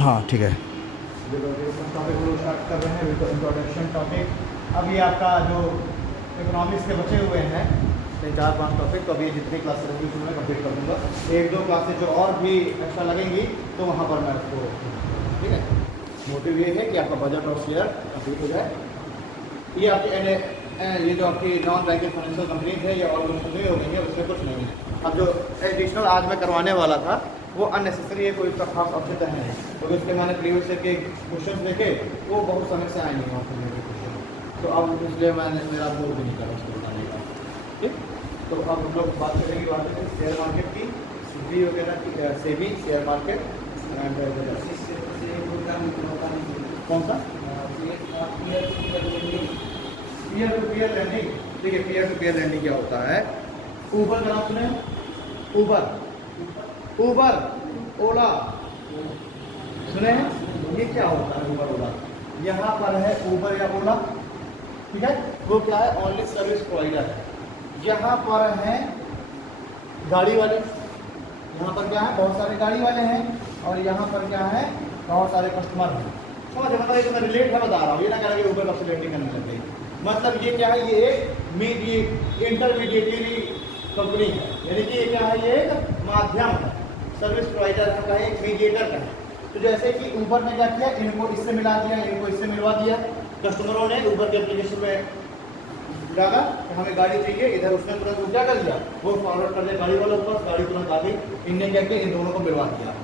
हाँ ठीक है। टॉपिक को स्टार्ट कर रहे हैं विद इंट्रोडक्शन टॉपिक। अभी आपका जो इकोनॉमिक्स के बचे हुए हैं 4-5 टॉपिक, तो अभी जितनी क्लासेस रहेंगी उसमें मैं कंप्लीट कर दूँगा। 1-2 क्लासेस जो और भी एक्स्ट्रा लगेंगी तो वहाँ पर मैं उसको, ठीक है। मोटिव ये है कि आपका बजट और शेयर कंप्लीट हो जाए। ये आपकी ये जो आपकी नॉन बैंकिंग फाइनेंशियल कंपनीज है ये ऑलमोस्ट नहीं हो गई है, उसमें कुछ नहीं है। अब जो एडिशनल आज मैं करवाने वाला था वो अननेसेसरी है, कोई उसका खास आवश्यकता है नहीं, क्योंकि उसके मैंने प्रीवियस ईयर के क्वेश्चन देखे वो बहुत समय से आए नहीं वहाँ पर मेरे क्वेश्चन, तो अब इसलिए मैंने मेरा मूड भी नहीं करा उसको बताने का। ठीक, तो अब हम लोग बात करेंगे शेयर मार्केट की, सेबी वगैरह की, सेबी शेयर मार्केट एंड कौन सा पीयर टू पीयर लैंडिंग। देखिए पीयर टू पीयर लैंडिंग क्या होता है। ऊबर का नाम सुने, ऊबर ओला सुने हैं, ये क्या होता है ऊबर ओला। यहाँ पर है ऊबर या ओला, ठीक है, वो क्या है ऑनली सर्विस प्रोवाइडर है। यहाँ पर है गाड़ी वाले, यहाँ पर क्या है बहुत सारे गाड़ी वाले हैं, और यहाँ पर क्या है बहुत सारे कस्टमर हैं। समझ मतलब ये तो मैं रिलेट है बता रहा हूँ, ये ना कह रहा कि ऊबर कब से लैंडिंग करने लग गई। मतलब ये क्या है, ये एक इंटरमीडिएटरी कंपनी है, यानी कि ये क्या है, ये एक माध्यम है, सर्विस प्रोवाइडर का है, एक मीडिएटर का है। तो जैसे कि ऊबर ने क्या किया, इनको इससे मिला दिया, इनको इससे मिलवा दिया। कस्टमरों ने ऊबर के एप्लीकेशन में डाला कि हमें गाड़ी चाहिए, इधर उसने तुरंत वो क्या कर दिया, वो फॉरवर्ड कर दिया गाड़ी वालों के पास, गाड़ी तुरंत आ गई, इनने क्या किया इन दोनों को मिलवा दिया।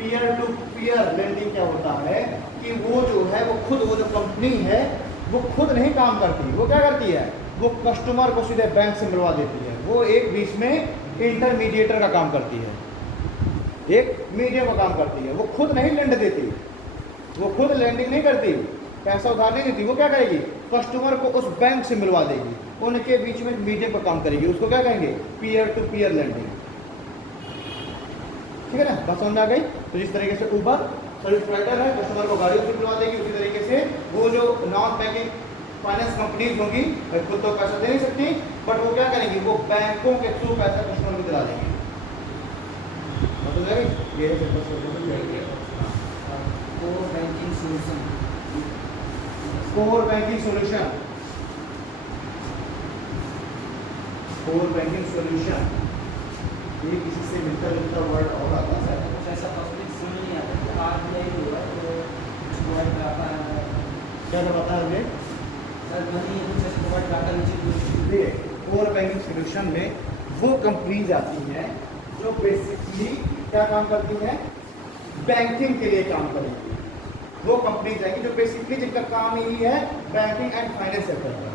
पीयर टू पीयर लेंडिंग क्या होता है कि वो जो है वो खुद, वो जो कंपनी है वो खुद नहीं काम करती, वो क्या करती है, वो कस्टमर को सीधे बैंक से मिलवा देती है। वो एक बीच में इंटरमीडिएटर का काम करती है, एक मीडियम का काम करती है। वो खुद नहीं लेंड देती, वो खुद लेंडिंग नहीं करती, पैसा उधार नहीं देती। वो क्या करेगी, कस्टमर को उस बैंक से मिलवा देगी, उनके बीच में मीडियम का काम करेगी। उसको क्या कहेंगे, पीयर टू पीयर लेंडिंग। ठीक है ना, बात समझ में आ गई। तो जिस तरीके से ऊबर सर्विस प्रोवाइडर है, कस्टमर को गाड़ी से मिलवा देगी, उसी तरीके से वो जो नॉन बैंकिंग फाइनेंस कंपनीज होंगी खुद तो पैसा दे नहीं सकती, बट वो क्या करेंगी, वो बैंकों के थ्रू पैसा कस्टमर को दिला देंगी। मतलब ये core banking solution, core banking solution, ये किसी से मिलता जुलता वर्ड और आता है कुछ ऐसा पब्लिक समझ नहीं आता कि RBI हो रहा है तो कुछ वर्ड आता है, क्या पता है मुझे सर मनी कुछ ऐसे वर्ड आता नीचे। कोर बैंकिंग सॉल्यूशन में वो कंपनीज आती हैं जो बेसिकली क्या काम करती हैं, बैंकिंग के लिए काम करेंगी। वो कंपनीज आएंगी जो बेसिकली जिनका काम ही है बैंकिंग एंड फाइनेंस सेक्टर का,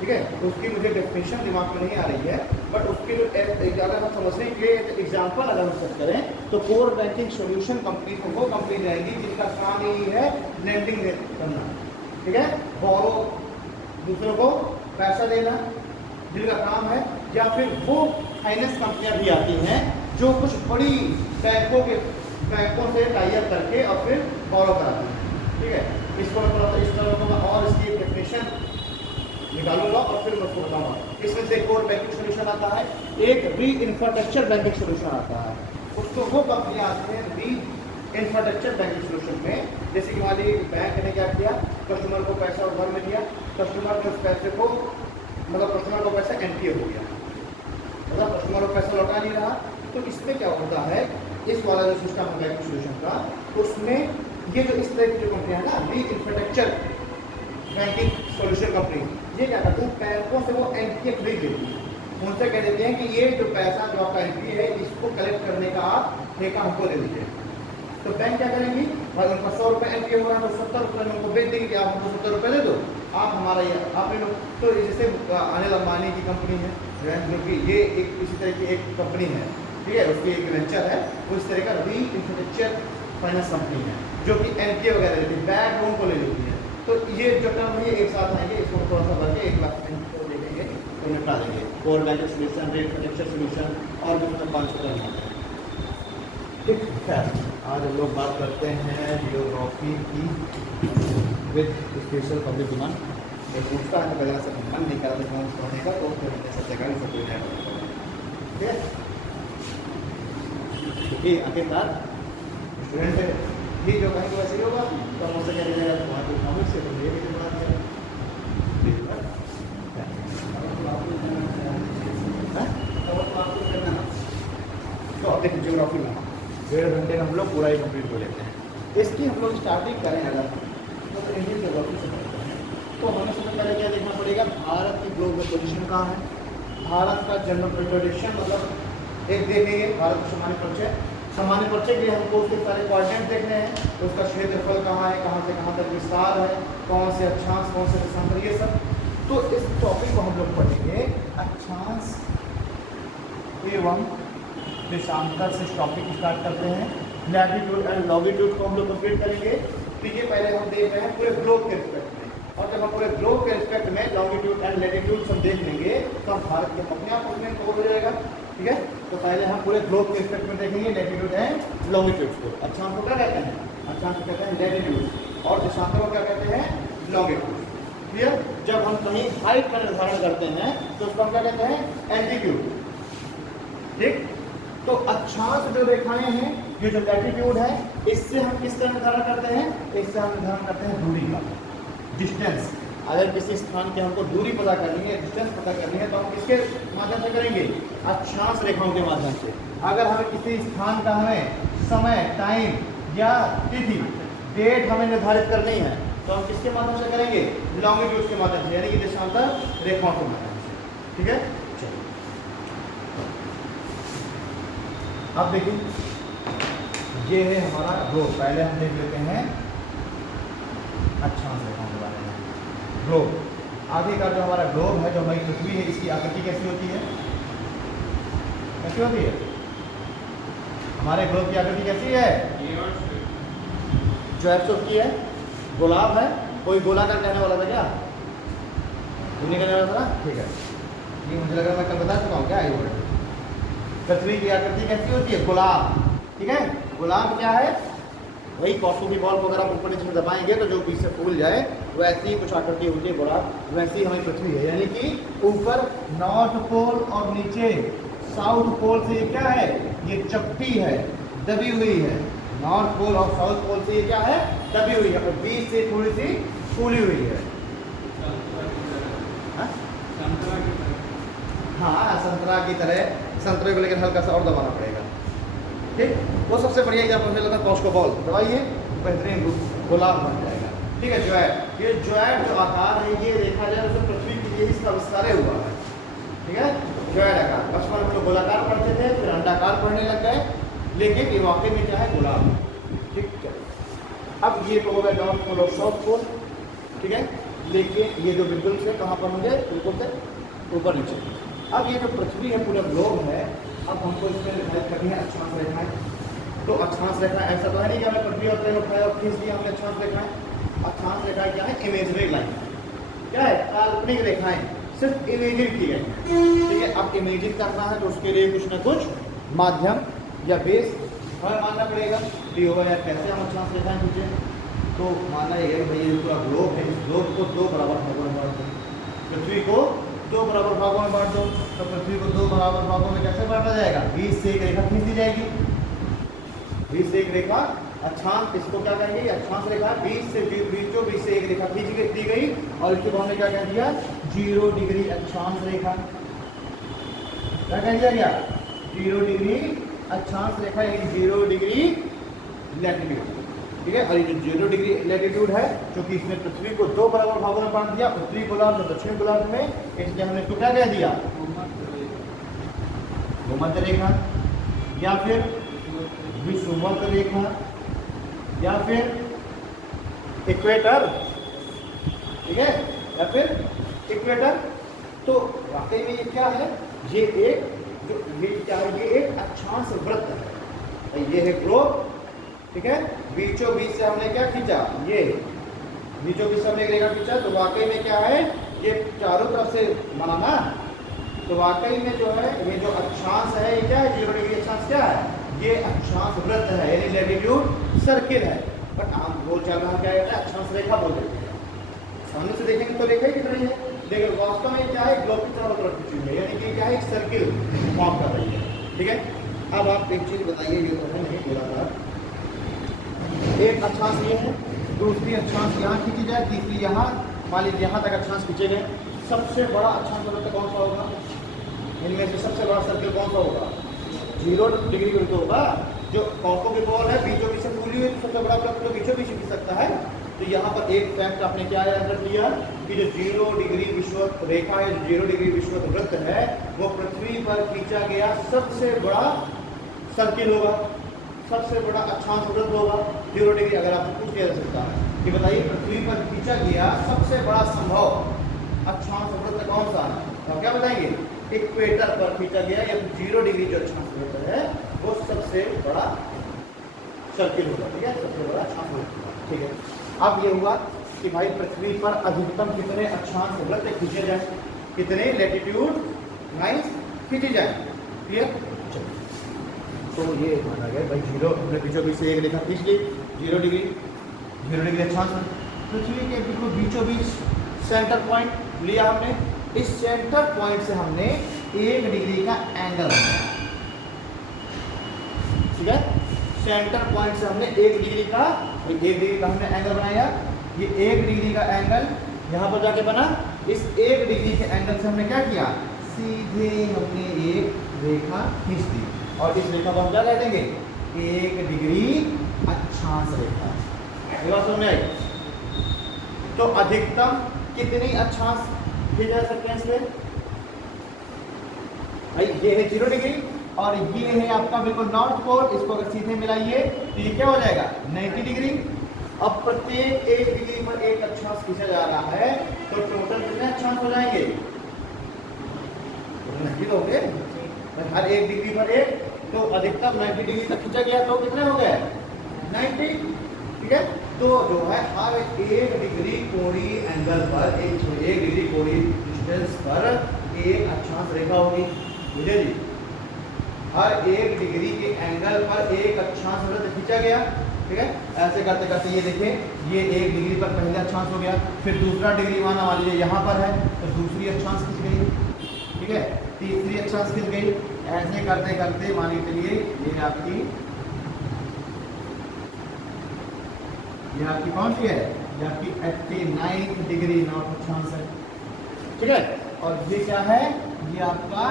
ठीक है। तो उसकी मुझे डेफिनेशन दिमाग में नहीं आ रही है, बट उसके जो अगर हम समझने के लिए एग्जांपल अगर हम सेट करें तो कोर बैंकिंग सॉल्यूशन कंपनी को वो कंपनी रहेगी जिनका काम ही है लेंडिंग करना, ठीक है, बोरो दूसरों को पैसा देना जिनका काम है, या फिर वो फाइनेंस कंपनियां भी आती हैं जो कुछ बड़ी बैंकों से टाई अप करके और फिर बोरो कराती हैं, ठीक है। इसको मैं थोड़ा सा इस तरह को मैं और इसकी डेफिनेशन निकालूंगा और फिर मैं उसको बताऊंगा। इसमें से कोर बैंकिंग सॉल्यूशन आता है, एक री इंफ्रास्ट्रक्चर बैंकिंग सॉल्यूशन आता है। उसको वो कंपनियां आती हैं री इंफ्रास्ट्रक्चर बैंकिंग सॉल्यूशन में, जैसे कि हमारी बैंक ने क्या किया, कस्टमर को पैसा उधार में दिया, कस्टमर ने उस पैसे को मतलब कस्टमर को पैसा एनपीए हो गया, मतलब कस्टमर को पैसा लौटा नहीं रहा। तो इसमें क्या होता है, इस वाला जो सिस्टम है बैंकिंग सॉल्यूशन का, उसमें ये जो इस तरह की जो कंपनियां है ना, री इंफ्रास्ट्रक्चर बैंकिंग सॉल्यूशन कंपनी, ये क्या करती है, बैंकों से वो एनपीए खरीद लेती है। उनसे कह देते हैं कि ये जो पैसा जो आपका एनपीए है इसको कलेक्ट करने का आप ठेका हमको दे दीजिए। तो बैंक क्या करेंगी, भाई उनका 100 रुपये एनपीए हो रहा है तो 70 रुपये में उनको बेच देंगे कि आप हमको 70 रुपये दे दो, आप हमारा ये आप ले लो। तो जैसे अनिल अंबानी की कंपनी है जो कि ये एक इसी तरह की एक कंपनी है, ठीक है, उसकी एक वेंचर है, वो इस तरह का री इंफ्रास्ट्रक्चर फाइनेंस कंपनी है जो कि एनपीए वगैरह लेती है, बैंक लोन को ले लेती है। तो ये जो टर्म ये एक साथ आएंगे, इसको थोड़ा सा भर के 1 लाख को देखेंगे तो निपटा देंगे। कोर बैंकिंग सॉल्यूशन, री इंफ्रास्ट्रक्चर सॉल्यूशन और भी मतलब 500 टर्म होते हैं। ठीक है, आज हम लोग बात करते हैं जियोग्राफी की विद स्पेशल पब्लिक डिमांड। एक पूछता है तो पहले से मन नहीं कर रहा था पढ़ने का, तो फिर सब जगह ही सब ठीक है। क्योंकि आखिरकार स्टूडेंट ये जो कहेंगे वैसे ही होगा, तो हम उससे क्या जाएगा वहाँ के इकोनॉमिक्स से, तो ये भी बना दिया। तो अब देखिए ज्योग्राफी में 1.5 घंटे में हम लोग पूरा ही कंप्लीट कर लेते हैं। इसकी हम लोग स्टार्टिंग करें अगर तो इंडियन ज्योग्राफी से करते हैं, तो हमें सबसे पहले क्या देखना पड़ेगा, भारत की ग्लोबल पोजीशन कहाँ है, भारत का जनरल प्रोटेक्शन मतलब एक देखेंगे भारत का सामान्य परिचय के लिए हमको उसके सारे क्वाड्रेंट देखने हैं, तो उसका क्षेत्रफल कहाँ है, कहाँ से कहाँ तक विस्तार है, कौन से अक्षांश, कौन से देशांतर, ये सब। तो इस टॉपिक को हम लोग पढ़ेंगे अक्षांश एवं देशांतर से टॉपिक स्टार्ट करते हैं। लैटिट्यूड एंड लॉन्गिट्यूड को हम लोग कंप्लीट करेंगे। तो ये पहले हम देख रहे हैं पूरे ग्लोब के रिस्पेक्ट में, और जब हम पूरे ग्लोब के रिस्पेक्ट में लॉन्गिट्यूड एंड लैटिट्यूड सब देख लेंगे तो हम भारत के अपने आप उसमें कवर हो जाएगा। ठीक है, तो पहले हम पूरे ग्लोब के रिस्पेक्ट में देखेंगे लैटिट्यूड एंड लॉन्गिट्यूड को। अक्षांश को क्या कहते हैं, अक्षांश को कहते हैं लैटिट्यूड, और देशांतर को क्या कहते हैं, लॉन्गिट्यूड। क्लियर। जब हम कहीं हाइट का निर्धारण करते हैं तो उसको हम क्या कहते हैं, एल्टीट्यूड। ठीक, तो अक्षांश जो रेखाएं हैं, ये जो लैटिट्यूड है, इससे हम किसका निर्धारण करते हैं, इससे हम निर्धारण करते हैं दूरी का, डिस्टेंस। अगर किसी स्थान की हमको दूरी पता करनी है, डिस्टेंस पता करनी है, तो हम किसके माध्यम से करेंगे, अक्षांश रेखाओं के माध्यम से। अगर हमें किसी स्थान का हमें समय, टाइम या तिथि, डेट हमें निर्धारित करनी है, तो हम किसके माध्यम से करेंगे, लॉन्गिट्यूड के माध्यम से, यानी कि देशांतर रेखाओं के माध्यम से। ठीक है, चलिए अब देखिए, ये है हमारा ग्लोब। पहले हम देख लेते हैं अक्षांश रेखाओं के बारे में। ग्लोब, आगे का जो हमारा ग्लोब है, जो हमारी पृथ्वी है, इसकी आकृति कैसी होती है, कैसी होती है, हमारे ग्लोब की आकृति कैसी है, जो एप्सो की है, गुलाब है। कोई गोलाकार कहने वाला था क्या, नहीं कहने वाला था ना, ठीक है, ये मुझे लगा मैं कल बता चुका हूँ क्या ये वर्ड। पृथ्वी की आकृति कैसी होती है, गुलाब। ठीक है, गुलाब क्या है, वही कॉस्मोटिक बॉल को अगर आप ऊपर नीचे दबाएंगे तो जो बीच से फूल जाए वैसी ही कुछ आकृति होती है गुलाब, वैसी ही हमारी पृथ्वी है। यानी कि ऊपर नॉर्थ पोल और नीचे साउथ पोल से ये क्या है, ये चपटी है, दबी हुई है। नॉर्थ पोल और साउथ पोल से ये क्या है, दबी हुई है, और बीच से थोड़ी सी फूली हुई है। हाँ, संतरा की तरह, संतरे को लेकर हल्का सा और दबाना पड़ेगा। ठीक, वो सबसे बढ़िया एग्जाम्पल मुझे लगा कॉस्कोबॉल, दबाइए बेहतरीन गुलाब बन जाएगा। ठीक है, ज्वाइड, ये ज्वाइड जो आकार है, ये देखा जाए तो पृथ्वी के लिए इसका विस्तार हुआ है। ठीक है, ज्वाइड आकार, बचपन में लोग गोलाकार पढ़ते थे, फिर अंडाकार पढ़ने लग गए, लेकिन ये वाकई में क्या है, गुलाब। ठीक है, अब ये तो होगा नॉर्थ पोल और साउथ पोल। ठीक है, लेकिन ये जो बिल्कुल से कहाँ पर होंगे, बिल्कुल से ऊपर नीचे। अब ये जो पृथ्वी है, पूरा ग्लोब है, अब हमको इसमें निर्धारित करनी है अक्षांश रेखाएं। तो अक्षांश रेखाएं, ऐसा तो है नहीं कि हमें पृथ्वी और प्लेन उठाया और खींच दिया हमने अक्षांश रेखाएं। अक्षांश रेखाएं क्या है, इमेजरी लाइन, क्या है, काल्पनिक रेखाएं, सिर्फ इमेजिन की गई। ठीक है, अब इमेजिन करना है तो उसके लिए कुछ ना कुछ माध्यम या बेस हमें मानना पड़ेगा। भी होगा यार, कैसे हम अक्षांश रेखाएं खींचे, तो मानना ये भाई ये पूरा ग्लोब है, इस ग्लोब को 2 बराबर भागों में बांट दो, पृथ्वी को 2 बराबर भागों में बांट दो। तो पृथ्वी को 2 बराबर भागों में कैसे बांटा जाएगा, बीच से एक रेखा खींच दी जाएगी, बीच से एक रेखा, अक्षांश, इसको क्या कहेंगे, अक्षांश रेखा, बीच से एक रेखा खींच दी गई, और इसके बाद में क्या कह दिया, 0 डिग्री अक्षांश रेखा। क्या कह दिया गया, 0 डिग्री अक्षांश रेखा, यानी 0 डिग्री लैटिट्यूड। ठीक है, और ये जो 0 डिग्री लैटिट्यूड है, क्योंकि इसमें पृथ्वी को 2 बराबर भागों में बांट दिया, उत्तरी गोलार्ध और दक्षिण गोलार्ध में, इसलिए हमने इसको क्या कह दिया, भूमध्य रेखा, या फिर विषुवत रेखा, या फिर इक्वेटर। ठीक है, या फिर इक्वेटर। तो वाकई में ये क्या है, ये एक जो ये क्या है, ये एक अक्षांश वृत्त है, ये है ग्लोब। ठीक है, बीचों बीच से हमने क्या खींचा, ये बीचों बीच से हमने एक रेखा खींचा, तो वाकई में क्या है, ये चारों तरफ से बनाना। तो वाकई में जो है, ये जो अक्षांश है, ये क्या है, 0 डिग्री अक्षांश क्या है, ये अक्षांश वृत्त है, यानी लैटिट्यूड सर्किल है। बट हम बोल चाल रहा क्या कहते हैं, अक्षांश रेखा बोल देते हैं। सामने से देखेंगे तो रेखा कितनी है, लेकिन वास्तव में क्या है, ग्लोब की चारों तरफ खींची हुई है, यानी कि क्या है, एक सर्किल फॉर्म कर रही है। ठीक है, अब आप एक चीज बताइए, ये तो है नहीं गोलाकार, एक अक्षांश ये है, दूसरी अक्षांश यहाँ खींची जाए, तीसरी यहाँ, मान लीजिए यहाँ तक अक्षांश खींचे गए। सबसे बड़ा अक्षांश वृत्त कौन सा होगा? इनमें से सबसे बड़ा सर्कल कौन सा होगा? 0 डिग्री वृत्त होगा। जो कॉर्को की बॉल है बीचों बीच से फूली हुई, तो सबसे बड़ा वृत्त तो बीचों बीच खींच सकता है। तो यहाँ पर एक फैक्ट आपने क्या याद रख लिया कि जो 0 डिग्री विषुवत रेखा है, 0 डिग्री विषुवत वृत्त है, वो पृथ्वी पर खींचा गया सबसे बड़ा सर्किल होगा, सबसे बड़ा अक्षांश वृत्त होगा 0 डिग्री। अगर आपसे पूछ लिया जा सकता है कि बताइए पृथ्वी पर खींचा गया सबसे बड़ा संभव अक्षांश वृत्त कौन सा है, तो क्या बताएंगे? इक्वेटर पर खींचा गया या 0 डिग्री जो अक्षांश वृत्त है वो सबसे बड़ा सर्किल होगा। ठीक है, सबसे बड़ा अक्षांश वृत्त होगा। ठीक है, अब ये हुआ कि भाई पृथ्वी पर अधिकतम कितने अक्षांश वृत्त खींचे जाए, कितने लैटिट्यूड लाइंस खींची जाए। क्लियर? तो ये माना गया भाई 0 हमने बीचों बीच से एक रेखा खींच ली 0 डिग्री, 0 डिग्री अक्षांश पृथ्वी के बिल्कुल बीचों बीच सेंटर पॉइंट लिया हमने। इस सेंटर पॉइंट से हमने 1 डिग्री का एंगल बनाया। ठीक है, सेंटर पॉइंट से हमने 1 डिग्री का हमने एंगल बनाया। ये 1 डिग्री का एंगल यहाँ पर जाके बना। इस 1 डिग्री के एंगल से हमने क्या किया? सीधे हमने एक रेखा खींच दी और इस रेखा को हम क्या कह देंगे? 1 डिग्री अक्षांश रेखा। ये बात समझ में आई? तो अधिकतम कितनी अक्षांश खींचे जा सकते हैं इसमें? भाई ये है 0 डिग्री और ये है आपका बिल्कुल नॉर्थ पोल। इसको अगर सीधे मिलाइए तो ये क्या हो जाएगा? 90 डिग्री। अब प्रत्येक 1 डिग्री पर एक अक्षांश खींचा जा रहा है, तो टोटल कितने अक्षांश हो जाएंगे? 90 हो गए। हर 1 डिग्री पर एक, तो अधिकतम 90 डिग्री तक खींचा गया, तो कितने हो गए? 90। ठीक है, तो जो है हर 1 डिग्री कोणीय एंगल पर 1 डिग्री कोणीय डिस्टेंस पर एक अक्षांश रेखा होगी। बुझे जी? हर 1 डिग्री के एंगल पर एक अक्षांश वृत्त खींचा गया। ठीक है, ऐसे करते करते ये देखें, ये 1 डिग्री पर पहला अक्षांश हो गया, फिर दूसरा डिग्री माना मान लीजिए यहाँ पर है तो दूसरी अक्षांश खींच गई। ठीक है, तीसरी अक्षांश खींच गई। ऐसे करते करते मान के चलिए ये आपकी कौन सी है? ये आपकी 89 डिग्री नॉर्थ अक्षांश है। ठीक है, और ये क्या है? ये आपका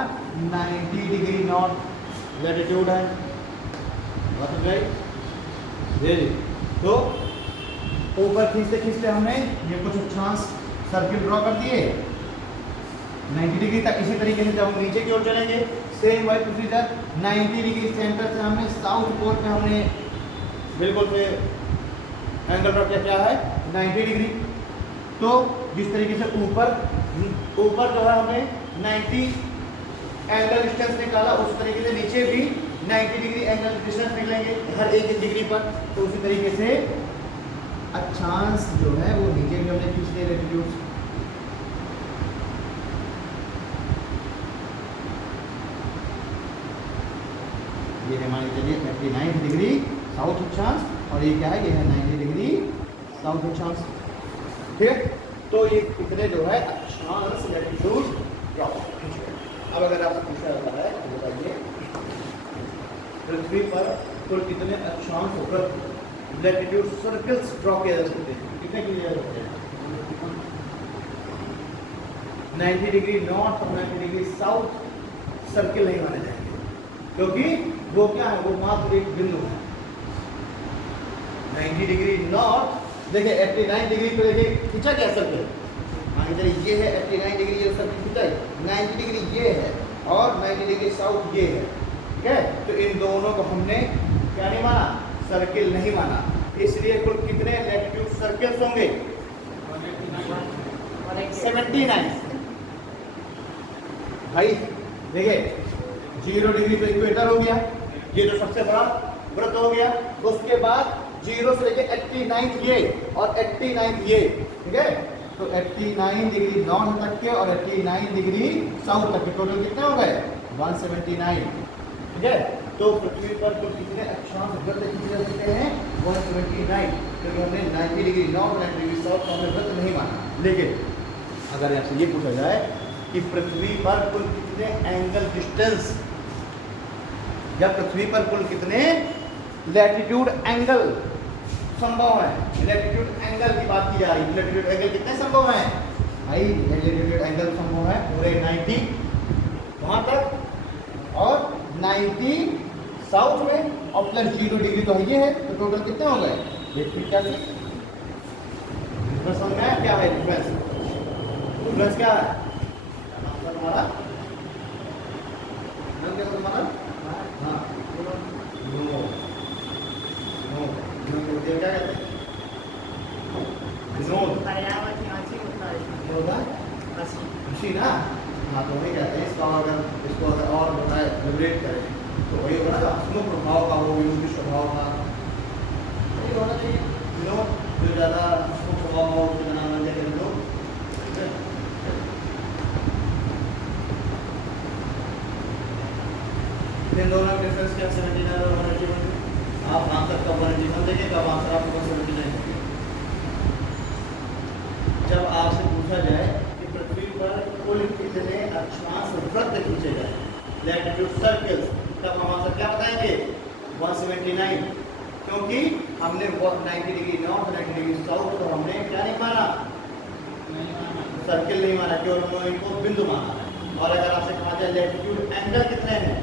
90 डिग्री नॉर्थ लैटिट्यूड है। बात समझ आई? जी। तो ऊपर खींचते खींचते हमने ये कुछ अक्षांश सर्किल ड्रॉ कर दिए 90 डिग्री तक। इसी तरीके से जब हम नीचे की ओर चलेंगे सेम वही प्रोसीजर 90 डिग्री सेंटर से हमने साउथ पोल पे हमने बिल्कुल से एंगल ड्रॉ किया। क्या है? 90 डिग्री। तो जिस तरीके से ऊपर जो है हमने 90 एंगल डिस्टेंस निकाला, उस तरीके से नीचे भी 90 डिग्री एंगल डिस्टेंस निकलेंगे हर 1 डिग्री पर। तो उसी तरीके से अक्षांश जो है वो नीचे भी हमने खींच लिए लैटिट्यूड। ये है मान लीजिए 89 डिग्री साउथ अक्षांश और ये क्या है? ये है 90 डिग्री साउथ अक्षांश। ठीक है, तो ये कितने जो है अक्षांश लैटिट्यूड ड्रॉ। अब अगर आपसे पूछा जाता है तो बताइए पृथ्वी पर कुल कितने अक्षांश वृत्त लैटिट्यूड सर्कल्स ड्रॉ किए जा सकते हैं? कितने किए जा सकते हैं? 90 डिग्री नॉर्थ और 90 डिग्री साउथ सर्किल नहीं माने जाएंगे, क्योंकि वो क्या है? वो मात्र एक बिंदु है। 90 डिग्री नॉर्थ देखिए 89 डिग्री पे देखिए खींचा क्या सर्कल? मान के चलिए ये है 89 डिग्री ये सर्कल खींचा है, 90 डिग्री ये है और 90 डिग्री साउथ ये है। ठीक है, तो इन दोनों को हमने क्या नहीं माना? सर्किल नहीं माना। इसलिए कुल कितने लैटिट्यूड सर्कल्स होंगे? 79। भाई देखिए 0 डिग्री पे इक्वेटर हो गया, ये जो सबसे बड़ा वृत्त हो गया। उसके बाद 0 से लेके 89 ये और 89 ये। ठीक है, तो 89 डिग्री नॉर्थ तक के और 89 डिग्री साउथ तक के टोटल कितने हो गए? 179। ठीक है, तो पृथ्वी पर कुल कितने अक्षांश वृत्त खींचे जा सकते हैं? 179, क्योंकि हमने 90 डिग्री नॉर्थ 90 डिग्री साउथ हमने वृत्त नहीं माना। लेकिन अगर आपसे ये पूछा जाए कि पृथ्वी पर कुल कितने एंगल डिस्टेंस या पृथ्वी पर कुल कितने लैटिट्यूड एंगल संभव है। लैटिट्यूड एंगल की बात की जा रही है। लैटिट्यूड एंगल कितने संभव हैं भाई? लैटिट्यूड एंगल संभव है पूरे 90 वहां तक और 90 साउथ में और प्लस 0 डिग्री तो ये है, तो टोटल कितने हो गए? देखिए क्या डिफरेंस समझ में आया? क्या है डिफरेंस? डिफरेंस क्या है हमारा? क्या तुम्हारा? हाँ नो नो नो क्या कहते हैं? विनोद खुशी ना। हाँ तो वही कहते हैं इसका। अगर इसको अगर और बताए लिबरेट करें तो वही होगा ना, हसमुख प्रभाव का, वो विनोदी स्वभाव का वही होना चाहिए। विनोद जो ज़्यादा हसमुख स्वभाव हो उसके बना बन जाए लोग। इन दोनों के डिफरेंस क्या? 79 और 181। आप आंसर का 181 देंगे कब आंसर आपको 79 देंगे। जब आपसे पूछा जाए कि पृथ्वी पर कुल कितने अक्षांश वृत्त खींचे जाए, लैटिट्यूड सर्कल्स, तब हम आंसर क्या बताएंगे? 179, क्योंकि हमने 90 डिग्री नॉर्थ 90 डिग्री साउथ तो हमने क्या नहीं माना? सर्किल नहीं माना, केवल हमने इनको बिंदु माना। और अगर आपसे कहा जाए लैटिट्यूड एंगल कितने हैं,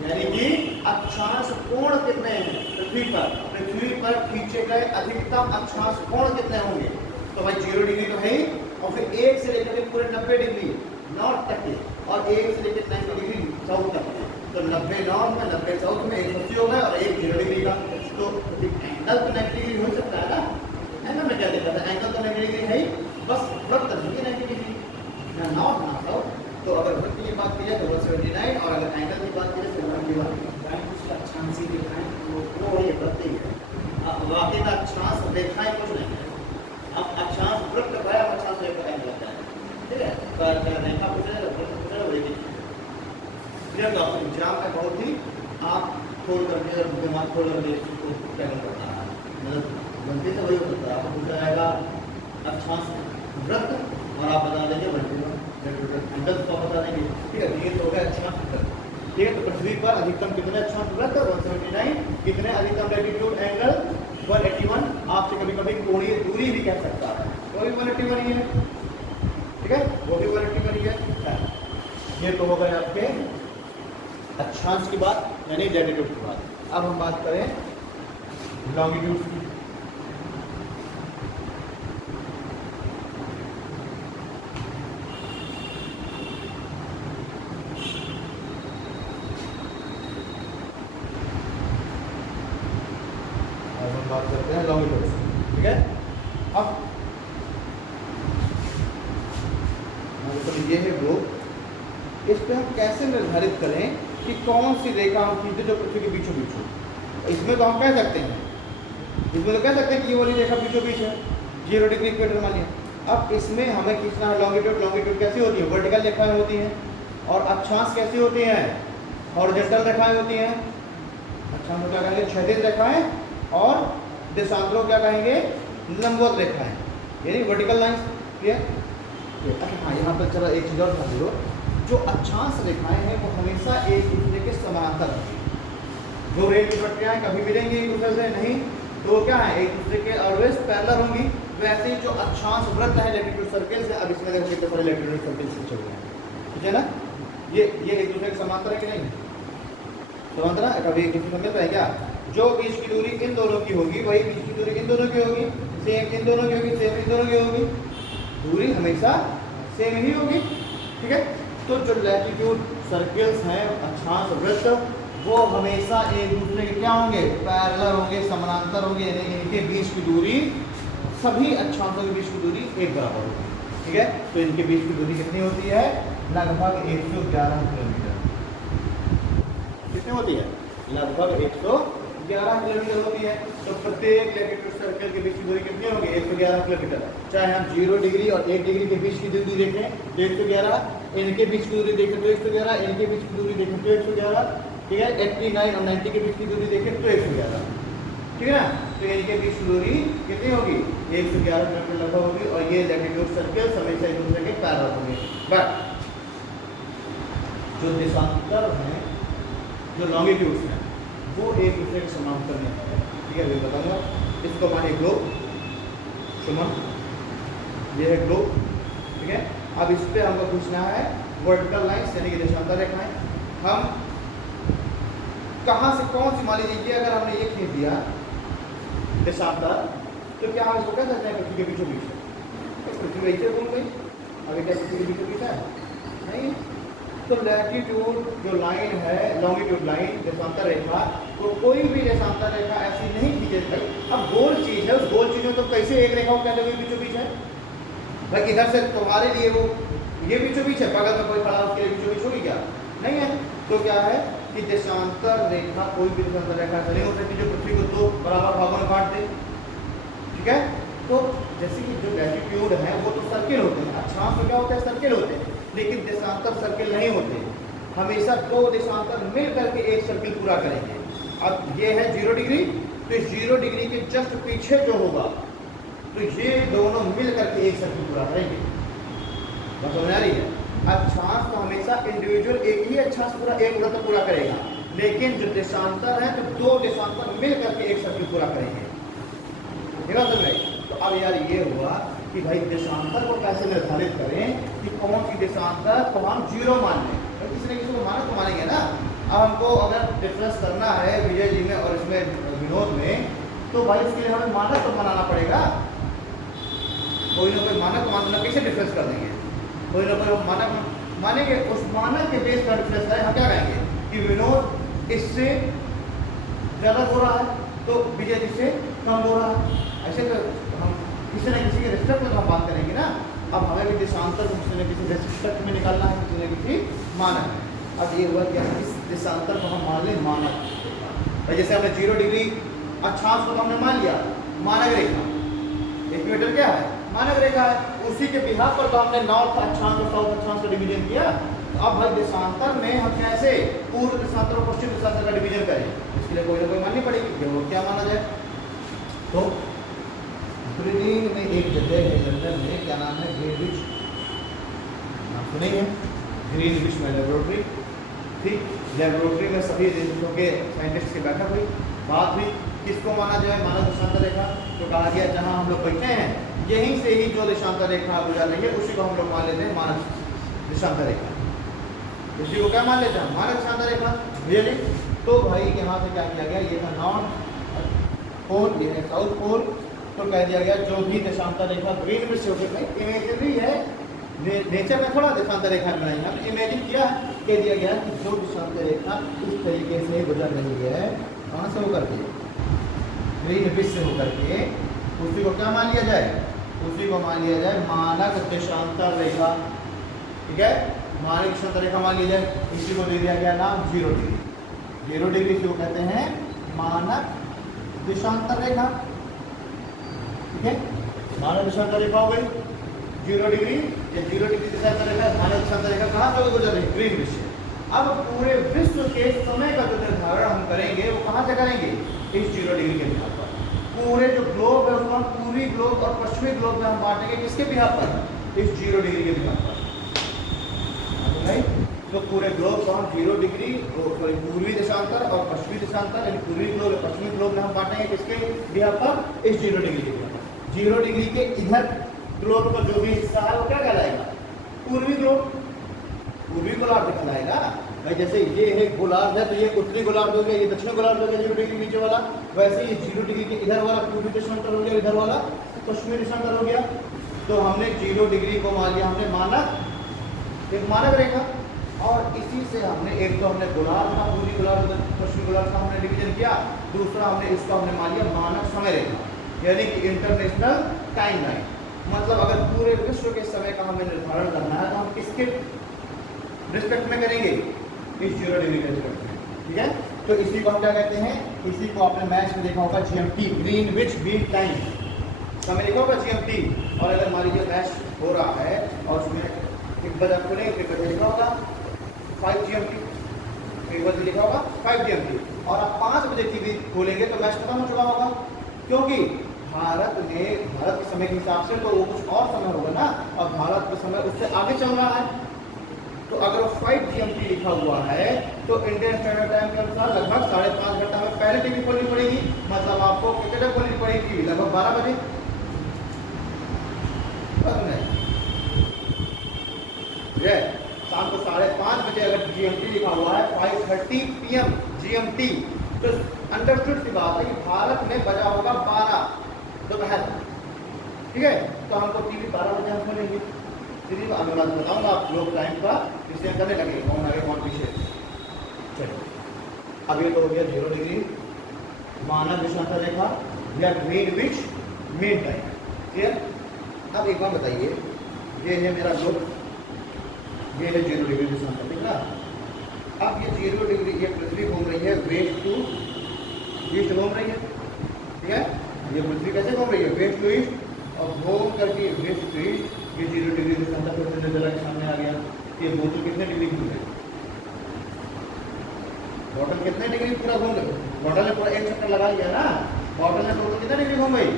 यानी कि अक्षांश कोण कितने हैं पृथ्वी पर खींचे गए अधिकतम अक्षांश कोण कितने होंगे, तो भाई 0 डिग्री तो है ही, और फिर 1 से लेकर पूरे 90 डिग्री नॉर्थ तक के और 1 से लेकर 90 डिग्री साउथ तक के, तो 90 नॉर्थ में 90 साउथ में 180 होगा और 1 0 डिग्री का। तो एंगल तो 90 डिग्री हो सकता है ना। एंगल में क्या दिक्कत है? एंगल तो 90 डिग्री है ही, बस वृत्त नहीं है 90 डिग्री, ना नॉर्थ ना साउथ। तो अगर वृत्त की बात की जाए तो 179 और अगर एंगल की बात की जाए तो 181। अक्षांशी दिखाएं वो ये वृत्त ही है। वाकई में अक्षांश रेखाएं कुछ नहीं है। अब अक्षांश वृत्त का अक्षांश रेखा एंगल होता है, ठीक है? पर रेखा पूछ रहे वृत्त पूछ रहे वही क्लियर। तो आपको एग्जाम में बहुत ही आप खोल करके और दिमाग खोल करके इसको टैकल करना है, मतलब गलती से वही हो सकता है। आपको पूछा जाएगा अक्षांश वृत्त और आप बता देंगे वर्टिकल एंगल को बता देंगे, ठीक है? ये तो हो गया अक्षांश वृत्त, ठीक है? तो पृथ्वी पर अधिकतम कितने अक्षांश वृत्त? 179। कितने अधिकतम लैटिट्यूड एंगल? 181। आपसे कभी कभी कोणीय दूरी भी कह सकता है, वो भी 181 ही है, ठीक है? वो भी 181 ही है। ये तो हो गए आपके अक्षांश की बात, यानी लैटिट्यूड की बात। अब हम बात करें लॉन्गिट्यूड की। बात करते हैं लॉन्गिट्यूड, ठीक है? अब ये है ग्लोब, इस पे हम कैसे निर्धारित करें कि कौन सी रेखा हम खींचे जो पृथ्वी के बीचों बीच हो? इसमें तो हम कह सकते हैं, इसमें तो कह सकते हैं कि ये वाली रेखा बीचों बीच है, 0 डिग्री इक्वेटर मान लिया। अब इसमें हमें खींचना है लॉन्गिट्यूड। लॉन्गिट्यूड कैसी होती है? वर्टिकल रेखाएं होती हैं। और अक्षांश कैसी होती हैं? हॉरिजॉन्टल रेखाएं होती हैं। अक्षांश को क्या कहेंगे? क्षैतिज रेखाएं। और देशांतरों क्या कहेंगे? लंबवत रेखाएं, यानी वर्टिकल लाइंस, क्लियर? अच्छा हाँ, यहाँ पर चलो एक चीज़ और ध्यान दो, जो अक्षांश रेखाएं हैं वो हमेशा एक दूसरे के समानांतर होंगी। जो रेल की पटरियाँ कभी मिलेंगी एक दूसरे से नहीं, तो वो क्या है? एक दूसरे के ऑलवेज पैरेलल होंगी। वैसे ही जो अक्षांश वृत्त है लैटिट्यूड सर्कल से, अब इसमें देखो कितने सारे लैटिट्यूड सर्कल से चल रहे हैं, ठीक है ना? ये एक दूसरे के समानांतर है कि नहीं? समानांतर है, कभी एक दूसरे से मिलता है क्या? जो बीच की दूरी इन दोनों की होगी वही बीच की दूरी इन दोनों की होगी, सेम इन दोनों की होगी, सेम इन दोनों की होगी, दूरी हमेशा सेम ही होगी, ठीक है? तो जो लैटिट्यूड सर्कल्स हैं, अक्षांश वृत्त, वो हमेशा एक दूसरे के क्या होंगे? पैरेलल होंगे, समानांतर होंगे, यानी इनके बीच की दूरी, सभी अक्षांशों के बीच की दूरी एक बराबर होगी, ठीक है? तो इनके बीच की दूरी कितनी होती है? लगभग 111 किलोमीटर। कितनी होती है? लगभग 111 किलोमीटर होती है। तो प्रत्येक लैटिट्यूड सर्कल के बीच की दूरी कितनी होगी? 111 किलोमीटर। चाहे हम 0 डिग्री और 1 डिग्री के बीच की दूरी देखें तो 111, इनके बीच की दूरी देखें तो 111, इनके बीच की दूरी देखें तो 111, ठीक है? 89 और 90 के बीच की दूरी देखें तो 111, ठीक है ना? तो इनके बीच की दूरी कितनी होगी? 111 किलोमीटर लगभग होगी। और ये लैटिट्यूड सर्कल हमेशा एक दूसरे के पैरेलल होंगे। बट जो देशांतर हैं, जो लॉन्गिट्यूड्स हैं, वो एक दूसरे के समानांतर नहीं होते, ठीक है? मैं बताऊंगा। इसको मानिए ग्लोब, सुमन, ये है ग्लोब, ठीक है। अब इस पे हमको पूछना है वर्टिकल लाइंस यानी कि देशांतर रेखाएं। हम कहाँ से कौन सी, मान लीजिए अगर हमने ये खींच दिया देशांतर, तो क्या हम इसको कह सकते हैं पृथ्वी के बीचों बीच है? पृथ्वी ऐसे घूम गई, अभी क्या पृथ्वी के बीचों बीच है? नहीं। तो लैटिट्यूड जो लाइन है, लॉन्गिट्यूड लाइन, देशांतर रेखा, तो कोई भी देशांतर रेखा ऐसी नहीं खींचे भाई। अब गोल चीज है, उस गोल चीज में तो कैसे एक रेखा को कहते हुए बीचों बीच है भाई? इधर से तुम्हारे लिए वो ये बीचों बीच है, बगल में कोई खड़ा उसके लिए बीचों बीच होगी क्या? नहीं है। तो क्या है कि देशांतर रेखा, कोई भी देशांतर रेखा ऐसा नहीं हो सकती जो पृथ्वी को दो बराबर भागों में बांट दे, ठीक है। तो जैसे कि जो लैटिट्यूड है वो तो सर्किल होते हैं, अक्षांश तो क्या होता है? सर्किल होते हैं, लेकिन देशांतर सर्किल नहीं होते। हमेशा दो देशांतर मिल करके एक सर्किल पूरा करेंगे। अब ये है 0 डिग्री, तो 0 डिग्री के जस्ट पीछे जो होगा, तो ये दोनों मिल करके एक सर्किल पूरा करेंगे। बात समझ आ रही है? अक्षांश तो हमेशा इंडिविजुअल एक ही अक्षांश पूरा एक वृत्त पूरा करेगा, लेकिन जो देशांतर है तो दो देशांतर मिल करके एक सर्किल पूरा करेंगे। ठीक है समझ रहे? तो अब यार ये हुआ कि भाई देशांतर को कैसे निर्धारित करें कि कौन सी देशांतर को हम 0 मान लें। तो किसी न किसी को माना तो मानेंगे ना। अब हमको अगर डिफरेंस करना है विजय जी में और इसमें विनोद में, तो भाई उसके लिए हमें मानक तो बनाना पड़ेगा। कोई ना कोई मानक मानना, कैसे डिफरेंस कर देंगे? कोई ना कोई मानक मानेंगे, उस मानक के बेस पर डिफरेंस करें। हम क्या कहेंगे कि विनोद इससे ज़्यादा हो रहा है तो विजय जी से कम हो रहा है। ऐसे तो हम किसी न किसी के रिस्पेक्ट में तो हम बात करेंगे ना। अब हमें भी देशांतर को किसी न किसी रिस्पेक्ट में निकालना है, किसी न किसी मानक है। अब ये हुआ क्या, इस देशांतर को हम मान लें मानक भाई। जैसे हमने 0 डिग्री अक्षांश को तो हमने मान लिया मानक रेखा, इक्वेटर क्या है? मानक रेखा है। उसी के बिहार पर तो हमने नॉर्थ अक्षांश और साउथ अक्षांश का डिवीजन किया। तो अब भाई देशांतर में हम कैसे पूर्व देशांतर और पश्चिम देशांतर का डिवीजन करें? इसके लिए कोई ना कोई माननी पड़ेगी। वो क्या माना जाए? तो ब्रिटेन में एक जगह है लंदन में, क्या नाम है? ग्रीनविच, नाम सुनेंगे? ग्रीनविच में लेबोरेटरी थी। लेबोरेटरी में सभी देशों के साइंटिस्ट की बैठक हुई, बात हुई किसको माना जाए मानक देशांतर रेखा। तो कहा गया जहां हम लोग बैठे हैं यहीं से ही जो देशांतर रेखा गुजर रही है उसी को हम लोग मान लेते हैं मानक देशांतर रेखा। उसी को क्या मान लेते हैं? मानक देशांतर रेखा। रियली? तो भाई यहाँ से क्या किया गया, ये था नॉर्थ पोल, ये है साउथ पोल। तो कह दिया गया जो भी देशांतर रेखा ग्रीनविच से होकर, भाई इमेजिनरी है, नेचर में थोड़ा देशांतर रेखा बनाई, हमने इमेजिन किया। कह दिया गया कि जो देशांतर रेखा इस तरीके से गुजर रही है, कहाँ से होकर के? ग्रीनविच से होकर के, उसी को क्या मान लिया जाए? उसी को मान लिया जाए मानक देशांतर रेखा। ठीक है, मानक देशांतर रेखा मान लिया जाए। इसी को दे दिया गया नाम 0 डिग्री। 0 डिग्री को कहते हैं मानक देशांतर रेखा। ठीक है, मानक देशांतर रेखा हो गई 0 डिग्री। ये 0 डिग्री देशांतर रेखा, मानक देशांतर रेखा कहाँ से गुजर रही है? ग्रीनविच से। अब पूरे विश्व के समय का जो निर्धारण हम करेंगे वो कहाँ से करेंगे? इस 0 डिग्री के बिहार पर। पूरे जो ग्लोब है उसको हम पूर्वी ग्लोब और पश्चिमी ग्लोब में हम बांटेंगे किसके बिहार पर? इस 0 डिग्री के बिहार पर। तो पूरे ग्लोब को हम 0 डिग्री पूर्वी देशांतर और पश्चिमी देशांतर यानी पूर्वी ग्लोब और पश्चिमी ग्लोब में हम बांटेंगे किसके बिहार पर? इस 0 डिग्री के बिहार पर। 0 डिग्री के इधर ग्लोब का जो भी हिस्सा है वो क्या कहलाएगा? पूर्वी ग्लोब, पूर्वी गोलार्ध कहलाएगा भाई। जैसे ये है गोलार्ध है तो ये उत्तरी गोलार्ध हो गया, ये दक्षिण गोलार्ध हो गया 0 डिग्री नीचे वाला। वैसे ही 0 डिग्री के इधर वाला पूर्वी देशांतर हो गया, इधर वाला पश्चिमी देशांतर हो गया। तो हमने 0 डिग्री को मान लिया हमने मानक, एक मानक रेखा। और इसी से हमने एक तो हमने गोलार्ध का, पूर्वी गोलार्ध पश्चिमी गोलार्ध का हमने डिवीजन किया। दूसरा हमने इसका हमने मान लिया मानक समय रेखा, यानी कि इंटरनेशनल टाइम लाइन। मतलब अगर पूरे विश्व के समय का हमें निर्धारण करना है तो हम किसके रिस्पेक्ट में करेंगे? इस 0 डिग्री के रिस्पेक्ट में। ठीक है, तो इसी को हम क्या कहते हैं? इसी को आपने मैच में देखा होगा GMT, ग्रीनविच मीन टाइम। समय लिखा होगा GMT। और अगर मान लीजिए मैच हो रहा है और उसमें एक बजे खुले, एक बजे लिखा होगा 5 GMT, एक बजे लिखा होगा 5 GMT। और आप 5 बजे टीवी खोलेंगे तो मैच खत्म हो चुका होगा, क्योंकि भारत के समय के हिसाब से तो वो कुछ और समय होगा ना, और भारत का समय उससे आगे चल रहा है। तो अगर 5 GMT लिखा हुआ है तो इंडियन स्टैंडर्ड टाइम के अनुसार लगभग 5.5 घंटा में पहले टिकट खोलनी पड़ेगी, मतलब आपको कितने तक खोलनी पड़ेगी, लगभग 12 बजे। ये शाम को 5:30 बजे अगर GMT लिखा हुआ है 5:30 PM GMT, तो अंडरस्टूड सी बात है कि भारत में बजा होगा 12 दोपहर, ठीक है। तो हमको टीवी 12 बजे हम खोलेंगे, सिर्फ अनुवाद बताऊंगा, आप लोग टाइम का इसलिए करने लगे, कौन आगे कौन पीछे। चलो अब ये तो हो गया 0 डिग्री मानक विषुवत रेखा या ग्रीन विच मेन टाइम, क्लियर। अब एक बार बताइए, ये है मेरा ग्लोब, ये है 0 डिग्री विषुवत, ठीक ना। अब ये 0 डिग्री, ये पृथ्वी घूम रही है वेस्ट टू ईस्ट घूम रही है, ठीक है। ये पृथ्वी कैसे घूम रही है, वेस्ट टू ईस्ट, और घूम करके वेस्ट टू ईस्ट ये 0 डिग्री के सामने आ गया। ये बोतल कितने डिग्री घूम गई, बॉटल कितने डिग्री पूरा घूम गई, बॉटल ने पूरा एक चक्कर लगा लिया ना, बॉटल ने टोटल कितने डिग्री घूम गई।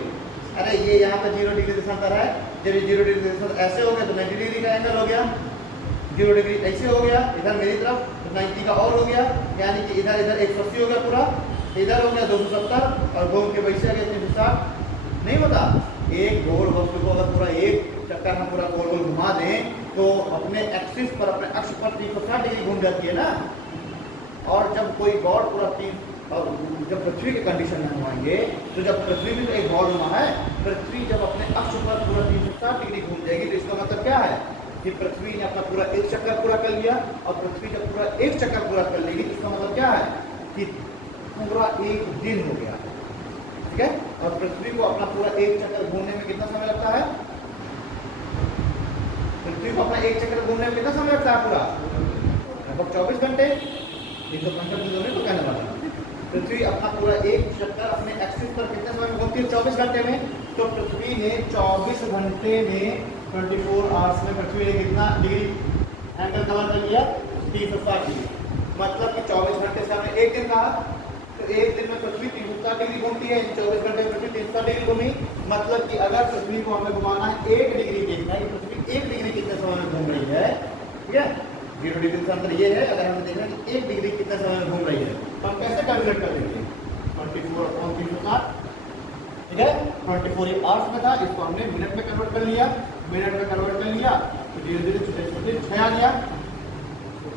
अरे ये यहाँ पे 0 डिग्री दिशांतर है, जब ये 0 डिग्री दिशांतर ऐसे हो गया तो 90 डिग्री का एंगल हो गया, 0 डिग्री ऐसे हो गया इधर मेरी तरफ तो 90 का और हो गया, यानी कि इधर 180 हो गया पूरा, इधर हो गया 270 और घूम के वैसे आ गया 360। नहीं होता, एक गोल वस्तु को अगर पूरा एक चक्कर हम पूरा गोल गोल घुमा दें तो अपने एक्सिस पर, अपने अक्ष पर 360 डिग्री घूम जाती है ना। और जब कोई बॉल पूरा जब पृथ्वी के कंडीशन में घुमाएंगे तो जब पृथ्वी भी तो एक बॉल घुमा है, पृथ्वी जब अपने अक्ष पर पूरा 360 डिग्री घूम जाएगी तो इसका मतलब क्या है कि पृथ्वी ने अपना पूरा एक चक्कर पूरा कर लिया, और पृथ्वी जब पूरा एक चक्कर पूरा कर लेगी तो इसका मतलब क्या है कि पूरा एक दिन हो गया, ठीक है। और पृथ्वी को अपना पूरा एक चक्कर घूमने में कितना समय लगता है, पृथ्वी को अपना एक चक्कर घूमने में कितना समय लगता है पूरा, लगभग 24 घंटे। 365 दिन होने को कहने वाला, पृथ्वी अपना पूरा एक चक्कर अपने एक्सिस पर कितने समय में घूमती है, 24 घंटे में। तो पृथ्वी ने 24 घंटे में 24 आवर्स में पृथ्वी ने कितना डिग्री एंगल कवर कर लिया, 360 डिग्री। मतलब कि 24 घंटे से हमने एक दिन कहा, तो एक दिन में पृथ्वी 360 डिग्री घूमती है, 24 घंटे में पृथ्वी 360 डिग्री घूमी। मतलब कि अगर पृथ्वी को हमें घुमाना है 1 डिग्री देखना है कि पृथ्वी 1 डिग्री कितने समय में घूम रही है, ठीक है। 0 डिग्री का अंतर ये है, अगर हमें देखना है कि 1 डिग्री कितने समय में घूम रही है तो हम कैसे कैलकुलेट कर देंगे, 24/360, ठीक है। 24 आवर्स में था, इसको हमने मिनट में कन्वर्ट कर लिया, मिनट में कन्वर्ट कर लिया तो धीरे धीरे छोटे 6 आ गया।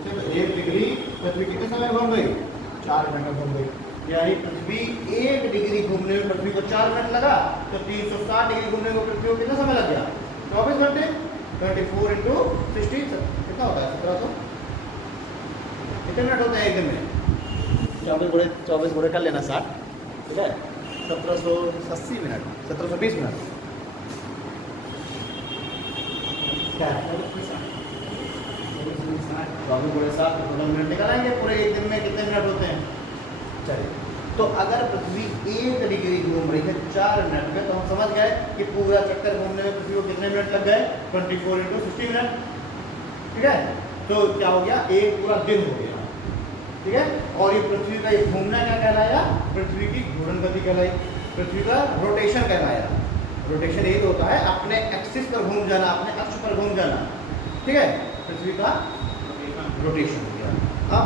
तो 1 डिग्री पृथ्वी कितने समय घूम गई, 4 घंटे घूम गई, यानी पृथ्वी 1 डिग्री घूमने में पृथ्वी को 4 मिनट लगा, तो 360 डिग्री घूमने में पृथ्वी को कितना समय लग गया, 24 घंटे। 24 × 60 कितना होता है, 1700, कितने मिनट होते हैं एक दिन में, 24 गुणे कर लेना 60, ठीक है, 1780 मिनट, 1720 मिनट, 24 गुणे 7 तो टोटल मिनट निकल आएंगे पूरे एक दिन में कितने मिनट होते हैं। चलिए, तो अगर पृथ्वी 1 डिग्री घूम रही है 4 मिनट में, तो हम समझ गए कि पूरा चक्कर घूमने में पृथ्वी को कितने मिनट लग गए, 24 × 60 मिनट, ठीक है। तो क्या हो गया, एक पूरा दिन हो गया, ठीक है। और ये पृथ्वी का ये घूमना क्या कहलाया, पृथ्वी की घूर्णन गति कहलाई, पृथ्वी का रोटेशन कहलाया। रोटेशन यही तो होता है अपने एक्सिस पर घूम जाना, अपने अक्ष पर घूम जाना, ठीक है, पृथ्वी का रोटेशन हो गया। अब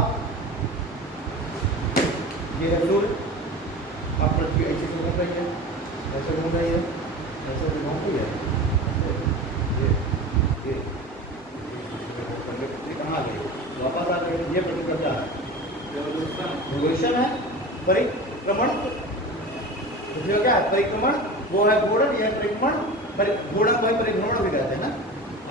ये है सूर्य, अब पृथ्वी ऐसे से घूम रही है, ऐसे घूम रही है, ऐसे घूम रही है, ये पृथ्वी कहाँ आ गई, वापस आ गई, ये पृथ्वी का क्या है, रिवोल्यूशन है, परिक्रमण, पृथ्वी का क्या है, परिक्रमण, वो है घूर्णन, ये है परिक्रमण, घूर्णन को ही परिभ्रमण भी कहते हैं ना,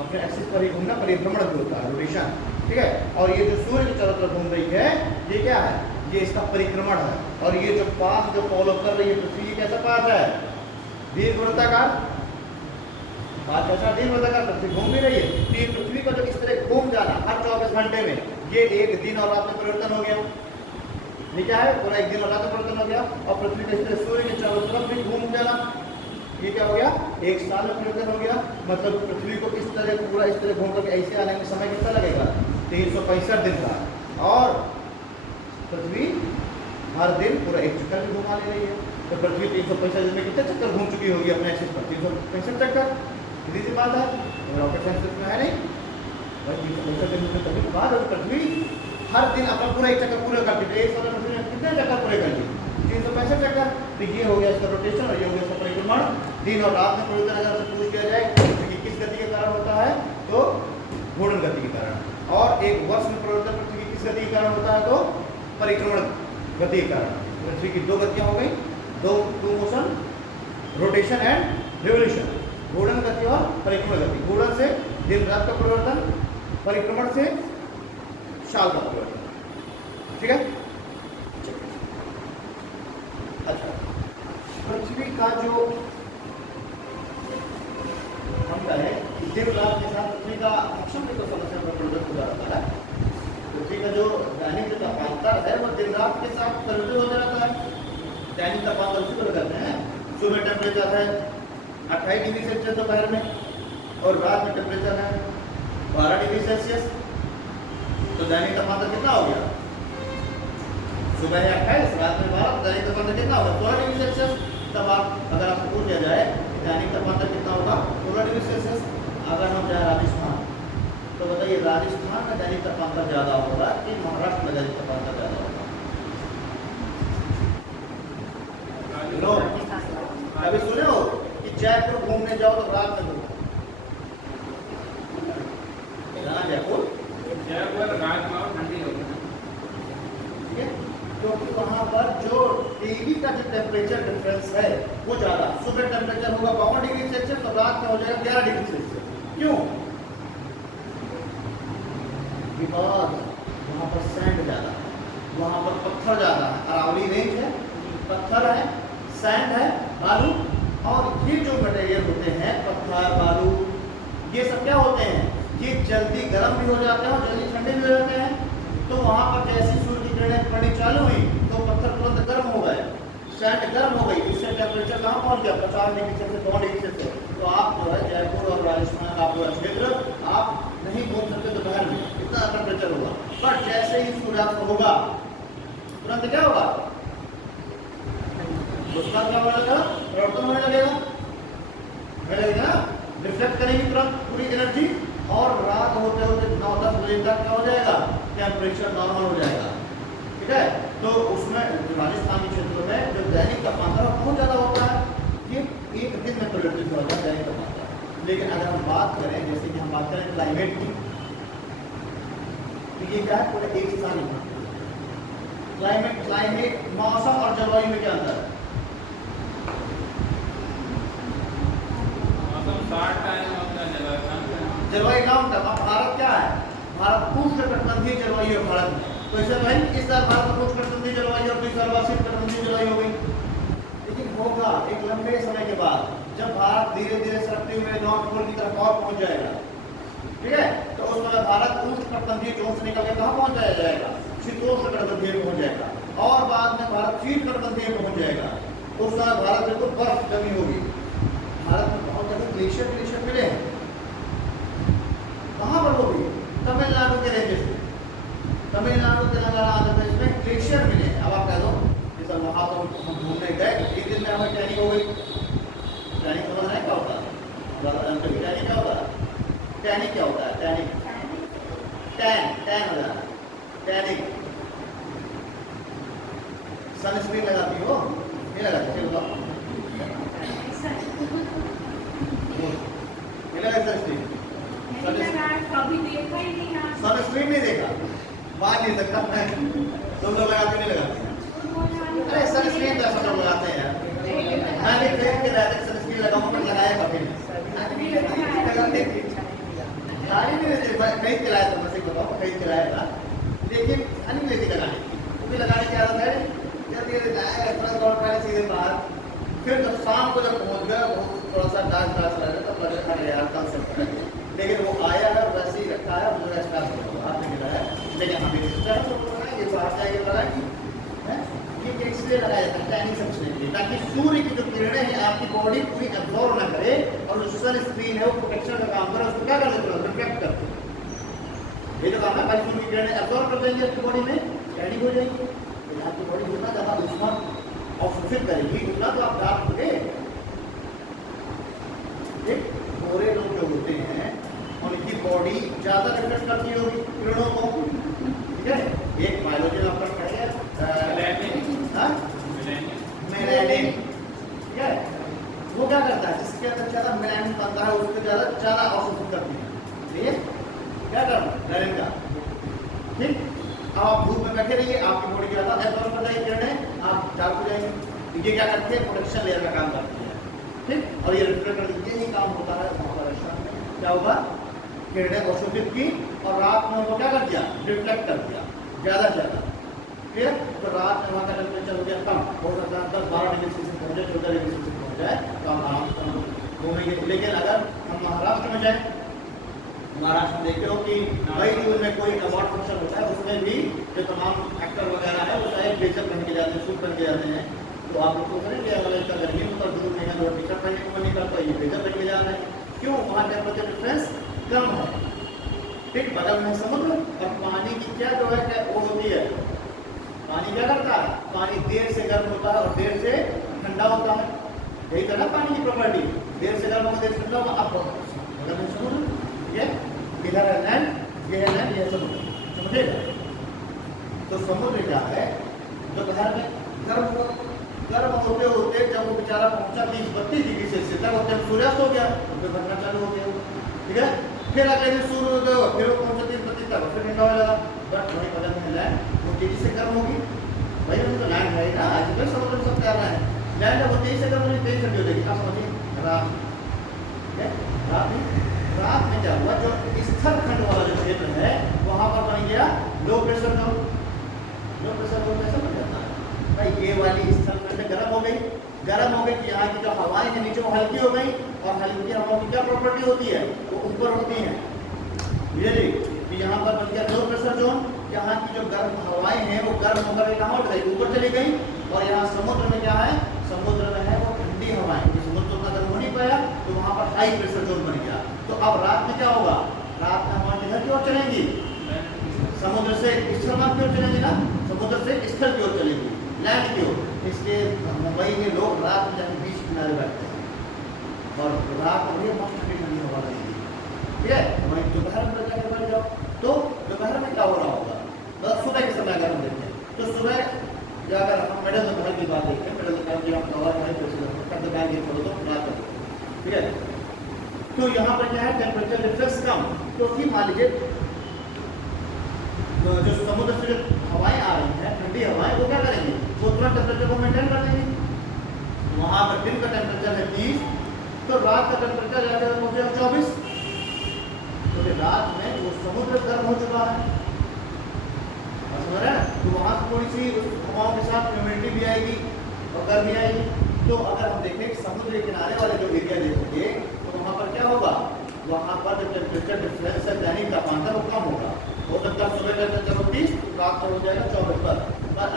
अपने एक्सिस पर ही घूमना परिभ्रमण भी होता है, रोटेशन, ठीक है। और ये जो सूर्य के चारों तरफ घूम रही है, ये क्या है, ये इसका परिक्रमण है। और ये जो पाथ जो फॉलो कर रही है पृथ्वी, ये कैसा पाथ है, दीर्घवृत्ताकार पाथ, कैसा दीर्घवृत्ताकार, पृथ्वी घूम भी रही है। तो ये पृथ्वी का जो इस तरह घूम जाना हर 24 घंटे में, ये एक दिन और रात में परिवर्तन हो गया, ये क्या है, पूरा एक दिन और रात में परिवर्तन हो गया। और पृथ्वी के इस तरह सूर्य के चारों तरफ भी घूम जाना, ये क्या हो गया, एक साल में परिवर्तन हो गया। मतलब पृथ्वी को इस तरह पूरा इस तरह घूम करके ऐसे आने में समय कितना लगेगा, 365 दिन का। और पृथ्वी हर दिन पूरा एक चक्कर भी घुमा ले रही है, तो पृथ्वी 365 दिन में कितने चक्कर घूम चुकी होगी अपने एक्सिस पर, 365 चक्कर, सीधी सी बात है, रॉकेट साइंस में है नहीं, भाई 365 दिन में कभी बाद पृथ्वी हर दिन अपना पूरा एक चक्कर पूरा करती है। एक सोलर पृथ्वी कितने चक्कर पूरे करती है? 365 चक्कर। तो ये हो गया इसका रोटेशन और ये हो गया इसका परिक्रमण। दिन और रात में परिवर्तन अगर आपसे पूछ दिया जाए कि किस गति के कारण होता है, तो घूर्णन गति के कारण। और एक वर्ष में परिवर्तन पृथ्वी की किस गति के कारण होता है, तो परिक्रमण गति के कारण। पृथ्वी की दो गतियां हो गई, two motion, rotation and revolution. घूर्णन गति और परिक्रमण गति। घूर्णन से दिन रात का परिवर्तन, परिक्रमण से साल का परिवर्तन। ठीक है। अच्छा, पृथ्वी का जो हम कहें दिन रात के साथ पृथ्वी का अक्षम भी तो समस्या में परिवर्तन हो जाता है। पृथ्वी का जो दैनिक जो तापमान है वो दिन रात के साथ परिवर्तन होता रहता है। दैनिक तापमान उसी को कहते हैं। सुबह टेम्परेचर है 28 डिग्री सेल्सियस दोपहर में, और रात में टेम्परेचर है 12 डिग्री सेल्सियस। तो दैनिक तापमान कितना हो गया? सुबह है 28, रात में 12, दैनिक तापमान कितना होगा? 16 डिग्री सेल्सियस। तब आप अगर आपको पूछ दिया जाए दैनिक तापमान कितना होगा? 16 डिग्री सेल्सियस। अगर हम जाए राजस्थान, तो बताइए राजस्थान में दैनिक तापमान ज्यादा होगा कि महाराष्ट्र में दैनिक तापमान ज्यादा होगा? नो, कभी सुने हो कि जयपुर घूमने जाओ तो रात में घूमो? जयपुर ठंडी होगी, ठीक है, क्योंकि वहां पर जो डेली का जो टेम्परेचर डिफरेंस है वो ज्यादा। सुबह टेम्परेचर होगा 52 डिग्री सेल्सियस, तो रात में हो जाएगा 11 डिग्री सेल्सियस। क्यों? बिकॉज वहां पर सैंड ज्यादा है, वहां पर पत्थर ज्यादा है। अरावली रेंज है, पत्थर है, सैंड है, बालू। और ये जो मटेरियल होते हैं पत्थर, बालू, ये सब क्या होते हैं? ये जल्दी गर्म भी हो जाते हैं और जल्दी ठंडे भी हो जाते हैं। तो वहां पर जैसी सूर्य की किरणें पड़नी चालू हुई तो पत्थर तुरंत गर्म हो गए, सैंड गर्म हो गई। इससे टेम्परेचर कहाँ पहुंच गया? 50 डिग्री सेल्सियस, 2 डिग्री सेल्सियस। तो आप जो है जयपुर और राजस्थान का पूरा क्षेत्र आप नहीं घूम सकते दोपहर में, इतना टेम्परेचर होगा। पर जैसे ही सूर्यास्त होगा तुरंत क्या होगा? उसका क्या होने लगेगा? परिवर्तन होने लगेगा, रिफ्लेक्ट करेगी तुरंत पूरी एनर्जी, और रात होते होते 9-10 बजे तक क्या हो जाएगा? टेम्परेचर नॉर्मल हो जाएगा। ठीक है। तो उसमें राजस्थान के क्षेत्रों में जो दैनिक तापमान बहुत ज़्यादा होता है, ये एक दिन में परिवर्तित हो जाता है दैनिक तापमान। लेकिन अगर हम बात करें, जैसे कि हम बात करें क्लाइमेट की, तो ये क्या है? पूरा एक स्थान है। क्लाइमेट मौसम और जलवायु में क्या अंतर है? जलवायु लॉन्ग टर्म। अब भारत क्या है? भारत उष्णकटिबंधीय जलवायु है भारत में। तो इससे पहले इस साल भारत में उष्णकटिबंधीय जलवायु और 2 साल बाद शीतकटिबंधीय जलवायु हो गई। लेकिन होगा एक लंबे समय के बाद, जब भारत धीरे धीरे सरकते हुए नॉर्थ पोल की तरफ और पहुंच जाएगा। ठीक है। तो उस समय भारत उष्णकटिबंधीय जोन से निकल के कहाँ पहुंच जाएगा? शीतोष्णकटिबंधीय में पहुंच जाएगा। और बाद में भारत शीतकटिबंधीय में पहुंच जाएगा। उस समय भारत बिल्कुल बर्फ जमी होगी। भारत में बहुत ज्यादा ग्लेशियर मिले हैं। कहाँ पर वो भी? तमिलनाडु के रेंजेस में, तमिलनाडु, तेलंगाना, आंध्र प्रदेश में ग्लेशियर मिले। अब आप कह दो कि सर वहाँ तो हम घूमने गए, एक दिन में हमें ट्रेनिंग हो गई। ट्रेनिंग समझ रहे हैं क्या होता है? ट्रेनिंग क्या होता है? टैनिंग क्या होता है? टैन हो जाना, टैनिंग। सनस्क्रीन लगाती हो? नहीं लगाती? नहीं लगा सनस्क्रीन? सनस्क्रीन नहीं देखा, मान नहीं सकता मैं। तुम लोग लगाते नहीं लगाते? अरे सनस्क्रीन तो सब लोग लगाते हैं यार। मैं भी खरीद के लाया था सनस्क्रीन, लगाऊंगा, लगाया कभी नहीं। गाड़ी नहीं रहती, खरीद के लाया था, मैं सही बताऊँ, खरीद के लाया था। लेकिन नहीं रहती लगाने की, क्योंकि लगाने की आदत है। जब ये दौड़ पाए सीधे बाहर, फिर जब शाम को जब पहुँच गया थोड़ा सा डांस लगा तब लगा था यार कल सब। लेकिन वो आया है वैसे ही रखा है, मुझे एहसास हाथ में गिरा है। लेकिन हम ये बाहर जाएंगे लगाएंगे, ये इसलिए लगाया जाता है टैनिंग समझने के लिए, ताकि सूर्य की जो किरणें हैं आपकी बॉडी पूरी एब्जॉर्ब ना करे, और जो सन स्क्रीन है वो प्रोटेक्शन का काम करे, उसको क्या कर देते हैं? रिफ्लेक्ट करते हैं। ये जो काम है, सूर्य की किरणें एब्जॉर्ब कर देंगे आपकी बॉडी में, टैनिंग हो जाएगी। आपकी बॉडी जितना ज़्यादा दुश्मन अवशोषित करेगी उतना तो आप डार्क होंगे। गोरे लोग जो होते हैं उनकी बॉडी ज्यादा रिफ्लेक्ट करती होगी किरणों को, ठीक है। एक बायोलॉजी में अपन पढ़ेंगे मेलानिन, ठीक है। वो क्या करता है, जिसके अंदर ज्यादा मेलानिन बनता है उसको ज्यादा अवशोषित करती है, ठीक है। क्या करना मेलानिन का, ठीक। अब आप धूप में बैठे रहिए, आपकी बॉडी ज्यादा एब्जॉर्ब कर जाएगी किरणें, आप डार्क हो जाएंगे। ये क्या करते हैं, प्रोटेक्शन लेयर का काम करती है, ठीक। और ये रिफ्लेक्ट कर देती है, यही काम होता है वहाँ पर रेस्टोरेंट में। क्या होगा, किरणें अवशोषित की और रात में उनको क्या कर दिया, रिफ्लेक्ट कर दिया ज्यादा से ज्यादा, ठीक है। तो रात में वहाँ का टेम्परेचर हो गया कम, हो सकता है 10-12 डिग्री सेल्सियस पहुँच जाए, 14 डिग्री सेल्सियस पहुँच जाए, तो हम आराम से घूमेंगे। लेकिन अगर हम महाराष्ट्र में जाए, महाराष्ट्र में देखते हो कि भाई न्यूज में कोई अवार्ड फंक्शन होता है, उसमें भी जो तमाम एक्टर वगैरह है वो चाहे ब्लेजर पहन के जाते हैं, सूट पहन के जाते हैं। तो आप लोग सोच रहे हैं कि अगर इसका गर्मी में तो दूर नहीं है, तो टी शर्ट पहनने को नहीं करता, ये ब्लेजर पहन के जा रहे हैं। क्यों, वहाँ टेम्परेचर डिफरेंस कम है, ठीक। बगल में समुद्र, और पानी की क्या जो है वो होती है, पानी क्या करता है, पानी देर से गर्म होता है और देर से ठंडा होता है। यही तो ना पानी की प्रॉपर्टी, देर से गर्म होगा, देर से ठंडा होगा। अब बगल में समुद्र, ये इधर है लैंड, ये है लैंड, ये समुद्र, समझेगा। तो समुद्र क्या है, दोपहर में गर्म होते होते जब वो बेचारा पहुंचा 30-32 डिग्री सेल्सियस तक, होते सूर्यास्त हो गया, तो घटना चालू हो गया, ठीक है। फिर अगले दिन सूर्योदय हुआ, फिर वो पहुंचा 30-32 तक, फिर ठंडा हो लगा। बट वही बगल में लैंड, वो तेजी से गर्म होगी, भाई हम तो लैंड है ना, आज तक समुद्र में सब तैर रहे हैं, लैंड है वो तेजी से गर्म होगी, तेजी ठंडी हो जाएगी। आप समझिए रात, ठीक है। रात में क्या हुआ, जो स्थल खंड वाला जो क्षेत्र है वहां पर बन गया low pressure zone. Low pressure zone कैसे बन जाता है भाई, ये वाली स्थल खंड गर्म हो गई कि यहाँ की जो हवाएं हैं नीचे वो हल्की हो गई, और हल्की हवाओं की क्या प्रॉपर्टी होती है, वो ऊपर उठती है, ये कि यहाँ पर बन गया लो प्रेशर जोन। यहाँ की जो गर्म हवाएं हैं वो गर्म होकर कहाँ उठ गई, ऊपर चली गई। और यहाँ समुद्र में क्या है, समुद्र में है वो ठंडी हवाएं, समुद्र तो गर्म हो नहीं पाया, तो वहाँ पर हाई प्रेशर जोन बन गया। तो अब रात में क्या होगा, रात में हमारे इधर की ओर चलेंगी, समुद्र से स्थल मार्ग की ओर चलेंगी ना, समुद्र से स्थल की ओर चलेंगी, लैंड की ओर। इसलिए मुंबई में लोग रात में जाके बीच किनारे बैठते हैं और रात में मस्त ठंडी हवा लगेगी, ठीक है। वहीं दोपहर में जाकर बैठ जाओ, तो दोपहर में क्या हो रहा होगा, बस सुबह के समय अगर हम देखें तो सुबह अगर हम मिडल दोपहर की बात देखते हैं, मिडल दोपहर की हम कवर करें तो दोपहर की छोड़ दो रात में, ठीक है। तो यहाँ पर क्या है, टेम्परेचर डिफरेंस कम, क्योंकि मान लीजिए जो समुद्र से जो हवाएं आ रही हैं, ठंडी हवाएं, वो क्या करेंगी, वो तुरंत टेम्परेचर को मेंटेन कर देंगी। वहाँ पर दिन का टेम्परेचर है 30, तो रात का टेम्परेचर जाकर पहुँचेगा 24, तो फिर रात में वो समुद्र गर्म हो चुका है, समझ रहे हैं। तो वहाँ थोड़ी सी हवाओं के साथ ह्यूमिडिटी भी आएगी और गर्मी आएगी। तो अगर हम देखें समुद्र के किनारे वाले जो एरिया देखेंगे, तो वहाँ पर क्या होगा, वहाँ पर जो टेम्परेचर डिफरेंस है दैनिक तापमान का वो कम होगा। हो सकता है सुबह टेम्परेचर 30, रात को हो जाएगा 24 पर।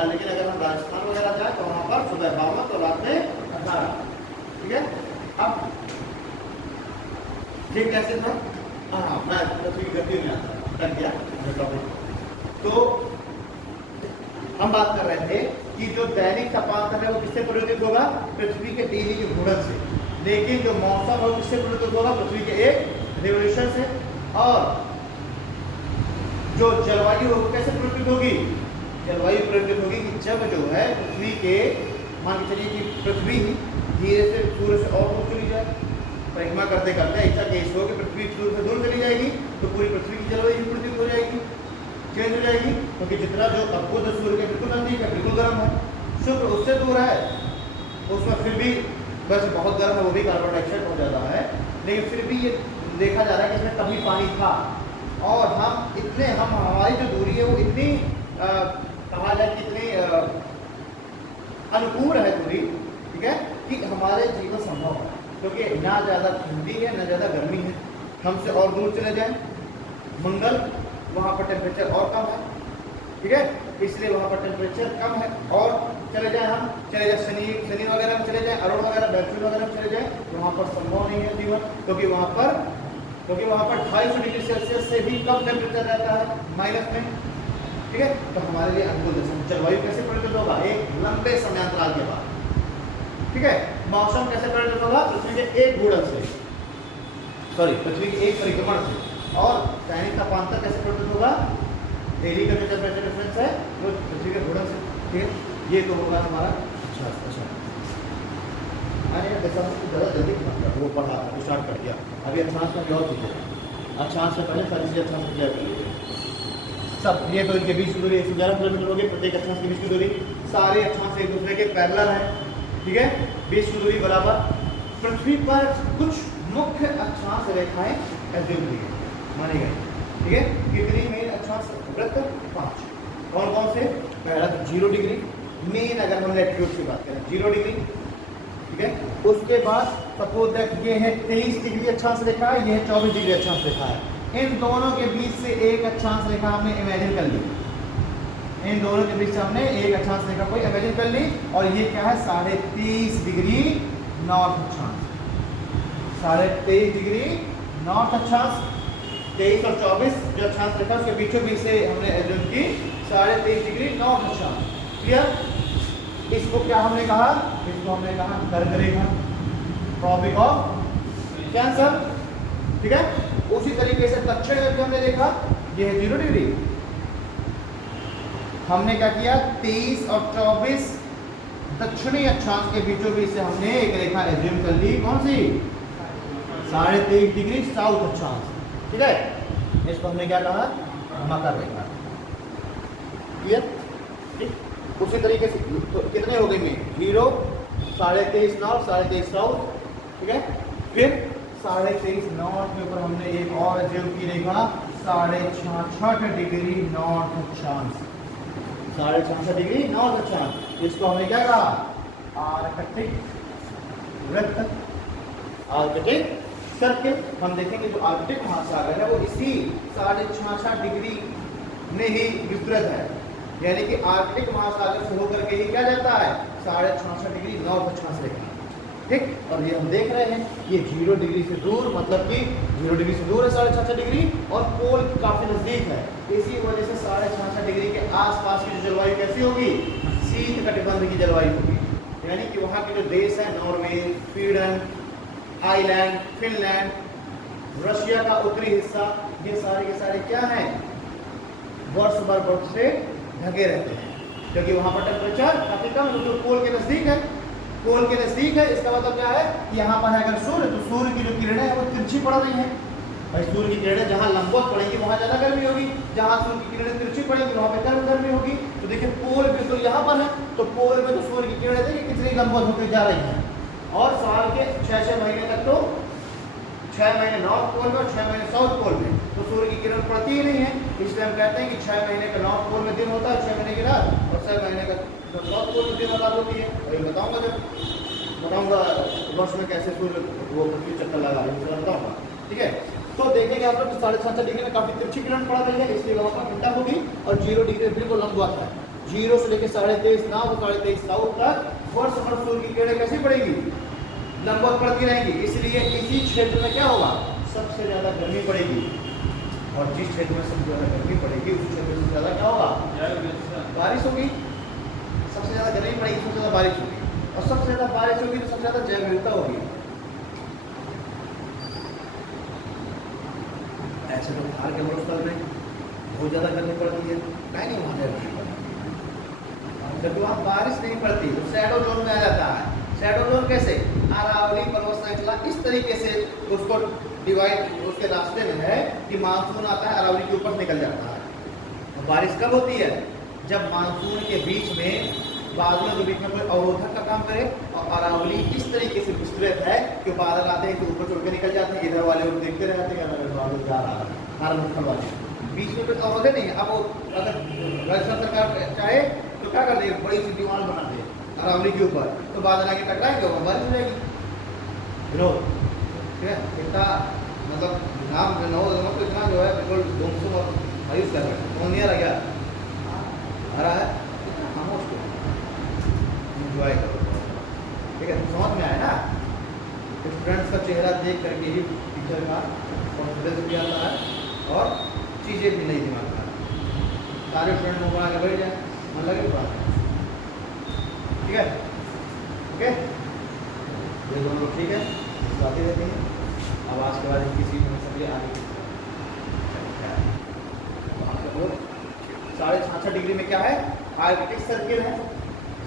लेकिन अगर हम राजस्थान वगैरह जाए तो वहाँ पर सुबह 52 तो रात में 18, ठीक है। अब ठीक कैसे था, हाँ मैं पृथ्वी गति में आता लग गया टॉपिक। तो हम बात कर रहे थे कि जो दैनिक तापमान है वो किससे परिवर्तित होगा, पृथ्वी के डेली के घूर्णन से। लेकिन जो मौसम है वो किससे परिवर्तित होगा, पृथ्वी के एक रिवोल्यूशन से। और जो जलवायु है वो कैसे परिवर्तित होगी, जलवायु परिवर्तित होगी कि जब जो है पृथ्वी के, मान के चलिए कि पृथ्वी धीरे से सूर्य से और दूर चली जाए, परिक्रमा करते करते ऐसा केस हो कि पृथ्वी सूर्य से दूर चली जाएगी, तो पूरी पृथ्वी की जलवायु परिवर्तित हो जाएगी, चेंज हो जाएगी। क्योंकि जितना जो अद्भुत सूर्य के बिल्कुल नजदीक है, बिल्कुल गर्म है, शुक्र उससे दूर है, उसमें फिर भी वैसे बहुत गर्म है, वो भी कार्बन डाइऑक्साइड हो जाता है, लेकिन फिर भी ये देखा जा रहा है कि इसमें कभी पानी था। और हम हमारी जो दूरी है वो इतनी कहा जाए कि इतनी अनुकूल है दूरी, ठीक है, कि हमारे जीवन संभव है। क्योंकि ना ज़्यादा ठंडी है ना ज़्यादा गर्मी है। हमसे और दूर चले जाएं मंगल, वहाँ पर टेम्परेचर और कम है, ठीक है, इसलिए वहाँ पर टेम्परेचर कम है। और चले जाए शनि वगैरह में चले जाएं, अरुण वगैरह, नेपच्यून वगैरह में चले जाएं, तो वहाँ पर संभव नहीं है जीवन। क्योंकि वहाँ पर 250 डिग्री सेल्सियस से भी कम टेम्परेचर रहता है, माइनस में, ठीक है। तो हमारे लिए अनुकूल जलवायु कैसे परिवर्तित होगा, एक लंबे समयांतराल के बाद, ठीक है। मौसम कैसे परिवर्तित होगा, पृथ्वी के एक घूर्णन से, पृथ्वी के एक परिक्रमण से। और चाइनीज तापांतर कैसे प्रोड्यूस होगा, दिल्ली का जो टेम्परेचर डिफरेंस है वो पृथ्वी के घूर्णन से, ठीक है, ये तो होगा हमारा। अच्छा अरे जैसा ज़्यादा जल्दी वो पढ़ा स्टार्ट कर दिया, अभी अक्षांश में और चीज़ें, अक्षांश से पहले सारी चीज़ें अक्षांश क्लियर कर लीजिए सब। ये तो इनके बीच की दूरी 111 किलोमीटर होगी, प्रत्येक अक्षांश के बीच की दूरी, सारे अक्षांश एक दूसरे के पैरेलल हैं, ठीक है, बीच की दूरी बराबर। पृथ्वी पर कुछ मुख्य अक्षांश रेखाएं एज्यूम की मानी गई, ठीक है, कितनी मेन अक्षांश वृत्त, 5। कौन कौन से, पहला तो 0 डिग्री मेन, अगर हम लैटिट्यूड की बात करें 0 डिग्री, ठीक है। उसके बाद सपोज दैट ये है 23 डिग्री अक्षांश रेखा है, ये है 24 डिग्री अक्षांश रेखा है। इन दोनों के बीच से एक अक्षांश रेखा हमने इमेजिन कर ली, इन दोनों के बीच से हमने एक अक्षांश रेखा को इमेजिन कर ली, और ये क्या है 23.5 डिग्री नॉर्थ अक्षांश, 23.5 डिग्री नॉर्थ अक्षांश। 23 और 24 जो अक्षांश रेखा उसके बीचों बीच से हमने एज्यूम की 23.5 डिग्री नॉर्थ अक्षांश। क्लियर। इसको क्या हमने कहा, इसको हमने कहा कर्क रेखा, ट्रॉपिक ऑफ कैंसर, ठीक है। उसी तरीके से दक्षिण में भी हमने देखा, ये है 0 डिग्री, हमने क्या किया 23 और 24 दक्षिणी अक्षांश के बीचों बीच से हमने एक रेखा एज्यूम कर ली, कौन सी, 23.5 डिग्री साउथ अक्षांश, ठीक है। इसको हमने क्या कहा, मकर रेखा। क्लियर, ठीक। उसी तरीके से तो कितने हो गए में 0, 23.5 नॉर्थ, 23.5 साउथ, ठीक है। फिर 23.5 नॉर्थ के ऊपर हमने एक और एज्यूम की रेखा 66.5 डिग्री नॉर्थ अक्षांश, 66.5 डिग्री नॉर्थ अक्षांश। इसको हमने क्या कहा, आर्कटिक वृत्त, आर्कटिक सर्किल। हम देखेंगे जो आर्कटिक महासागर है वो इसी 66.5 डिग्री में ही विस्तृत है, यानी कि आर्कटिक महासागर से होकर के ही क्या जाता है 66.5 डिग्री नॉर्थ अक्षांश रेखा, ठीक। और ये हम देख रहे हैं ये 0 डिग्री से दूर, मतलब कि 0 डिग्री से दूर है 66.5 डिग्री, और पोल काफी नजदीक है, इसी वजह से 66.5 डिग्री के आसपास की जो जलवायु कैसी होगी, शीत कटिबंध की जलवायु होगी, यानी कि वहाँ के जो देश है Norway, Sweden, island, Finland, Russia का उत्तरी हिस्सा, ये सारे के सारे क्या हैं, वर्ष भर बर्फ से ढके रहते हैं, क्योंकि वहाँ पर टेम्परेचर काफी कम है, तो पोल के नजदीक है, पोल के नजदीक है। इसका मतलब क्या है, यहाँ पर है अगर सूर्य, तो सूर्य की जो किरणें हैं वो तिरछी पड़ रही हैं, भाई सूर्य की किरणें जहाँ लंबवत पड़ेंगी वहाँ ज़्यादा गर्मी होगी, जहाँ सूर्य की किरणें तिरछी पड़ेंगी वहाँ पे कम गर्मी होगी। तो देखिए पोल बिल्कुल यहाँ पर है, तो पोल में तो सूर्य की किरणें देखिए कितनी लंबवत होकर जा रही हैं, और साल के 6-6 महीने तक, तो 6 महीने नॉर्थ पोल में और 6 महीने साउथ पोल में तो सूर्य की किरण पड़ती ही नहीं है, इसलिए हम कहते हैं कि 6 महीने का नॉर्थ पोल में दिन होता है, 6 महीने की रात, और 6 महीने का साउथ पोल में दिन और रात होती है। वही बताऊंगा, जब बताऊंगा वर्ष में कैसे सूर्य वो पृथ्वी चक्कर लगा रही है बताऊंगा, ठीक है। तो देखेंगे आप लोग 66.5 डिग्री में काफी तिरछी किरण पड़ रही है, इसलिए वहाँ पर ठंडा होगी, और 0 डिग्री बिल्कुल लंबवत है, 0 से लेकर 23.5 नॉर्थ और 23.5 साउथ तक वर्ष भर सूर्य की किरणें कैसी पड़ेगी, लंबवत पड़ती रहेंगी, इसलिए इसी क्षेत्र में क्या होगा, सबसे ज्यादा गर्मी पड़ेगी, और जिस क्षेत्र में सबसे ज्यादा गर्मी पड़ेगी उस क्षेत्र में सबसे ज्यादा क्या होगा, बारिश होगी, सबसे ज्यादा गर्मी पड़ेगी सबसे ज्यादा बारिश होगी, और सबसे ज्यादा बारिश होगी तो सबसे ज्यादा जैव विविधता होगी। ऐसे तो बाहर के मरुस्थल में बहुत ज्यादा गर्मी पड़ती है, कहीं नहीं वहाँ जैव विविधता, जब वहाँ बारिश नहीं पड़ती तो शैडो जोन में आ जाता है। शैडो जोन कैसे, अरावली पर्वत श्रृंखला इस तरीके से उसको डिवाइड उसके रास्ते में है कि मानसून आता है अरावली के ऊपर निकल जाता है। तो बारिश कब होती है, जब मानसून के बीच में बादलों के बीच में कोई अवरोधक का काम करे, और अरावली इस तरीके से विस्तृत है कि बादल आते हैं कि ऊपर चढ़ के निकल जाते हैं, इधर वाले लोग देखते रहते हैं बादल जा रहा है, हर मुखल वाले बीच में कोई अवरोधक नहीं है। अब अगर राजस्थान सरकार चाहे तो क्या कर दे, बड़ी सी दीवार बना दे अरावली के ऊपर, तो बादल आके टकराएंगे, वहाँ बारिश हो जाएगी। विनोद ठीक है, इतना मतलब नाम विनोद तो इतना जो है बिल्कुल धूमसुम और मायूस कर रहा है, कौन नहीं आ रहा क्या आ रहा है, खामोश एंजॉय करो, ठीक है, समझ में आया ना। फ्रेंड्स का चेहरा देख करके ही टीचर का कॉन्फिडेंस भी आता है और चीज़ें भी नहीं दिमाग में, सारे फ्रेंड को बना के बैठ जाए, मन लगे बात, ठीक है, ओके, ये दोनों लोग ठीक है, बातें रहती हैं। अब आज के बाद इनकी चीज़ में सब ये आगे 66.5 डिग्री में क्या है, आर्कटिक सर्किल है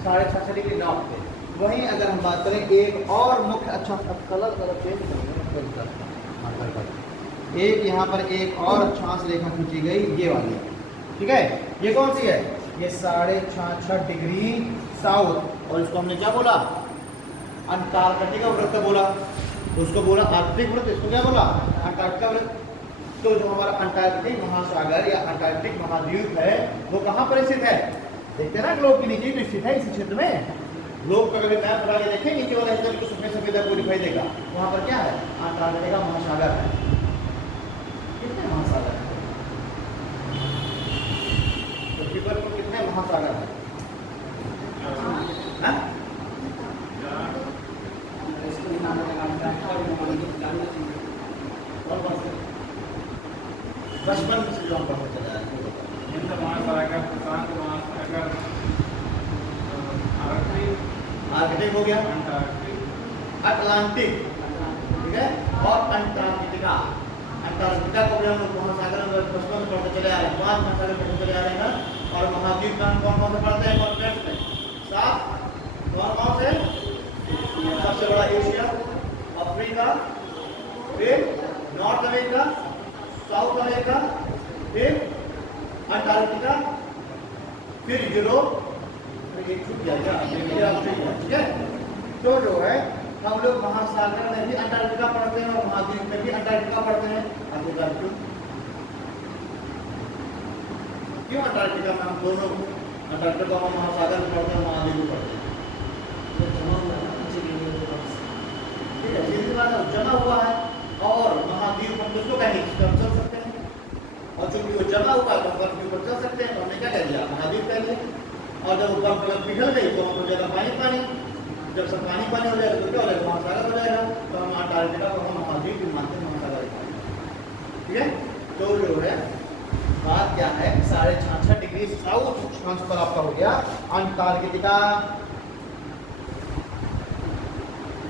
66.5 डिग्री नॉर्थ पे। वहीं अगर हम बात करें एक और मुख्य, अच्छा कलर चेंज करेंगे, एक यहाँ पर एक और अक्षांश रेखा खींची गई, ये वाली, ठीक है। ये कौन सी है, ये 66.5 डिग्री साउथ, और इसको हमने क्या बोला, अंटार्कटिका वृत्त बोला, उसको बोला आर्कटिक वृत्त, इसको क्या बोला, अंटार्कटिका वृत्त। तो जो हमारा अंटार्कटिक महासागर या अंटार्कटिक महाद्वीप है वो कहाँ पर स्थित है, देखते हैं ना ग्लोब के नीचे तो स्थित है इसी क्षेत्र में। ग्लोब का कभी मैप बना के देखें, नीचे वाला हिस्सा बिल्कुल सफेद सफेद आपको दिखाई देगा, वहाँ पर क्या है, अंटार्कटिका महासागर है। कितने महासागर है पृथ्वी पर, कितने महासागर है, हाँ? बचपन से जो हम पढ़ते चला है, हिंद महासागर, प्रशांत महासागर, आर्कटिक हो गया, अंटार्कटिक, अटलांटिक, ठीक है, और अंटार्कटिका। अंटार्कटिका को भी हम लोग महासागर में बचपन में पढ़ते चले आ रहे हैं, 5 महासागर पढ़ते चले आ रहे हैं ना। और महाद्वीप का कौन कौन से पढ़ते हैं कॉन्टिनेंट्स में, 7, कौन कौन से, सबसे बड़ा एशिया, अफ्रीका, फिर नॉर्थ अमेरिका, साउथ अमेरिका, फिर अंटार्कटिका, फिर यूरोप, फिर एक छूट जाएगा, ठीक है। तो जो है हम लोग महासागर में भी अंटार्कटिका पढ़ते हैं और महाद्वीप में भी अंटार्कटिका पढ़ते हैं। आखिरकार क्यों अंटार्कटिका में हम दोनों, अंटार्कटिका में महासागर में पढ़ते हैं, महाद्वीप में पढ़ते हैं, ठीक है, सीधी बात है, जमा हुआ है। और महाद्वीप हम किसको कहेंगे, हम चल सकते हैं, और चूंकि वो जमा हुआ है तो बर्फ के ऊपर चल सकते हैं, तो हमने क्या कह दिया, महाद्वीप कह दिया। और जब वो बर्फ अगर पिघल गई तो हम जगह पानी पानी, जब सब पानी पानी हो जाएगा तो क्या हो जाएगा, महासागर हो जाएगा। तो हम अंटार्कटिका को हम महाद्वीप भी मानते हैं, महासागर, ठीक है। तो जो है बात क्या है, 66.5 डिग्री साउथ अक्षांश पर आपका हो गया अंटार्कटिका,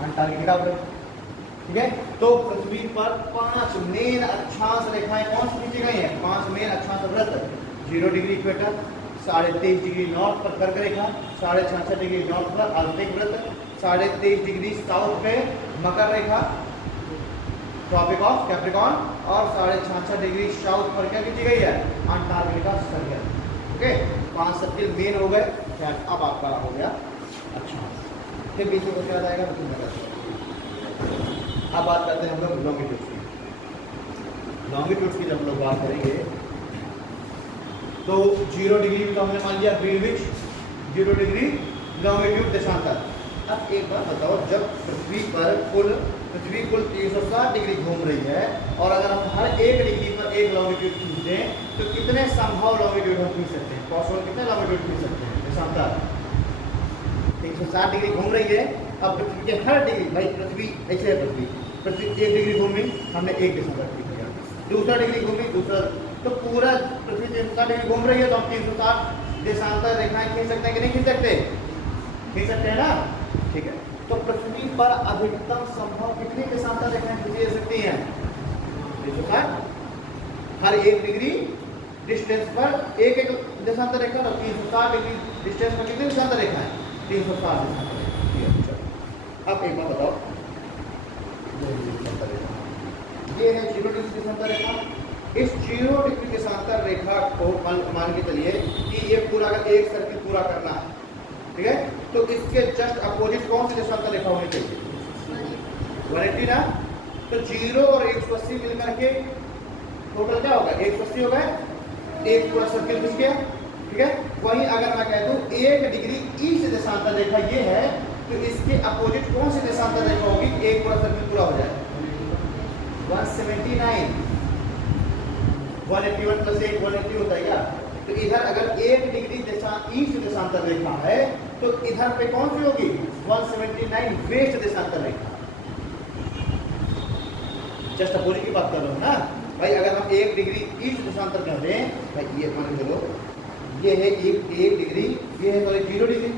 अंटार्कटिका पर, ठीक है। तो पृथ्वी पर 5 मेन अक्षांश रेखाएं कौन सी खींची गई हैं, 5 मेन अक्षांश वृत्त, 0 डिग्री इक्वेटर, 23.5 डिग्री नॉर्थ पर कर्क रेखा, 66.5 डिग्री नॉर्थ पर आर्कटिक वृत्त, 23.5 डिग्री साउथ पे मकर रेखा, ट्रॉपिक ऑफ कैप्रिकॉर्न, और 66.5 डिग्री साउथ पर क्या खींची गई है, Antarctica circle, okay. 5 circle main हो गए। अब आपका हो गया अच्छा, फिर बीच में क्या जाएगा, अब बात करते हैं हम लोग लॉन्गिट्यूड की। लॉन्गिट्यूड की जब हम लोग बात करेंगे तो 0 डिग्री तो हमने मान लिया ग्रीनविच, 0 डिग्री लॉन्गिट्यूड देशांतर। अब एक बात बताओ, जब पृथ्वी कुल 360 डिग्री घूम रही है और अगर हम हर 1 डिग्री पर एक लॉन्गिट्यूड खींच दें तो कितने संभव लॉन्गिट्यूड हम खींच सकते हैं, पॉसिबल कितने लॉन्गिट्यूड खींच सकते हैं देशांतर। 360 डिग्री घूम रही है, अब पृथ्वी के हर डिग्री, भाई पृथ्वी ऐसे है, पृथ्वी 1 डिग्री घूमी, हमने 1 देशांतर खींच दिया, दूसरा डिग्री घूमी, दूसरा, तो पूरा पृथ्वी 360 डिग्री घूम रही है तो हम 360 देशांतर रेखाएं खींच सकते हैं कि नहीं खींच सकते, खींच सकते हैं ना, ठीक है। तो पृथ्वी पर अधिकतम संभव कितनी देशांतर रेखाएं खींची जा सकती हैं, 360, हर 1 डिग्री डिस्टेंस पर एक देशांतर रेखा, और 360 डिग्री डिस्टेंस पर कितनी देशांतर रेखाएं, 360 देशांतर रेखा। अब एक बात बताओ, ये है 0 डिग्री देशांतर रेखा। इस 0 डिग्री देशांतर रेखा को मान के चलिए कि ये पूरा अगर एक सर्किल पूरा करना है, ठीक है, तो इसके जस्ट अपोजिट कौन सी देशांतर रेखा होनी चाहिए, 180 ना। तो 0 और 180 मिलकर के टोटल क्या होगा, 180 होगा, एक पूरा सर्किल घिस गया, ठीक है। वहीं अगर मैं कह दूं 1 डिग्री ईस्ट देशांतर रेखा ये है, तो इसके अपोजिट कौन सी देशांतर रेखा होगी, एक पूरा सर्किल पूरा हो जाए, 179, 181 प्लस 1 180 होता है क्या। तो इधर अगर 1 डिग्री ईस्ट देशांतर रेखा है तो इधर पे कौन सी होगी, 179 वेस्ट देशांतर रेखा। जस्ट अपोजिट की बात कर रहा हूँ ना भाई, अगर हम 1 डिग्री ईस्ट देशांतर कर रहे हैं भाई, ये मान के चलो ये है 1 डिग्री, ये है 0 डिग्री,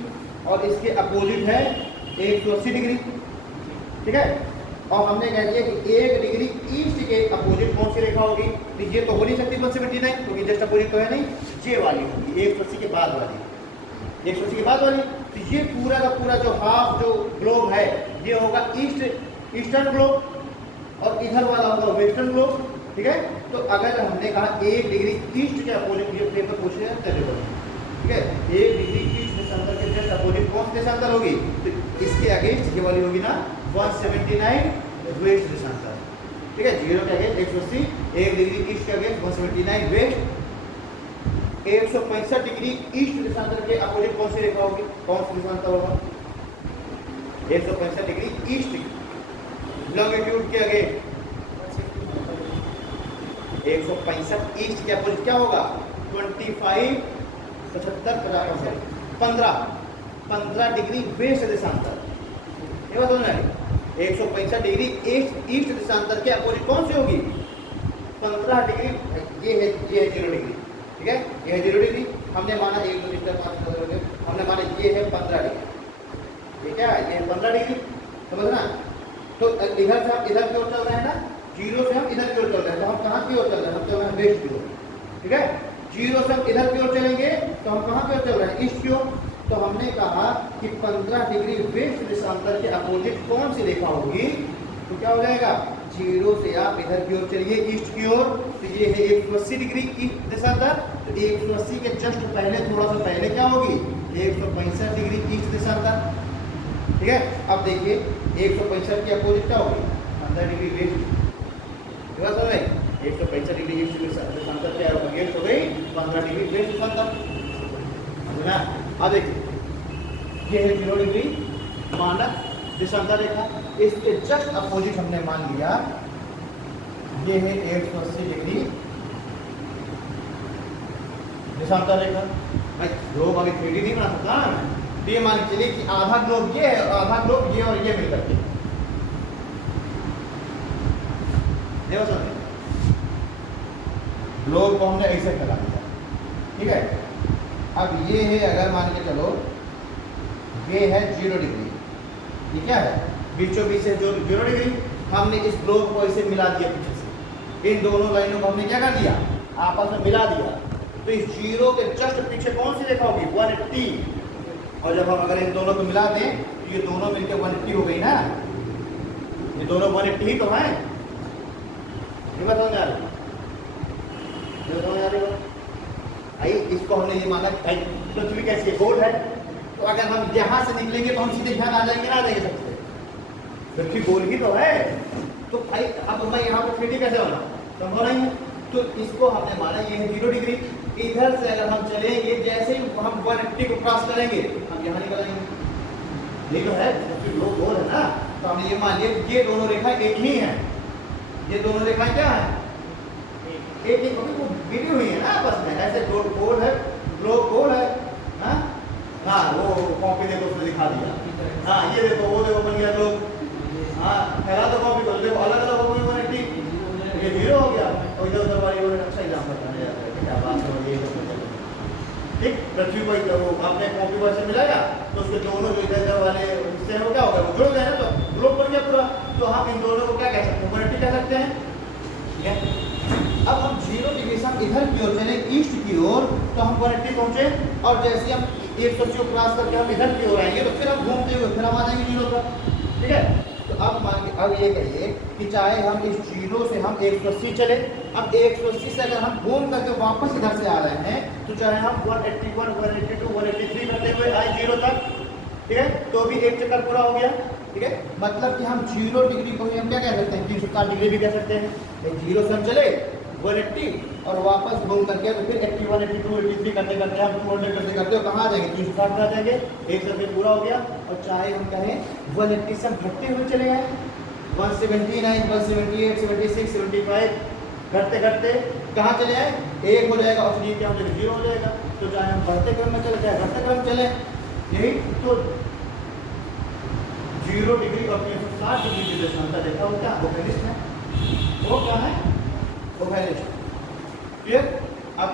और इसके अपोजिट है 180 डिग्री, ठीक है। और हमने कह दिया कि 1 डिग्री ईस्ट के अपोजिट कौन सी रेखा होगी, तो ये तो हो नहीं सकती 179 क्योंकि जस्ट अपोजिट तो है नहीं, ये वाली होगी 180 के बाद वाली, 180 के बाद वाली। तो ये पूरा का पूरा जो हाफ जो ग्लोब है ये होगा ईस्टर्न ग्लोब और इधर वाला होगा वेस्टर्न ग्लोब, ठीक है। तो अगर हमने कहा 1 डिग्री ईस्ट के अपोजिट, ये पेपर पूछ रहे हैं चलेगा, ठीक है, 1 डिग्री ईस्ट देशांतर के जस्ट अपोजिट कौन सी देशांतर होगी, तो इसके अगेंस्ट ये वाली होगी ना 179 वेस्ट देशांतर, ठीक है, 0 के अगेंस्ट 180, 1 डिग्री ईस्ट के अगेंस्ट 179 वेस्ट। 165 डिग्री ईस्ट देशांतर के अपोजिट कौन सी रेखा होगी, कौन सी देशांतर होगा, 165 डिग्री ईस्ट लॉन्गिट्यूड के अगेंस्ट 165 ईस्ट के अपोजिट क्या होगा 25 75 15 डिग्री वेस्ट देशांतर, ये बात समझ आई। 165 डिग्री ईस्ट देशांतर के अपोजिट कौन सी होगी 15 डिग्री, ये है 0 डिग्री, ठीक है, ये है 0 डिग्री। हमने माना 1 2 3 4 5 6 हमने माना ये है 15 डिग्री, ठीक है, ये है 15 डिग्री, समझना। तो इधर से हम इधर की ओर चल रहे हैं ना, 0 से हम इधर की ओर चल रहे हैं, तो हम कहाँ की ओर चल रहे हैं, हम चल रहे हैं वेस्ट की ओर, ठीक है। 0 से हम इधर की ओर चलेंगे तो हम कहाँ की ओर चल रहे हैं, ईस्ट की ओर। तो हमने कहा कि 15 डिग्री वेस्ट देशांतर के अपोजिट कौन सी रेखा होगी, तो क्या हो जाएगा 0 से आप इधर की ओर चलिए ईस्ट की ओर, तो ये है 180 डिग्री ईस्ट देशांतर, तो 180 के जस्ट पहले थोड़ा सा पहले क्या होगी 165 डिग्री ईस्ट देशांतर, ठीक है। अब देखिए 165 के अपोजिट क्या होगी 15 डिग्री वेस्ट, 165 डिग्री ईस्ट देशांतर क्या होगा अगेंस्ट हो गई 15 डिग्री वेस्ट देशांतर, समझना। अब देखिए ये है 0 डिग्री मानक देशांतर रेखा, इसके जस्ट अपोजिट हमने मान लिया ये है 180 डिग्री देशांतर रेखा। भाई ग्लोब अभी 3D नहीं बना सकता ना, तो ये मान के चलिए कि आधा ग्लोब ये है, आधा ग्लोब ये और ये मिलकर के, ग्लोब को हमने ऐसे फैला दिया, ठीक है। अब ये है अगर मान के चलो ये है 0 डिग्री, ये क्या है बीचों बीच से जो 0 डिग्री, हमने इस ग्लोब को ऐसे मिला दिया पीछे से, इन दोनों लाइनों को हमने क्या कर दिया आपस में मिला दिया, तो इस 0 के जस्ट पीछे कौन सी रेखा होगी 180, और जब हम अगर इन दोनों को मिला दें तो ये दोनों मिलकर 180 हो गई ना, ये दोनों 180 ही तो है, ये बताओ जा रही भाई। इसको हमने ये माना भाई पृथ्वी कैसी है गोल है, तो अगर हम यहाँ से निकलेंगे तो हम सीधे ध्यान आ जाएंगे ना, आ जाएंगे सबसे, पृथ्वी गोल ही तो है, तो भाई अब मैं यहाँ पे 3D कैसे बना संभव नहीं है, तो इसको हमने माना ये है 0 डिग्री। इधर से अगर हम चलेंगे जैसे ही हम 180 को क्रॉस करेंगे हम यहाँ निकलेंगे, ये तो है पृथ्वी गोल है ना, तो हमने ये मान लिया ये दोनों रेखा एक ही है, ये दोनों रेखाएं क्या है एक एक वो गिरी हुई है ना आपस में, ऐसे गोल है ग्लोब गोल है, हाँ वो कॉपी देखो उसने दिखा दिया, हाँ ये देखो वो देखो बन गया ग्लोब, हाँ फैला तो कॉपी कर देखो अलग अलग हो गई 180, ये 0 हो गया, और इधर उधर वाली वो अच्छा एग्जाम्पल बनाया जाता है, क्या बात है ये ठीक। पृथ्वी को वो आपने कॉपी पर से मिलाया तो उसके दोनों जो इधर इधर वाले हिस्से हैं वो क्या होगा वो जुड़ गए ना, तो ग्लोब बन गया पूरा, तो हम इन दोनों को क्या कह सकते हैं 180 कह सकते हैं, ठीक है। अब हम 0 डिग्री से हम इधर की ओर चले ईस्ट की ओर, तो हम 180 पहुंचे, और जैसे हम 180 को क्रॉस करके हम इधर की ओर आएंगे तो फिर हम घूमते हुए फिर हम आ जाएंगे 0 पर, ठीक है। तो अब ये कहिए कि चाहे हम इस 0 से हम 180 चले, अब 180 से अगर हम घूम करके वापस इधर से आ रहे हैं तो चाहे हम 181 182 183 करते हुए आए 0 तक, ठीक है, तो भी एक चक्कर पूरा हो गया, ठीक है। मतलब कि हम 0 डिग्री को ही हम क्या कह सकते हैं 360 डिग्री भी कह सकते हैं, 0 से हम चले 180 और वापस घूम करके तो फिर 81 82 83 करते करते हम 200 करते करते कहाँ आ जाएंगे 360 में आ जाएंगे, एक सर्कल पूरा हो गया। और चाहे हम कहें 180 से हम घटते हुए चले गए 179 178 76 75 घटते घटते कहाँ चले आए 1 हो जाएगा और फिर क्या हो जाएगा 0 हो जाएगा। तो चाहे हम बढ़ते क्रम में चले चाहे घटते क्रम चले, यही तो 0 डिग्री और 360 डिग्री की देशांतर देखा वो क्या वोकलिस्ट है, वो क्या है वोकलिस्ट, क्लियर। अब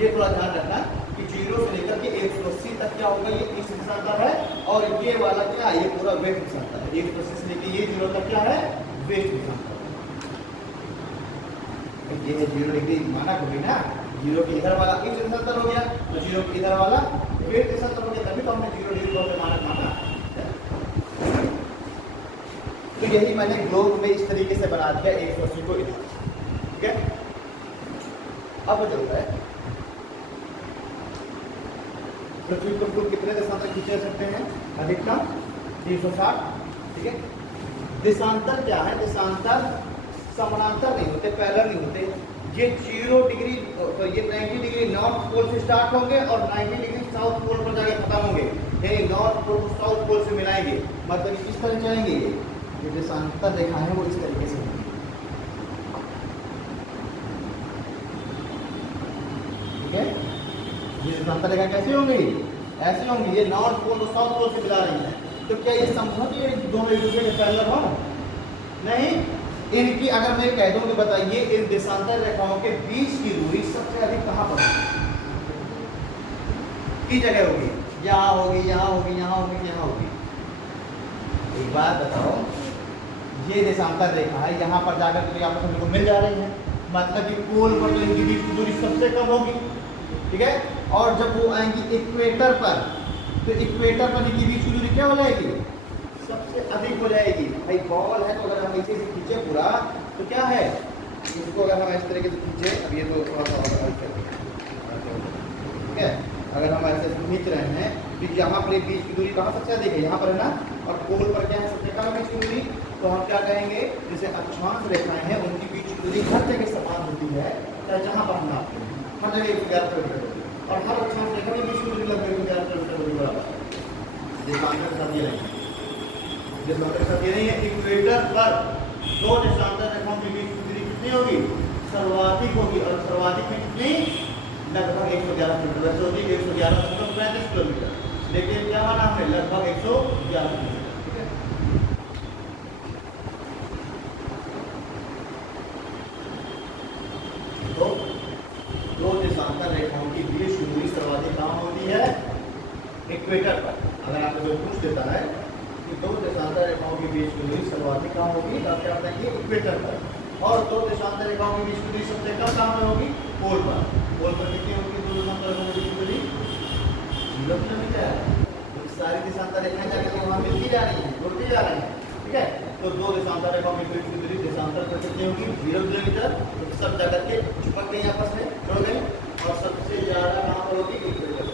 ये थोड़ा ध्यान रखना कि 0 से लेकर के 180 तक क्या होगा ये ईस्ट देशांतर है, और ये वाला क्या ये पूरा वेस्ट देशांतर है, 180 से लेकर ये 0 तक क्या है वेस्ट देशांतर। ये है 0 डिग्री माना कभी ना, 0 के इधर वाला ईस्ट देशांतर हो गया, तो 0 के इधर वाला वेस्ट देशांतर हो गया, तभी तो हमने 0 डिग्री को अपने मानक माना। तो यही मैंने ग्लोब में इस तरीके से बना दिया 180 को इधर, ठीक है। अब चलता है पृथ्वी पर कुल कितने देशांतर खींचे जा सकते हैं? अधिकतम 360, ठीक है। देशांतर क्या है? देशांतर समानांतर नहीं होते, पैरेलल नहीं होते। ये 0 डिग्री तो ये 90 डिग्री नॉर्थ पोल से स्टार्ट होंगे और 90 डिग्री साउथ पोल पर जाके खत्म होंगे, यानी नॉर्थ पोल को साउथ पोल से मिलाएंगे, मतलब इस तरह जाएंगे। ये देशांतर रेखा है वो इस तरीके से होगी, ठीक है। ये देशांतर रेखा कैसे होंगी? ऐसे होंगी, ये नॉर्थ पोल को साउथ पोल से मिला रही है। तो क्या ये संभव है ये दोनों एक दूसरे के पैरेलल हो? नहीं। इनकी अगर मैं कह दूं कि बताइए इन देशांतर रेखाओं के बीच की दूरी सबसे अधिक कहां पर की जगह होगी? यहाँ होगी, यहाँ होगी, यहाँ होगी, यहाँ होगी। एक बात बताओ, ये देशांतर रेखा है, यहाँ पर जाकर के आपस में मिल जा रही है, मतलब कि पोल पर तो इनकी बीच की दूरी सबसे कम होगी, ठीक है। और जब वो आएंगी इक्वेटर पर, तो इक्वेटर पर इनकी बीच की दूरी क्या हो जाएगी? सबसे अधिक हो जाएगी। भाई बॉल है तो अगर हम इसे से खींचे पूरा तो क्या है, इसको अगर हम इस तरीके से खींचे, अब ये तो थोड़ा सा ठीक है, अगर हम ऐसे खींच रहे हैं तो यहाँ पर बीच की दूरी कहाँ सबसे अधिक है? यहाँ पर है ना। और पोल पर क्या है सबसे कम बीच की दूरी? तो हम क्या कहेंगे, जैसे अक्षांश रेखाएं हैं उनकी बीच की दूरी हर जगह समान होती है, चाहे जहाँ पर हम नापते हैं, हर जगह 11 किलोमीटर होती है। और हर अक्षांश रेखा की बीच की दूरी लगभग 11 किलोमीटर होगी बराबर। देशांतर के साथ ये नहीं, देशांतर के साथ ये नहीं है। इक्वेटर पर दो देशांतर रेखाओं की बीच की दूरी कितनी होगी? सर्वाधिक होगी। और सर्वाधिक में कितनी? लगभग 111 किलोमीटर। वैसे होती है 111.35 किलोमीटर, लेकिन क्या माना हमने? लगभग 111 किलोमीटर, ठीक है। तो दो देशांतर रेखाओं की बीच की दूरी सर्वाधिक कहाँ होती है? इक्वेटर पर। अगर आपको कोई पूछ देता है कि दो देशांतर रेखाओं के बीच की दूरी सर्वाधिक कहाँ होगी, तो आप क्या बताएंगे? इक्वेटर पर। और दो देशांतर रेखाओं के बीच की दूरी सबसे कम कहाँ में होगी? पोल पर। पोल पर कितनी होगी दो देशांतर रेखाओं के बीच की दूरी? 0 किलोमीटर। सारी देशांतर रेखाएं जाकर वहाँ मिलती जा रही है, जुड़ती जा रही है, ठीक है। तो दो देशांतर रेखाओं के बीच की दूरी देशांतर पर कितनी होगी? 0 किलोमीटर। तो सब जाकर के चिपक गई आपस में, जुड़ गई। और सबसे ज्यादा कहाँ पर होगी? इक्वेटर।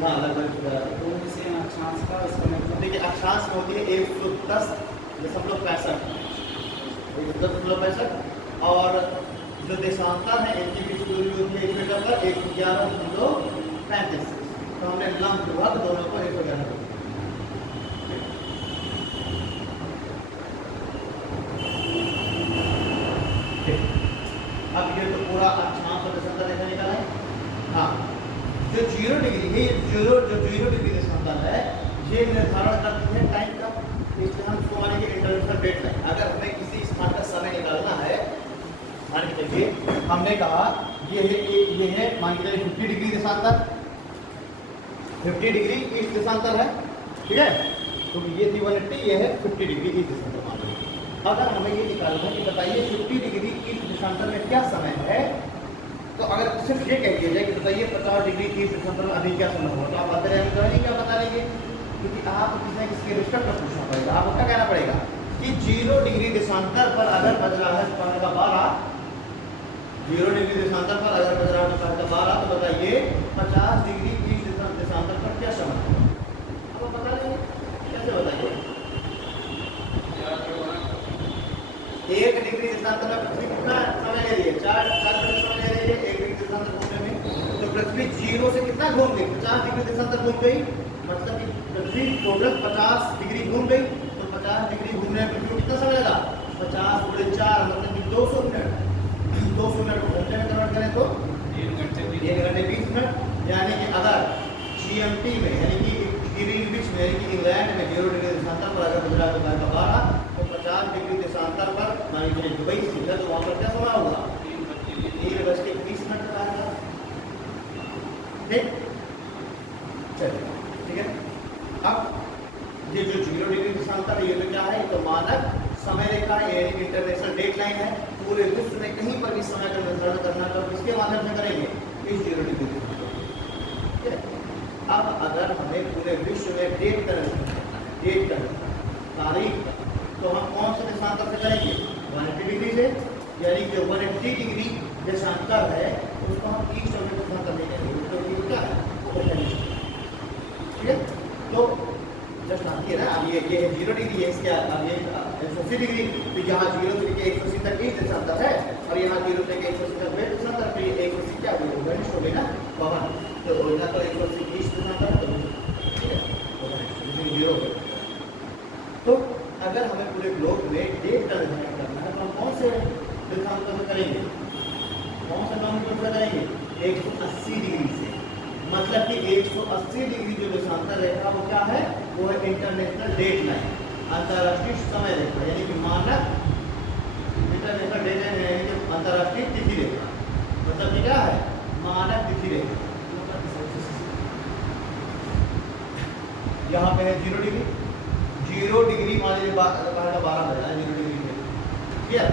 हाँ लगभग अक्षांश का इसका मतलब देखिए, अक्षांश में होती है 110.65, 110.65। और जो देशांतर है इनकी बीच की दूरी होती है इक्वेटर पर 111.35। तो हमने लगभग दोनों को 111। अब ये तो पूरा अक्षांश और देशांतर रेखा निकाला है। हाँ, जो 0 डिग्री है, जो 0 डिग्री देशांतर है, ये निर्धारण करती है टाइम का। इसलिए हम इसको मानेंगे इंटरनेशनल डेट लाइन। अगर हमें किसी स्थान का समय निकालना है, मान के चलिए हमने कहा ये है मान के चलिए 50 डिग्री देशांतर, 50 डिग्री ईस्ट देशांतर है, ठीक है। तो ये थी 180, ये है 50 डिग्री ईस्ट देशांतर मान लीजिए। अगर हमें ये निकालना है कि बताइए 50 डिग्री ईस्ट देशांतर में क्या समय है, तो अगर सिर्फ ये कह दिया जाए कि बताइए 50 डिग्री ईस्ट देशांतर में अभी क्या समय होगा, तो आप आते रहेंगे तो नहीं क्या बता लेंगे, क्योंकि आप किसी न किसी के रिस्पेक्ट पर पूछना पड़ेगा। आपको क्या कहना पड़ेगा कि 0 डिग्री देशांतर पर अगर बज रहा है दोपहर का 12, 0 डिग्री देशांतर पर अगर बज रहा है दोपहर का 12, तो बताइए 50 डिग्री ईस्ट देशांतर पर क्या समय होगा। अब आप बता लेंगे, कैसे बताइए? 1 डिग्री देशांतर में पृथ्वी कितना समय ले रही है? 4 घंटे समय ले रही है 1 डिग्री देशांतर घूमने में। तो पृथ्वी 0 से कितना घूम गई? 50 डिग्री देशांतर घूम गई, मतलब कि पृथ्वी टोटल 50 डिग्री घूम गई। तो 50 डिग्री घूमने में पृथ्वी को कितना समय लगा? 50 × 4 मतलब कि 200 मिनट। 200 मिनट को घंटे में कन्वर्ट करें तो 1 घंटे 20 मिनट। यानी कि अगर GMT में यानी कि ग्रीनविच में यानी कि इंग्लैंड में 0 डिग्री देशांतर पर अगर गुजरात दोपहर का 12, तो 50 डिग्री देशांतर पर मान लीजिए दुबई स्थित है, तो वहाँ पर क्या समय होगा? 3:20 का आएगा, ठीक। चलिए, ठीक है। अब ये जो 0 डिग्री देशांतर है, ये तो क्या है, ये तो मानक समय रेखा है, यानी इंटरनेशनल डेडलाइन है। पूरे विश्व में कहीं पर भी समय का निर्धारण करना तो इसके माध्यम से करेंगे, इस 0 डिग्री देशांतर। अब अगर हमें पूरे विश्व में डेट का तारीख, तो हम कौन से देशांतर से करेंगे, 180 डिग्री से, यानी जो 180 डिग्री देशांतर है उसको हम ईस्ट और वेस्ट देशांतर नहीं करेंगे, तो ये क्या है, ठीक है। तो जस्ट आती है ना, अब ये 0 डिग्री है, इसके अब ये 180 डिग्री, तो यहाँ 0 से लेकर 180 तक ईस्ट देशांतर है, और यहाँ 0 से लेकर 180 तक वेस्ट देशांतर, तो ये 180 क्या हो गई ना पवन, तो ना तो 180 ईस्ट देशांतर, तो ठीक है 0। तो अगर हमें पूरे ग्लोब में डेट का निर्धारण करना है तो हम कौन से देशांतर से करेंगे, कौन सा नॉमिनेटर से करेंगे, 180 डिग्री से। मतलब कि 180 डिग्री जो देशांतर रेखा वो क्या है, वो है इंटरनेशनल डेडलाइन, अंतर्राष्ट्रीय समय रेखा, यानी कि मानक इंटरनेशनल डेडलाइन है, यानी कि अंतर्राष्ट्रीय तिथि रेखा। मतलब कि क्या है, मानक तिथि रेखा। यहाँ पे है 0 डिग्री, 0 डिग्री मान लीजिए 12 बजा है 0 डिग्री में, ठीक है।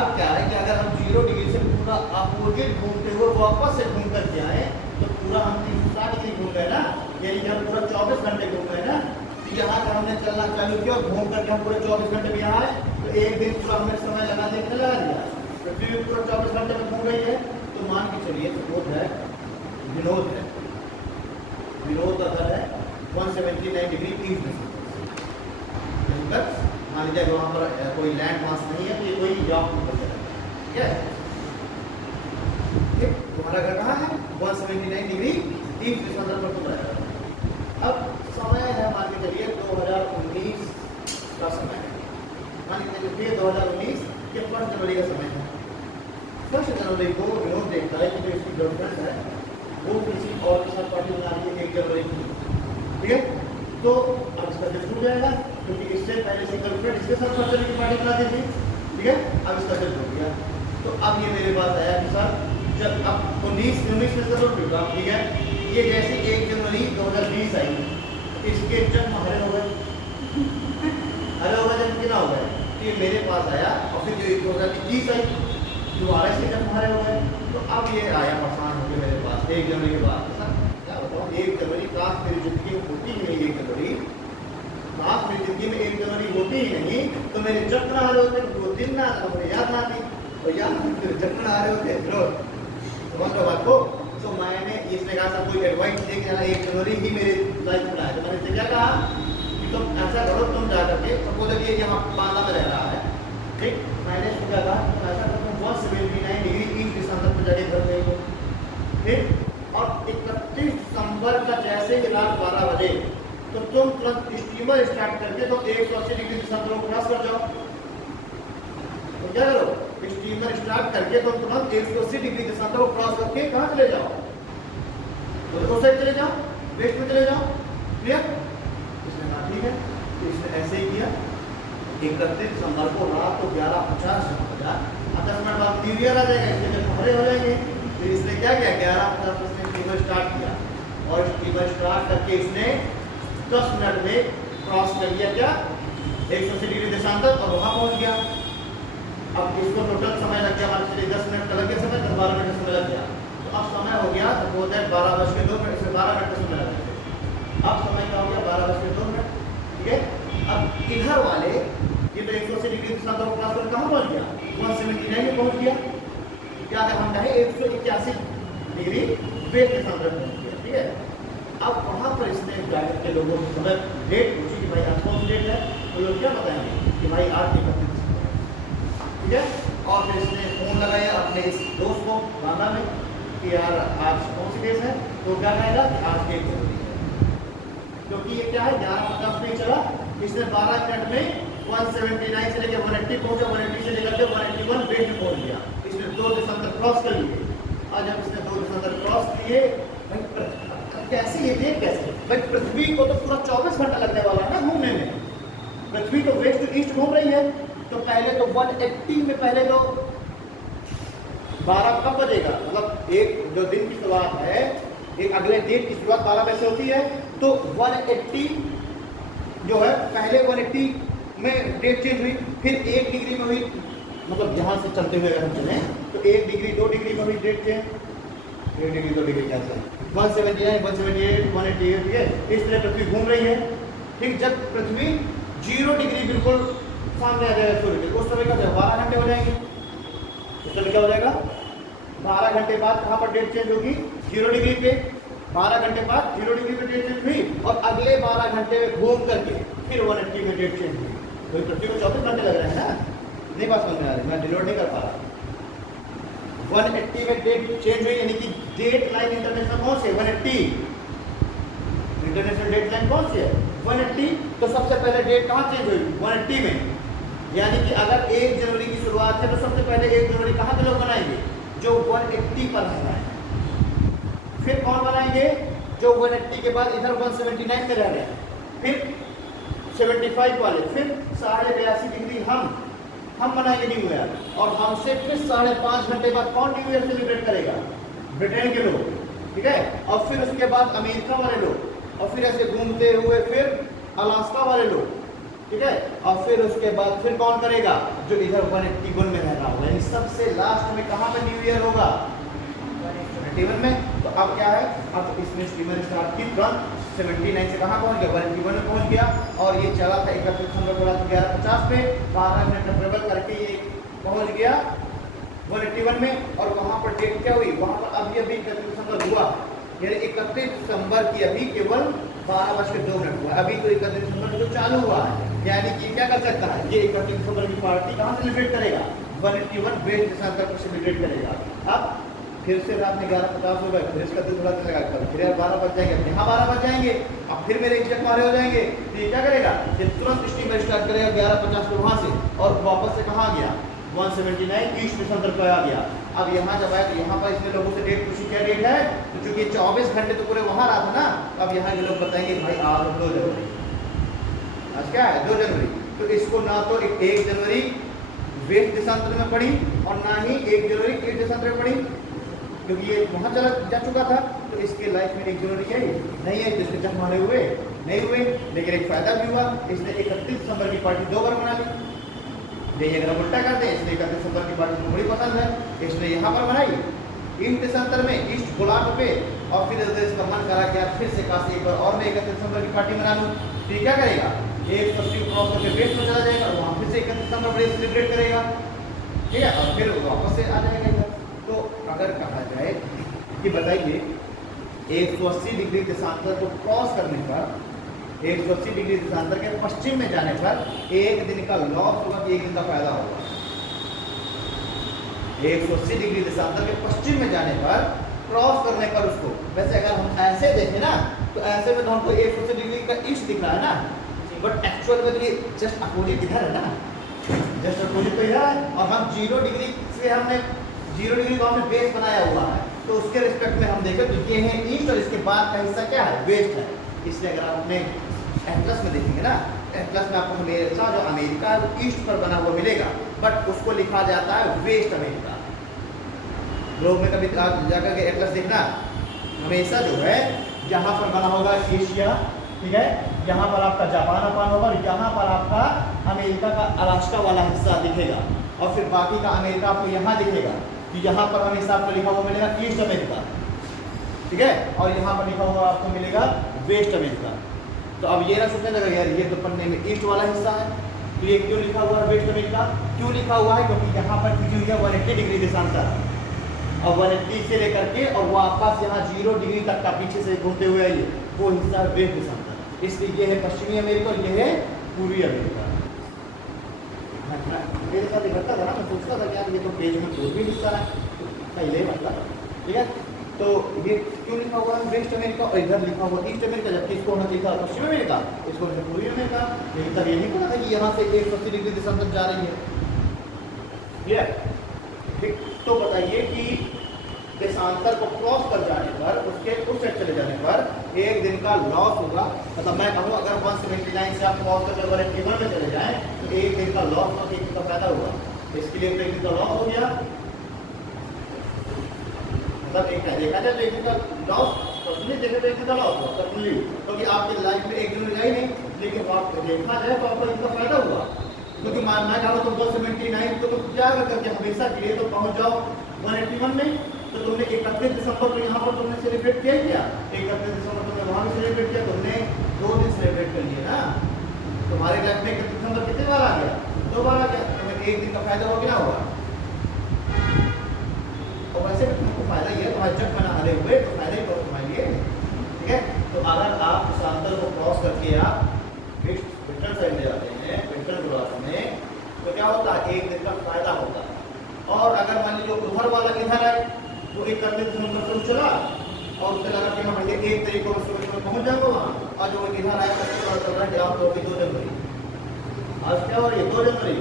अब क्या है कि अगर हम 0 डिग्री से पूरा अपोजिट घूमते हुए वापस से घूम कर के आए तो पूरा हम 360 डिग्री घूम गए ना, यानी कि हम पूरा 24 घंटे घूम गए ना। तो यहाँ से हमने चलना चालू किया, घूम करके हम पूरे 24 घंटे में यहाँ आए, तो एक दिन पूरा हमने समय लगा देखने लगा दिया, पृथ्वी भी पूरा 24 घंटे में घूम गई है। तो मान के चलिए सपोज है विनोद अगर है 179 डिग्री ईस्ट देशांतर, मान लीजिए वहाँ पर कोई लैंड मास नहीं है, तो ये कोई जॉब नहीं कर सकता, ठीक है। तुम्हारा घर कहाँ है, 179 डिग्री ईस्ट देशांतर पर तुम रह रहे हो। अब समय है मान के चलिए 2019 का समय है, मान के चलिए 2019 के 1 जनवरी का समय है। 1 जनवरी को विनोद देखता है कि जो इसकी गर्लफ्रेंड है वो किसी और के साथ पार्टी बना रही है 1 जनवरी की, ठीक है। तो अब इसका दिल टूट जाएगा, क्योंकि इससे पहले से गर्लफ्रेंड इसके साथ 1 जनवरी की पार्टी बनाती थी, ठीक है। अब इसका दिल टूट गया, तो अब ये मेरे पास आया कि सर जब अब 19 में इसका दिल टूटा, ठीक है। ये जैसे 1 जनवरी 2020 आई, इसके जन्म हरे हो गए, जन्म कितना हो गए, तो ये मेरे पास आया, और फिर जो 2021 आई दोबारा इसके जन्म हरे हो गए। तो अब ये आया परेशान हो गया मेरे पास 1 जनवरी के बाद, सर क्या बताऊँ 1 जनवरी काश मेरी जिंदगी में होती ही नहीं, 1 जनवरी काश मेरी जिंदगी में 1 जनवरी होती ही नहीं, तो मेरे जन्म ना हरे होते, वो दिन ना आता, मुझे याद ना आती, और याद जन्म ना हरे होते समझ लो बात को। तो मैंने इसने कहा सर कोई एडवाइस लेके जाना, 1 जनवरी ही मेरे लाइफ में आया, तो मैंने इससे क्या कहा कि तुम ऐसा करो, तुम जा करके सपोज ये यहाँ बांदा में रह रहा है, ठीक, मैंने इसको क्या कहा तुम ऐसा करो, तुम 179 डिग्री ईस्ट देशांतर पर जाके घर गए हो, ठीक। और 31 दिसंबर का जैसे ही रात 12 बजे तो तुम तुरंत स्टीमर स्टार्ट करके तो 180 डिग्री देशांतर को क्रॉस कर जाओ। तो क्या करो, स्टीमर स्टार्ट करके तो तुरंत 180 डिग्री देशांतर को क्रॉस करके कहाँ चले जाओ, तो उस साइड चले जाओ, वेस्ट में चले जाओ, क्लियर। इसने कहा ठीक है, तो इसने ऐसे ही किया। 31 दिसंबर को रात को 11:50 बजा, 10 मिनट बाद न्यू ईयर आ जाएगा, इसके जब हरे हो जाएंगे। फिर इसने क्या किया, 11:50 इसने स्टीमर स्टार्ट किया, और स्टीमर स्टार्ट करके इसने 10 मिनट में क्रॉस कर लिया क्या, 180 डिग्री देशांतर, और वहाँ पहुँच गया। अब इसको टोटल समय लग गया, मान लीजिए 10 मिनट का लग गया समय, 12 मिनट का समय लग गया। तो अब समय हो गया सपोज दैट 12:02 इसमें 12 मिनट का समय लग गया। अब समय क्या हो गया, 12:02, ठीक है। अब इधर वाले ये तो 180 डिग्री देशांतर को क्रॉस कर कहाँ पहुँच गया, 179 में पहुँच गया। क्या हम चाहे 181 डिग्री वेस्ट देशांतर पहुँच गया, ठीक है। अब वहाँ पर इसने जाकर के लोगों से समय डेट पूछी कि भाई आज कौन सी डेट है, तो लोग क्या बताएंगे कि भाई आज 31 दिसंबर, ठीक है। और फिर इसने फोन लगाया अपने इस दोस्त को बांदा में कि यार आज कौन सी डेट है, तो क्या कहेगा कि आज 1 जनवरी है, क्योंकि ये क्या है 11:50 में चला, इसने 12 मिनट में 179 से लेकर 180 पहुंचा, 180 से लेकर 181 वेट में पहुंच गया। इसने 2 देशांतर क्रॉस कर लिए। आज जब इसने 2 देशांतर क्रॉस किए, कैसे ये डेट कैसे, भाई पृथ्वी को तो पूरा 24 घंटा लगने वाला है ना घूमने में, पृथ्वी तो वेस्ट टू ईस्ट घूम रही है। तो पहले तो 180 में पहले तो 12 कब बजेगा, मतलब एक जो दिन की शुरुआत है, एक अगले डेट की शुरुआत 12 बजे से होती है, तो 180 जो है पहले 180 में डेट चेंज हुई, फिर 1 डिग्री में हुई, मतलब यहाँ से चलते हुए अगर हम चलें तो 1 डिग्री 2 डिग्री में हुई डेट चेंज, 1 डिग्री 2 डिग्री कैसे 179 178 188, ठीक है। इस तरह पृथ्वी घूम रही है। ठीक, जब पृथ्वी 0 डिग्री बिल्कुल सामने आ जाएगा सूर्य के, उस समय क्या 12 घंटे हो जाएंगे। उस समय क्या हो जाएगा 12 घंटे बाद कहाँ पर डेट चेंज होगी 0 डिग्री पे, 12 घंटे बाद 0 डिग्री पे डेट चेंज हुई और अगले 12 घंटे में घूम करके फिर 180 में डेट चेंज हुई। तो पृथ्वी को 24 घंटे लग रहे हैं ना, नहीं बात समझ में आ रही, मैं डिनोट नहीं कर पा रहा। 180 में डेट चेंज हुई, यानी कि डेट लाइन इंटरनेशनल कौन से 180, इंटरनेशनल डेट लाइन कौन सी है 180। तो सबसे पहले डेट कहाँ चेंज हुई 180 में, यानी कि अगर 1 जनवरी की शुरुआत है तो सबसे पहले 1 जनवरी कहाँ के लोग बनाएंगे जो 180 पर रह रहे हैं। फिर कौन बनाएंगे जो 180 के बाद इधर 179 में रह रहे हैं, फिर 75 वाले, फिर 82.5 डिग्री हम मनाएंगे न्यू ईयर, और हमसे फिर 5.5 घंटे बाद कौन न्यू ईयर सेलिब्रेट करेगा ब्रिटेन के लोग, ठीक है। और फिर उसके बाद अमेरिका वाले लोग, और फिर ऐसे घूमते हुए फिर अलास्का वाले लोग, ठीक है। और फिर उसके बाद फिर कौन करेगा जो इधर 181 में रह रहा होगा, यानी सबसे लास्ट में कहाँ पे न्यू ईयर होगा 181 में। तो अब क्या है, अब इसमें स्टीमर स्टार्ट की तुरंत 79 से कहाँ पहुँच गया 181 में पहुँच गया, और ये चला था 31 दिसंबर 1150 पे, 12 मिनट का ट्रेवल करके ये पहुँच गया 181 में। और वहाँ पर डेट क्या हुई, वहाँ पर अभी 31 दिसंबर हुआ, यानी 31 दिसंबर की अभी केवल 12:02 हुआ, अभी तो 31 दिसंबर जो चालू हुआ है, यानी कि क्या कर सकता है ये 31 दिसंबर की पार्टी कहाँ सेलिब्रेट करेगा 181 वेस्ट दिसंबर को सेलिब्रेट करेगा। अब फिर से रात में 11:50 हो गए, फिर इसका दिन थोड़ा लगा, फिर 12 बज जाएंगे, यहाँ 12 बज जाएंगे, अब फिर मेरे एग्जैक्ट मारे हो जाएंगे। तो ये क्या करेगा, ये तुरंत स्टीमर स्टार्ट करेगा 11:50 पे वहाँ से, और वापस से कहाँ गया 179 ईस्ट दिसंबर को आ गया। अब यहाँ जब आया तो यहाँ पर इसने लोगों से डेट पूछी क्या डेट है, तो चूंकि 24 घंटे तो पूरे वहाँ रहा था ना, अब यहाँ के लोग बताएंगे भाई आज 2 जनवरी, आज क्या है 2 जनवरी। तो इसको ना तो 1 जनवरी वेस्ट देशांतर में पड़ी और ना ही 1 जनवरी ईस्ट देशांतर में पड़ी, क्योंकि ये वहाँ चला जा चुका था। तो इसके लाइफ में 1 जनवरी है नहीं है, तो इसके जब मारे हुए नहीं हुए, लेकिन एक फायदा भी हुआ, इसने 31 दिसंबर की पार्टी 2 बार बना ली। यही अगर हम उल्टा करते हैं, इसलिए 31 दिसंबर की पार्टी मुझे बड़ी पसंद है, इसने यहाँ पर बनाई ईस्ट देशांतर में ईस्ट गोलार्ध पे, और फिर इसका मन करा कि यार फिर से काशी एक बार और मैं 31 दिसंबर की पार्टी मना लूँ। तो ये क्या करेगा 180 क्रॉस करके वेस्ट में चला जाएगा, वहाँ फिर से 31 दिसंबर बड़े सेलिब्रेट करेगा, ठीक है, और फिर वापस से आ जाएगा इधर। तो अगर कहा जाए कि बताइए 180 डिग्री देशांतर को क्रॉस करने पर, 180 डिग्री देशांतर के पश्चिम में जाने पर 1 दिन का लॉस होगा कि 1 दिन का फायदा होगा। 180 डिग्री देशांतर के पश्चिम में जाने पर क्रॉस करने पर उसको, वैसे अगर हम ऐसे देखें ना तो ऐसे में तो हमको 180 डिग्री का ईस्ट दिख रहा है ना, बट एक्चुअल में तो ये जस्ट अपोजिट इधर है ना, जस्ट अपोजिट तो इधर है, और हम 0 डिग्री से हमने 0 डिग्री को हमने बेस बनाया हुआ है, तो उसके रिस्पेक्ट में हम देखें तो ये है ईस्ट और इसके बाद का हिस्सा क्या है वेस्ट है। इसलिए अगर आप अपने एटलस में देखेंगे ना, एटलस में आपको हमेशा जो अमेरिका है वो ईस्ट पर बना हुआ मिलेगा, बट उसको लिखा जाता है वेस्ट अमेरिका। ग्लोब में कभी जाकर के एटलस देखना, हमेशा जो है यहाँ पर बना होगा एशिया, ठीक है, यहाँ पर आपका जापान अपान होगा, और यहाँ पर आपका अमेरिका का अलास्का वाला हिस्सा दिखेगा, और फिर बाकी का अमेरिका आपको यहाँ दिखेगा कि यहाँ पर हमेशा आपको लिखा हुआ मिलेगा ईस्ट अमेरिका, ठीक है, और यहाँ पर लिखा हुआ आपको मिलेगा वेस्ट अमेरिका। तो अब ये ना सोचने लगा यार ये तो पन्ने में ईस्ट वाला हिस्सा है, तो ये क्यों लिखा हुआ है वेस्ट अमेरिका, क्यों लिखा हुआ है क्योंकि यहाँ पर खींची हुई है 180 डिग्री देशांतर, और 180 से लेकर के और वापस यहाँ 0 डिग्री तक का पीछे से घूमते हुए आइए वो हिस्सा वेस्ट देशांतर, इसलिए ये है पश्चिमी अमेरिका और ये है पूर्वी अमेरिका। मेरे साथ इकट्ठा था ना, मैं सोचता था कि यार ये तो पेज में पूर्वी हिस्सा है पहले मतलब, ठीक है, तो ये क्यों लिखा हुआ है वेस्ट अमेरिका और इधर लिखा हुआ ईस्ट अमेरिका, जबकि इसको होना चाहिए था पश्चिम अमेरिका, इसको होना पूर्वी अमेरिका। लेकिन तब ये नहीं पता था कि यहाँ से 180 डिग्री देशांतर जा रही है। ठीक, तो बताइए कि देशांतर को क्रॉस कर जाने पर, उसके उस साइड चले जाने पर 1 दिन का लॉस होगा। मतलब मैं कहूँ अगर 179 से आप क्रॉस करके 181 में चले जाएँ तो 1 दिन का लॉस और 1 दिन का फायदा होगा। इसके लिए तो 1 दिन का लॉस हो गया, मतलब एक देखा जाए तो 1 दिन का लॉस, पर्सनली देखे तो 1 दिन का लॉस हुआ पर्सनली, क्योंकि आपकी लाइफ में 1 दिन में जाए नहीं, लेकिन आप देखा जाए तो आपको इनका फायदा हुआ, क्योंकि मानना चाहो तो 279 तो क्या करके हमेशा के लिए तो पहुंच जाओ 181 में। तो तुमने 31 दिसंबर को यहाँ पर तुमने सेलिब्रेट किया ही क्या, 31 दिसंबर तुमने वहाँ भी सेलिब्रेट किया, तुमने 2 दिन सेलिब्रेट कर लिए ना। तुम्हारे लाइफ में 31 दिसंबर कितने बार आ गया, 2 बार आ गया, तुम्हें 1 दिन का फायदा हो गया होगा। और वैसे भी तुमको फायदा ये है, तुम्हारे जब मना हरे हुए तो फायदा ही करो तुम्हारे लिए, ठीक है। तो अगर आप उस अंतर को क्रॉस करके आप विंटर साइड ले जाते हैं, विंटर ग्राफ में, तो क्या होता है, 1 दिन का फायदा होता है। और अगर मान लीजिए उधर वाला इधर आए तो 31 दिसंबर से चला और उससे लगा कि हम 1 तारीख को सुबह पहुंच जाएंगे वहाँ, और जो इधर आया तब चल रहा है ग्राफ तो 2 जनवरी, आज क्या हो रही है 2 जनवरी।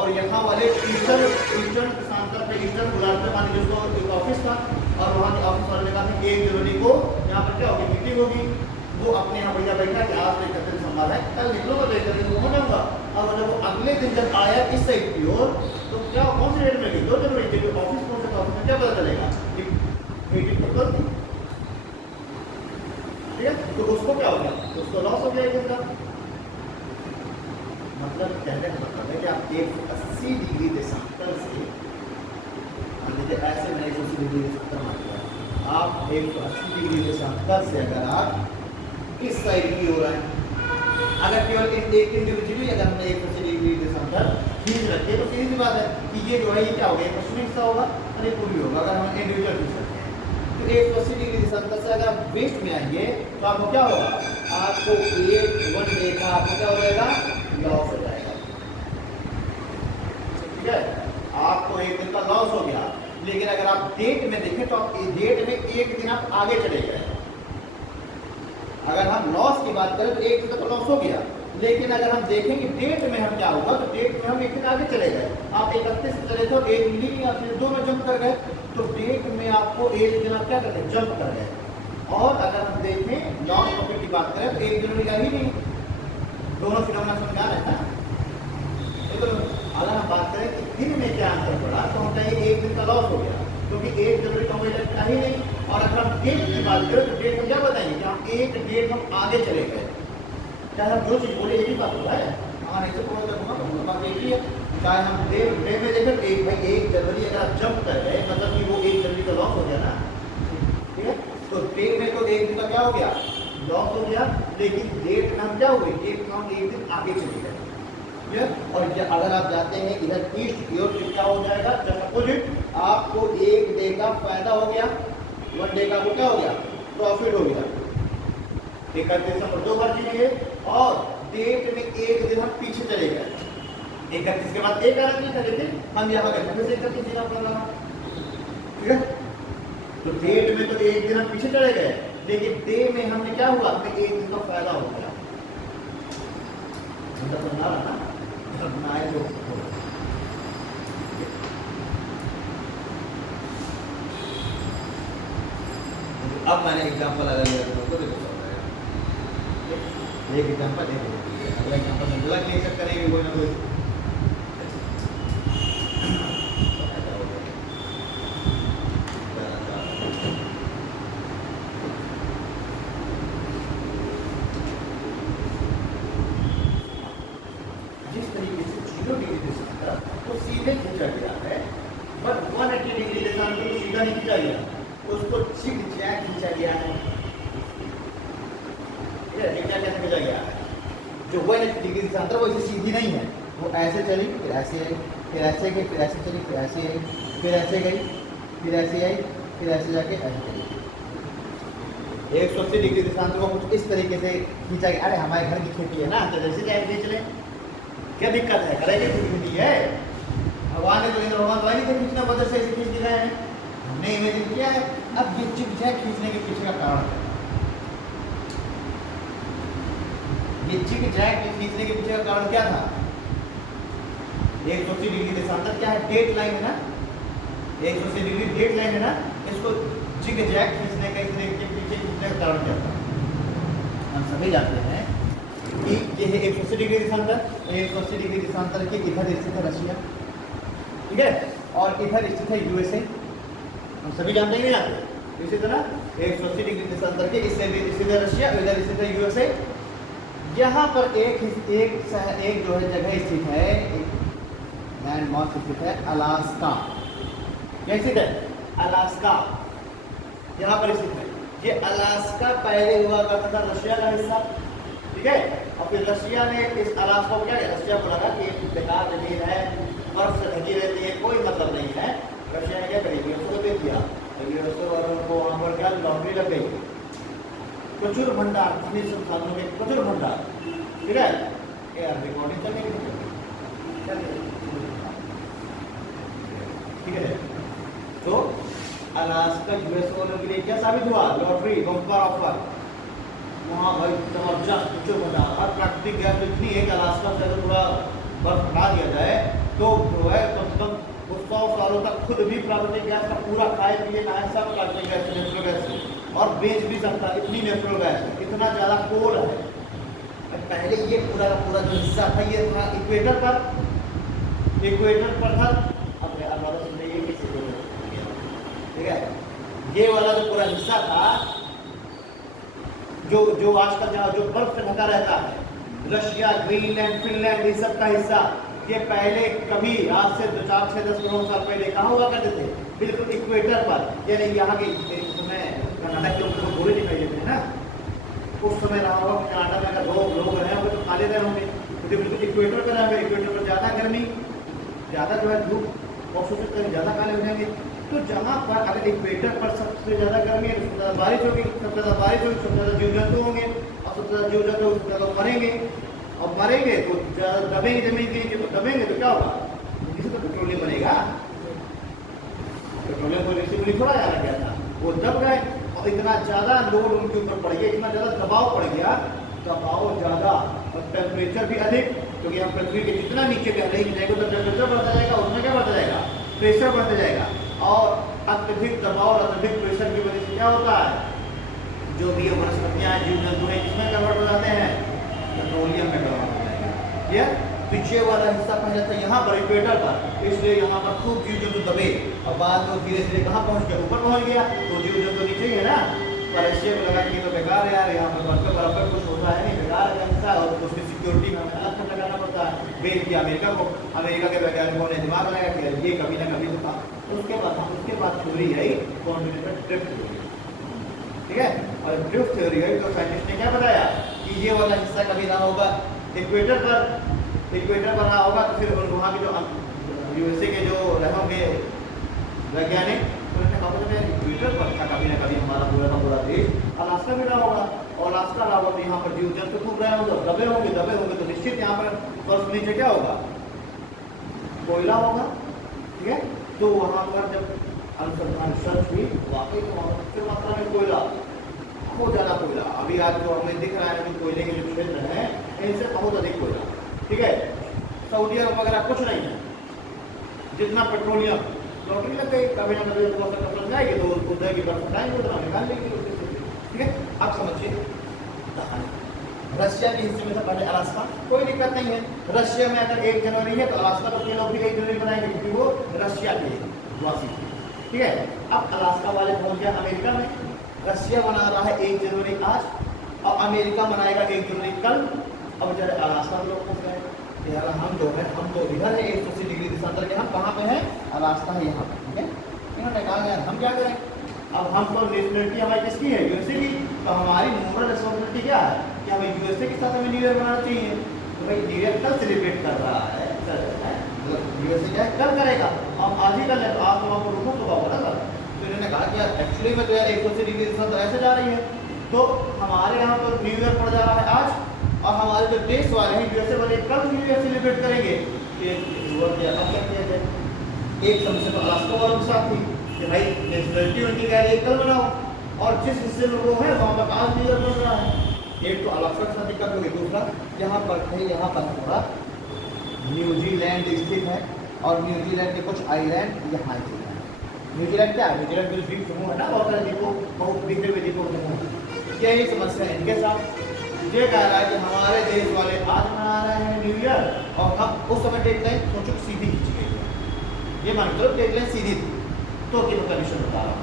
और यहाँ वाले ईस्टर्न सांतर पे ईस्टर्न गुलाब पे मान लीजिए उसको एक ऑफिस था और वहाँ के ऑफिस वाले ने कहा कि 1 जनवरी को यहाँ पर क्या होगी, मीटिंग होगी। वो अपने यहाँ भैया बैठा कि आज 31 दिसंबर है, कल निकलूंगा तो 31 को पहुँच जाऊंगा। अब जब वो अगले दिन जब आया इस साइड की ओर तो क्या कौन सी डेट में गई, 2 जनवरी के ऑफिस पहुंचे तो ऑफिस में क्या पता चलेगा कि मीटिंग तो कल थी, ठीक है। तो उसको क्या हो गया, उसको लॉस हो गया इसका। मतलब कहने का मतलब है कि आप 180 डिग्री देशांतर से ऐसे मैंने 180 डिग्री देशांतर मान लिया, आप 180 डिग्री देशांतर से अगर आप इस साइड की ओर आए, अगर केवल एक इंडिविजुअली अगर हमने 180 डिग्री देशांतर खींच रखे तो सीधी सी बात है कि ये जो है ये क्या होगा, पश्चिमी हिस्सा होगा और ये पूर्वी होगा। अगर हम इंडिविजुअल खींच रखे हैं तो 180 डिग्री देशांतर से अगर आप वेस्ट में आएंगे तो आपको क्या होगा, आपको 1 डे का आपको क्या हो जाएगा, लॉस हो जाएगा, ठीक है। आपको 1 दिन का लॉस हो गया। लेकिन अगर आप डेट में देखें तो आप डेट में 1 दिन आप आगे चले गए। अगर हम लॉस की बात करें तो 1 दिन का तो लॉस हो गया, लेकिन अगर हम देखेंगे डेट में हम क्या होगा तो डेट में हम 1 दिन आगे चले गए। आप 31 से चले थे और 1 मिली या फिर 2 में जंप कर गए तो डेट में आपको 1 दिन आप क्या कर गए, जंप कर गए। और अगर हम देखें लॉस प्रॉफिट की बात करें तो 1 जनवरी का ही नहीं, दोनों फिनोमेना समझा रहे हैं। तो अगर हम बात करें कि दिन में क्या अंतर पड़ा तो हम कहेंगे 1 दिन का लॉस हो गया, क्योंकि 1 जनवरी का कोई लगता ही नहीं। और अगर हम डेट की बात करें तो डेट हम क्या बताएंगे कि हम 1 डेट हम आगे चले गए। चाहे हम जो चीज़ बोले एक ही बात होता है, हाँ नहीं तो बोल दूँगा बात एक ही है। चाहे हम डे में देखें तो 1 जनवरी अगर आप जंप कर गए मतलब कि वो 1 जनवरी का लॉस हो गया ना, ठीक है। तो डे में तो 1 दिन का क्या हो गया, लॉस हो गया। लेकिन डेट में हम क्या हुए, डेट में हम 1 दिन आगे चले गए। और अगर आप जाते हैं इधर ईस्ट की ओर तो क्या हो जाएगा, जस्ट अपोजिट, आपको 1 डे का फायदा हो गया, 1 डे का वो क्या हो गया, प्रॉफिट हो गया। 31 दिसंबर 2 बार जीतेंगे और डेट में 1 दिन हम पीछे चले गए। 31 के बाद 1 आना नहीं था, लेकिन हम यहाँ गए फिर से 31 जीना पड़ रहा, ठीक है। तो डेट में तो 1 दिन हम पीछे चले गए, लेकिन डे में हमने क्या हुआ, हमें 1 दिन का फायदा हो गया। समझा रहा ना, बनाए लोग अब मैंने एग्जांपल अगर लिया तो देखो एक एग्जांपल देखो, अगला एग्जांपल में बोला कि सब करेंगे कोई ना कोई। जिस तरीके से 0 डिग्री देशांतर तो सीधे खींचा गया है, बट 180 डिग्री देशांतर को सीधा नहीं खींचा गया, उसको जिग जैग खींचा गया है। कैसे खींचा गया है, जो 180 डिग्री देशांतर वो इसे सीधी नहीं है, वो ऐसे चली फिर ऐसे आई, फिर ऐसे गई, फिर ऐसे चली, फिर ऐसे आई, फिर ऐसे गई, फिर ऐसे आई, फिर ऐसे जाके ऐसे चली। 180 डिग्री देशांतर को कुछ इस तरीके से खींचा गया। अरे हमारे घर की खेती है ना, तो जैसे चाहे खींच ले, क्या दिक्कत है, करेंगे खेती है। भगवान ने जो भगवान तो नहीं थे खींचना, बदल से ऐसे खींच दिखाए हैं, हमने इमेजिन किया है। अब ये जिग जैग खींचने के पीछे का कारण है, ये जिग जैग खींचने के पीछे का कारण क्या था, 180 डिग्री देशांतर क्या है, डेट लाइन है ना, 180 डिग्री डेट लाइन है ना, इसको जिग जैग खींचने का इसके पीछे खींचने का कारण क्या था। हम सभी जानते हैं कि ये है 180 डिग्री देशांतर, 180 डिग्री देशांतर के इधर स्थित है रशिया, ठीक है, और इधर स्थित है यूएसए। हम सभी जानते हैं नहीं, इसी तरह 180 डिग्री देशांतर के इससे स्थित है रशिया, इधर स्थित है यूएसए। यहाँ पर एक जो है जगह स्थित है, एक लैंड मास स्थित है अलास्का। क्या स्थित है? अलास्का यहाँ पर स्थित है। ये अलास्का पहले हुआ करता था रशिया का हिस्सा, ठीक है। और फिर रशिया ने इस अलास्का को क्या किया? रशिया को लगा कि बेकार जमीन है, बर्फ से ढकी रहती है, कोई मतलब नहीं है। रशिया ने क्या करी? यूएसओ को दे दिया। यूएसओ और उनको वहाँ पर क्या लॉटरी लग गई, प्रचुर भंडार, खनिज संसाधनों के प्रचुर भंडार, ठीक है। यार रिकॉर्डिंग चलेगी, ठीक है। तो अलास्का यूएसओ वालों के लिए क्या साबित हुआ? Lottery, bumper offer. वहाँ भाई जबरदस्त प्रचुर भंडार, और प्राकृतिक गैस तो इतनी है कि अलास्का से अगर पूरा बर्फ हटा दिया जाए तो जो है कम से कम 100 सालों तक खुद भी प्राकृतिक गैस का पूरा खाए पिए नहाए सब प्राकृतिक गैस से, नेचुरल गैस से, और बेच भी सकता है। इतनी नेचुरल गैस है, इतना ज़्यादा कोल है। पहले ये पूरा का पूरा जो हिस्सा था ये था इक्वेटर पर था। अब ये किसी को ठीक है, ये वाला जो पूरा हिस्सा था जो आजकल जो बर्फ से ढका रहता है, रशिया, ग्रीनलैंड, फिनलैंड, ये सब का हिस्सा, ये पहले कभी आज से 4-6-10 करोड़ साल पहले कहाँ हुआ करते थे? बिल्कुल इक्वेटर पर, यानी यहाँ के समय कनाडा के ऊपर गोरे दिखाई देते हैं ना, उस समय रहा होगा कनाडा में अगर लोग रहे होंगे तो काले रहे होंगे, क्योंकि बिल्कुल इक्वेटर पर रहेंगे। इक्वेटर पर ज़्यादा गर्मी, ज़्यादा जो है धूप और सोचते हैं ज़्यादा काले हो जाएंगे। तो जहाँ पर अगर इक्वेटर पर सबसे ज़्यादा गर्मी है, सबसे ज़्यादा बारिश होगी, सबसे ज़्यादा जीव जंतु होंगे, और सबसे ज़्यादा जीव जंतु सबसे ज़्यादा मरेंगे, और मरेंगे तो दबेंगे जमीन के नीचे, तो दबेंगे तो क्या होगा? इसी तो पेट्रोलियम बनेगा। पेट्रोलियम को रिसिवली थोड़ा जाना गया था, वो दब गए, और इतना ज़्यादा लोड उनके ऊपर पड़ गया, इतना ज़्यादा दबाव पड़ गया, दबाव ज़्यादा और टेम्परेचर भी अधिक, क्योंकि हम पृथ्वी के जितना नीचे गहराई में जाएगा तो टेम्परेचर बढ़ता जाएगा, उसमें क्या बढ़ता जाएगा? प्रेशर बढ़ता जाएगा। और अत्यधिक दबाव और अत्यधिक प्रेशर की वजह से क्या होता है? जो भी वनस्पतियाँ, जीव जंतु हैं, जिसमें कन्वर्ट हो जाते हैं, पेट्रोलियम में कन्वर्ट हो जाएंगे। ये पीछे वाला हिस्सा पहले था यहाँ पर इक्वेटर पर, इसलिए यहाँ पर खूब जीव जंतु दबे, और बाद में धीरे धीरे कहाँ पहुँच गया? ऊपर पहुँच गया, तो जीव जंतु नीचे ही है ना। पर रशिया को लगा कि ये तो बेकार है यार, यहाँ पर बराबर कुछ होता है नहीं, बेकार है हिस्सा, और उसकी सिक्योरिटी हमें अलग खर्चा करना पड़ता है। बेच दिया अमेरिका को, अमेरिका के वैज्ञानिकों ने दिमाग लगाया कि ये कभी ना कभी होता। उसके बाद थ्योरी आई कॉन्टिनेंटल ड्रिफ्ट थ्योरी, ठीक है। और ड्रिफ्ट थ्योरी आई तो साइंटिस्ट ने क्या बताया कि ये वाला हिस्सा कभी ना होगा इक्वेटर पर रहा होगा, तो फिर वहाँ के जो यूएसए के जो रहेंगे वैज्ञानिक, उन्होंने कहा इक्वेटर पर था कभी ना कभी हमारा पूरा का पूरा देश, अलास्का भी रहा होगा, और अलास्का रहा होगा तो यहाँ पर जीव जंतु खूब रहे होंगे, दबे होंगे तो निश्चित यहाँ पर फर्स्ट नीचे क्या होगा? कोयला होगा, ठीक है। तो वहाँ पर जब अनुसंधान रिसर्च हुई, वाकई तो वहाँ पर सबसे मात्रा में कोयला, बहुत ज़्यादा कोयला, अभी आज जो हमें दिख रहा है कि कोयले के जो क्षेत्र हैं इनसे बहुत अधिक कोयला, ठीक है। सऊदी अरब वगैरह कुछ नहीं है, जितना पेट्रोलियम, लॉटरी लग गई, कभी ना कभी फंस जाएगी तो उसको देगी, बर्फ हटाएंगे, उतना निकाल लेंगे, ठीक है। आप समझिए रशिया के हिस्से में था पहले अलास्का, कोई दिक्कत नहीं है। रशिया में अगर 1 जनवरी है तो अलास्का तो के लोग भी 1 जनवरी बनाएंगे, क्योंकि वो रशिया के वासी थे, ठीक है। अब अलास्का वाले पहुंच गया अमेरिका में, रशिया मना रहा है 1 जनवरी आज, और अमेरिका मनाएगा 1 जनवरी कल। अब जरा अलास्का में लोग फंस गए यार, हम तो इधर है 180 डिग्री दिशांतर के, हम कहाँ पे हैं? अलास्का है यहाँ पर, ठीक है। इन्होंने कहा यार हम क्या करें, अब हम तो नेशनलिटी हमारी किसकी है? यूएसए की, तो हमारी मोरल रिस्पॉन्सिबिलिटी क्या है कि हमें यूएसए के साथ हमें न्यू ईयर मनाना चाहिए। तो भाई न्यू ईयर कल सेलिब्रेट कर रहा है, मतलब यूएसए क्या है कल करेगा, हम आज ही कर ले, तो आप लोगों को रुको तो होगा ना। तो इन्होंने कहा कि यार एक्चुअली में तो यार 180 डिग्री दिशांतर ऐसे जा रही है, तो हमारे यहाँ तो न्यू ईयर पड़ जा रहा है आज, और हमारे जो देश वाले हैं यूएसए वाले कल न्यू ईयर सेलिब्रेट करेंगे। एक समस्या तो अलास्का वालों के साथ थी कि भाई नेशनलिटी उनकी कह रही है कल बनाओ, और जिस हिस्से में वो है वहाँ पर आज न्यू ईयर बन रहा है। एक तो अलास्का के साथ दिक्कत होगी, दूसरा यहाँ पर थोड़ा न्यूजीलैंड स्थित है, और न्यूजीलैंड के कुछ आइलैंड यहाँ स्थित है। न्यूजीलैंड क्या है? न्यूजीलैंड में द्वीप समूह है ना, बहुत सारे द्वीपों, बहुत बिखरे हुए द्वीपों समूह। क्या ही समस्या है इनके साथ? ये कह रहा है कि हमारे देश वाले आज मना रहे हैं न्यू ईयर, और अब उस समय डेडलाइन सोचो सीधी खींची गई है, ये मान के चलो डेडलाइन सीधी थी, तो कि कंडीशन बता रहा हूँ,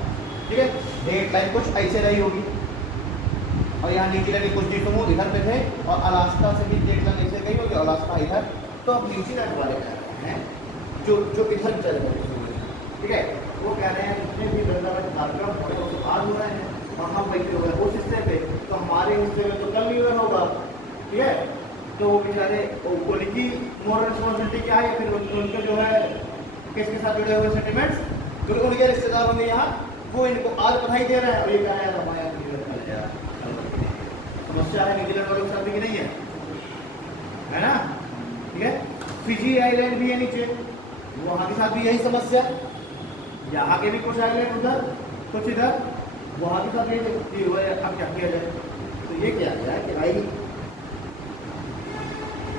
ठीक है। डेडलाइन कुछ ऐसे रही होगी, और यहाँ न्यूजीलैंड के कुछ द्वीप इधर पे थे और अलास्का से भी डेट लाइन ऐसे गई होगी, अलास्का इधर। तो अब न्यूजीलैंड वाले कह रहे हैं जो जो इधर चले गए हुए हैं, ठीक है, वो कह रहे हैं जितने भी गंगावत कार्यक्रम हो रहे हैं वो आज हो रहे हैं और हम बैठे हुए हैं उस हिस्से पे, तो हमारे हिस्से में तो कल नहीं हुआ होगा, ठीक है। तो वो बेचारे उनकी मोरल रिस्पॉन्सिबिलिटी क्या है, फिर उनके जो है किसके साथ जुड़े हुए सेंटिमेंट्स, क्योंकि उनके रिश्तेदार होंगे यहाँ, वो इनको आज बधाई दे रहे हैं और ये कह रहे हैं हमारे यहाँ न्यूजीलैंड मिल गया। समस्या है न्यूजीलैंड वालों के साथ भी कि नहीं है ना, ठीक है। फिजी आइलैंड भी है नीचे, वहाँ के साथ भी यही समस्या, यहाँ के भी कुछ आइलैंड उधर कुछ इधर, वहाँ के साथ यही हुआ है। अब क्या किया जाए, तो ये क्या है कि भाई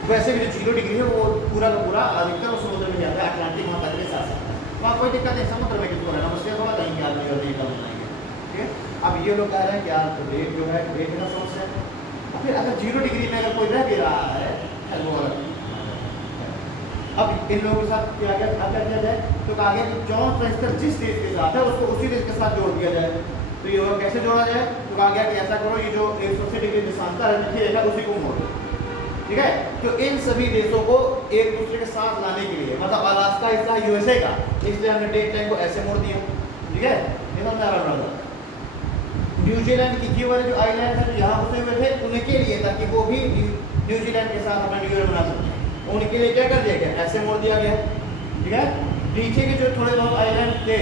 वैसे भी जो 0 डिग्री है वो पूरा का पूरा अधिकतर समुद्र में जाता है, अटलांटिक महासागर के साथ साथ, वहाँ कोई दिक्कत नहीं, समुद्र में किसको रहना, मुझसे थोड़ा कहीं क्या नहीं और नहीं कम बनाएंगे, ठीक है। अब ये लोग कह रहे हैं कि यार तो रेट जो है रेट का समस्या है, और फिर अगर 0 डिग्री में अगर कोई रह भी रहा है वो अब इन लोगों के साथ क्या किया जाए, तो कहा गया कि जॉन फ्रेस्टर जिस देश के साथ है उसको उसी देश के साथ जोड़ दिया जाए। तो ये कैसे जोड़ा जाए, तो कहा गया कि ऐसा करो, ये जो 180 डिग्री देशांतर है उसी को मोड़ो, ठीक है। तो इन सभी देशों को एक दूसरे के साथ लाने के लिए, मतलब अलास्का हिस्सा यूएसए का, इसलिए हमने डेट लाइन को ऐसे मोड़ दिया, ठीक है। ये समझ आ रहा है। न्यूजीलैंड की वाले जो आइलैंड है जो यहाँ घुसे हुए थे उनके लिए, ताकि वो भी न्यूजीलैंड के साथ अपना न्यू ईयर मना सकें, उनके लिए क्या कर दिया गया, ऐसे मोड़ दिया गया, ठीक है। नीचे के जो थोड़े बहुत आइलैंड थे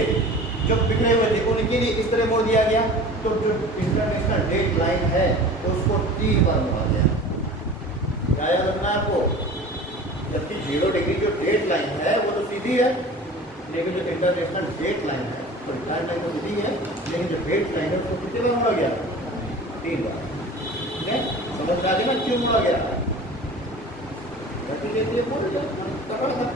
जो बिखरे हुए थे उनके लिए इस तरह मोड़ दिया गया। तो जो इंटरनेशनल डेट लाइन है उसको 3 बार मोड़ा गया, क्या याद रखना है आपको, जबकि 0 डिग्री जो डेट लाइन है वो तो सीधी है, लेकिन जो इंटरनेशनल डेट लाइन है तो डेट लाइन तो सीधी है, लेकिन जो डेट लाइन है उसको कितने बार मोड़ा गया, 3 बार, ठीक है। समझ में आ गया ना क्यों मोड़ा गया, पकड़ था।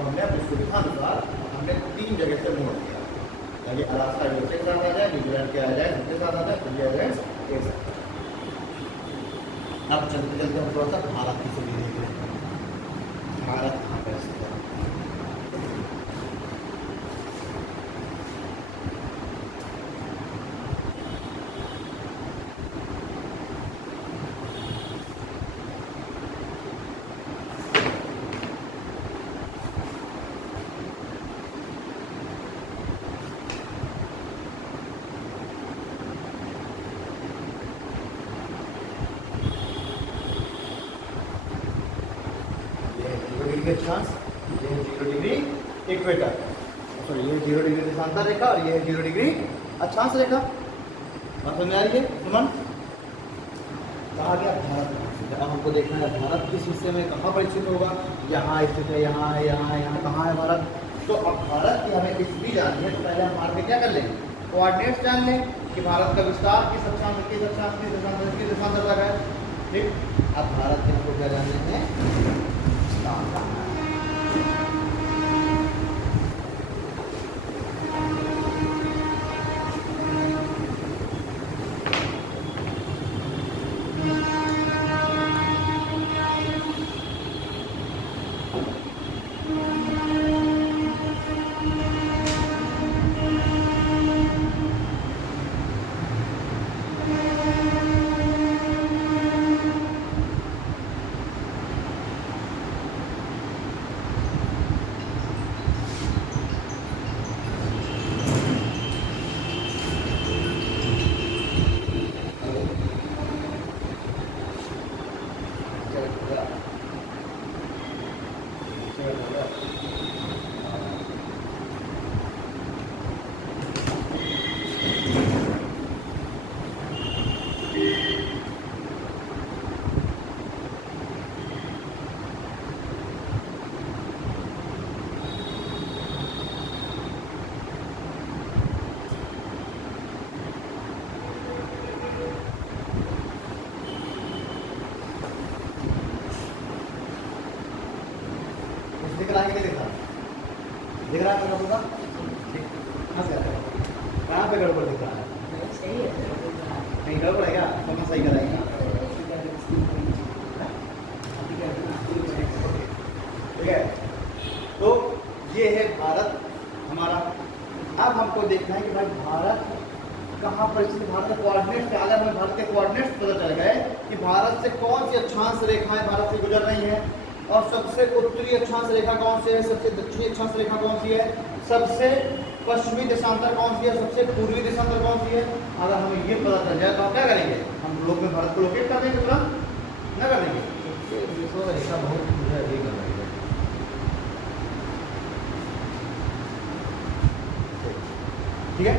हमने अपनी सुविधा अनुसार हमने 3 जगह से मोड़ दिया, ताकि अलास्का यूएसए के साथ आ जाए, न्यूजीलैंड के आ जाए उनके साथ आ जाए, फिजी आइलैंड्स एक साथ। अब चलते चलते हम थोड़ा सा भारत की स्थिति देख रहे हैं, भारत कहाँ पर स्थित है। चांस ये है 0 डिग्री इक्वेटर, सॉरी ये 0 डिग्री देशांतर रेखा और ये है 0 डिग्री अक्षांश रेखा। बात समझ आ रही है सुमन? कहा गया भारत, अब हमको देखना है भारत किस हिस्से में कहाँ पर स्थित होगा, यहाँ स्थित है, यहाँ है, यहाँ है, यहाँ कहाँ है भारत। तो अब भारत की हमें स्थिति जाननी है, तो पहले हम भारत के क्या कर लेंगे, कोऑर्डिनेट्स जान लें कि भारत का विस्तार किस अक्षांश किस अक्षांश किस देशांतर किस देशांतर तक है, ठीक। अब भारत के हमको क्या जानना है, विस्तार जानना है। कहाँ पे गड़बड़ दिख रहा है? सही है नहीं गड़बड़ है क्या? समझ सही कराएगा। ठीक है, तो ये है भारत हमारा। अब हमको देखना है कि भाई भारत कहाँ पर स्थित, भारत के कोऑर्डिनेट्स क्या है। हमें भारत के कोऑर्डिनेट्स पता चल गए कि भारत से कौन सी अक्षांश रेखाएं भारत से गुजर रही हैं, और सबसे उत्तरी अक्षांश रेखा कौन सी है, सबसे दक्षिणी अक्षांश रेखा कौन सी है, सबसे पश्चिमी देशांतर कौन सी है, सबसे पूर्वी देशांतर कौन सी है। अगर हमें ये पता चल जाए तो हम क्या करेंगे, हम लोग में भारत को लोकेट कर देंगे तुरंत, ना कर देंगे। रेखा बहुत मुझे अभी कर रही है। ठीक है,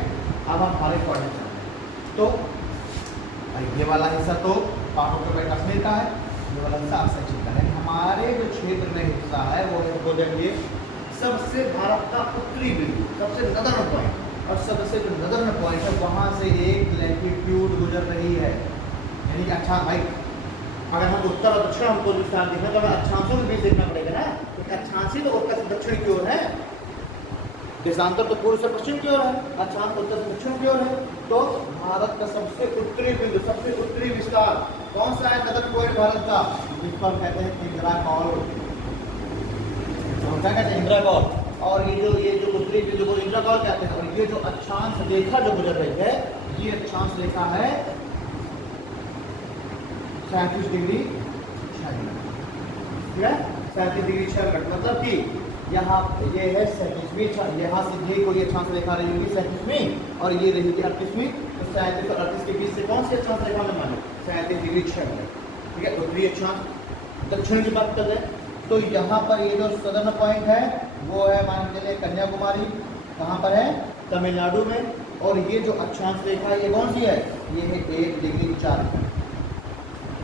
अब हम हमारे कोऑर्डिनेट जानते हैं। तो ये वाला हिस्सा तो पार्ट ऑफ कश्मीर का है, ये वाला हिस्सा सेक्शन का है। हमारे जो क्षेत्र में हिस्सा है वो हो जाएंगे सबसे भारत का उत्तरी बिंदु, सबसे नदर्न पॉइंट, और सबसे जो नदर्न पॉइंट है वहाँ से एक लैटिट्यूड गुजर रही है। यानी कि अच्छा भाई, अगर हम उत्तर और दक्षिण हमको जो स्थान देखना तो हमें अक्षांशों के बीच देखना पड़ेगा ना, क्योंकि अक्षांशी तो उत्तर से दक्षिण की ओर है, देशांतर तो पूर्व से पश्चिम की ओर है, अक्षांश उत्तर से दक्षिण की ओर है। तो भारत का सबसे उत्तरी बिंदु, सबसे उत्तरी विस्तार कौन सा है, नदर्न पॉइंट भारत का, जिसको हम कहते हैं इंदिरा कॉल, क्या कहते हैं, इंदिरा कॉल। और ये जो उत्तरी बिंदु को इंदिरा कॉल कहते हैं। और ये जो अक्षांश रेखा जो गुजर रही है, ये अक्षांश रेखा है 37 डिग्री 6 मिनट। ठीक है, 37 डिग्री 6 मिनट, मतलब कि यहाँ ये है 37वीं, यहाँ से ये कोई अक्षांश रेखा रही होगी 37वीं, और ये रहेगी 38वीं। तो 37 और 38 के बीच से कौन सी अक्षांश रेखा में माने, 37 डिग्री 6 मिनट। ठीक है, उत्तरी अक्षांश। दक्षिण की बात कर रहे हैं तो यहाँ पर ये जो सदर्न पॉइंट है वो है, मान के लिए कन्याकुमारी, कहाँ पर है, तमिलनाडु में। और ये जो अक्षांश रेखा है ये कौन सी है, ये है 1 डिग्री 4 मिनट।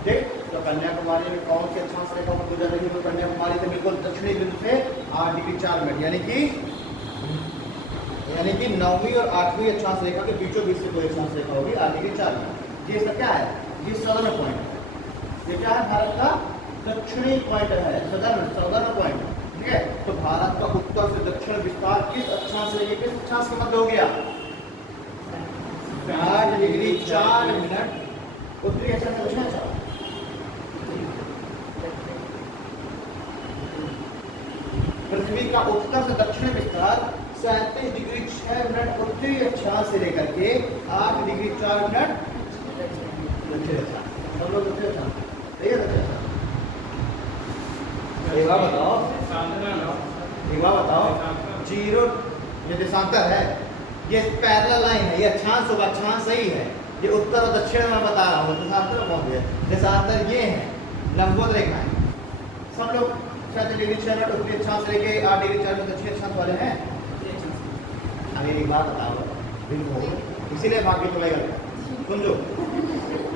ठीक, तो कन्याकुमारी में कौन सी अक्षांश रेखा पर गुजर रही है, तो कन्याकुमारी से बिल्कुल दक्षिणी बिंदु से 8 डिग्री 4 मिनट, यानी कि 9वीं और 8वीं अक्षांश रेखा के बीचों बीच से कोई अक्षांश रेखा होगी 8 डिग्री 4 मिनट। ये इसका क्या है, ये सदर्न पॉइंट है। ये क्या है, भारत का दक्षिणी पॉइंट है, सदर्न पॉइंट। ठीक है, तो भारत का उत्तर से दक्षिण विस्तार किस अक्षांश से, किस अक्षांश के मध्य हो गया, 8 डिग्री 4 मिनट उत्तरी अक्षांश से दक्षिण अक्षांश। पृथ्वी का उत्तर से दक्षिण विस्तार 37 डिग्री 6 मिनट उत्तरी अक्षांश से लेकर के 8 डिग्री 4 मिनट दक्षिण अक्षांश। सब लोग दक्षिण अक्षांश, सही है, दक्षिण अक्षांश। एक बात बताओ, जीरो ये देशांतर है, ये पैरेलल लाइन है, ये अक्षांश होगा, अक्षांश सही है। ये उत्तर और दक्षिण में बता रहा हूँ, देशांतर कौन है, देशांतर ये है, लंबवत रेखाएं। सब लोग 37 डिग्री 6 मिनट उत्तरी अक्षांश से लेके 8 डिग्री 4 मिनट दक्षिण अक्षांश वाले हैं। अरे एक बात बताओ, इसीलिए बाकी तो लगेगा, सुन लो,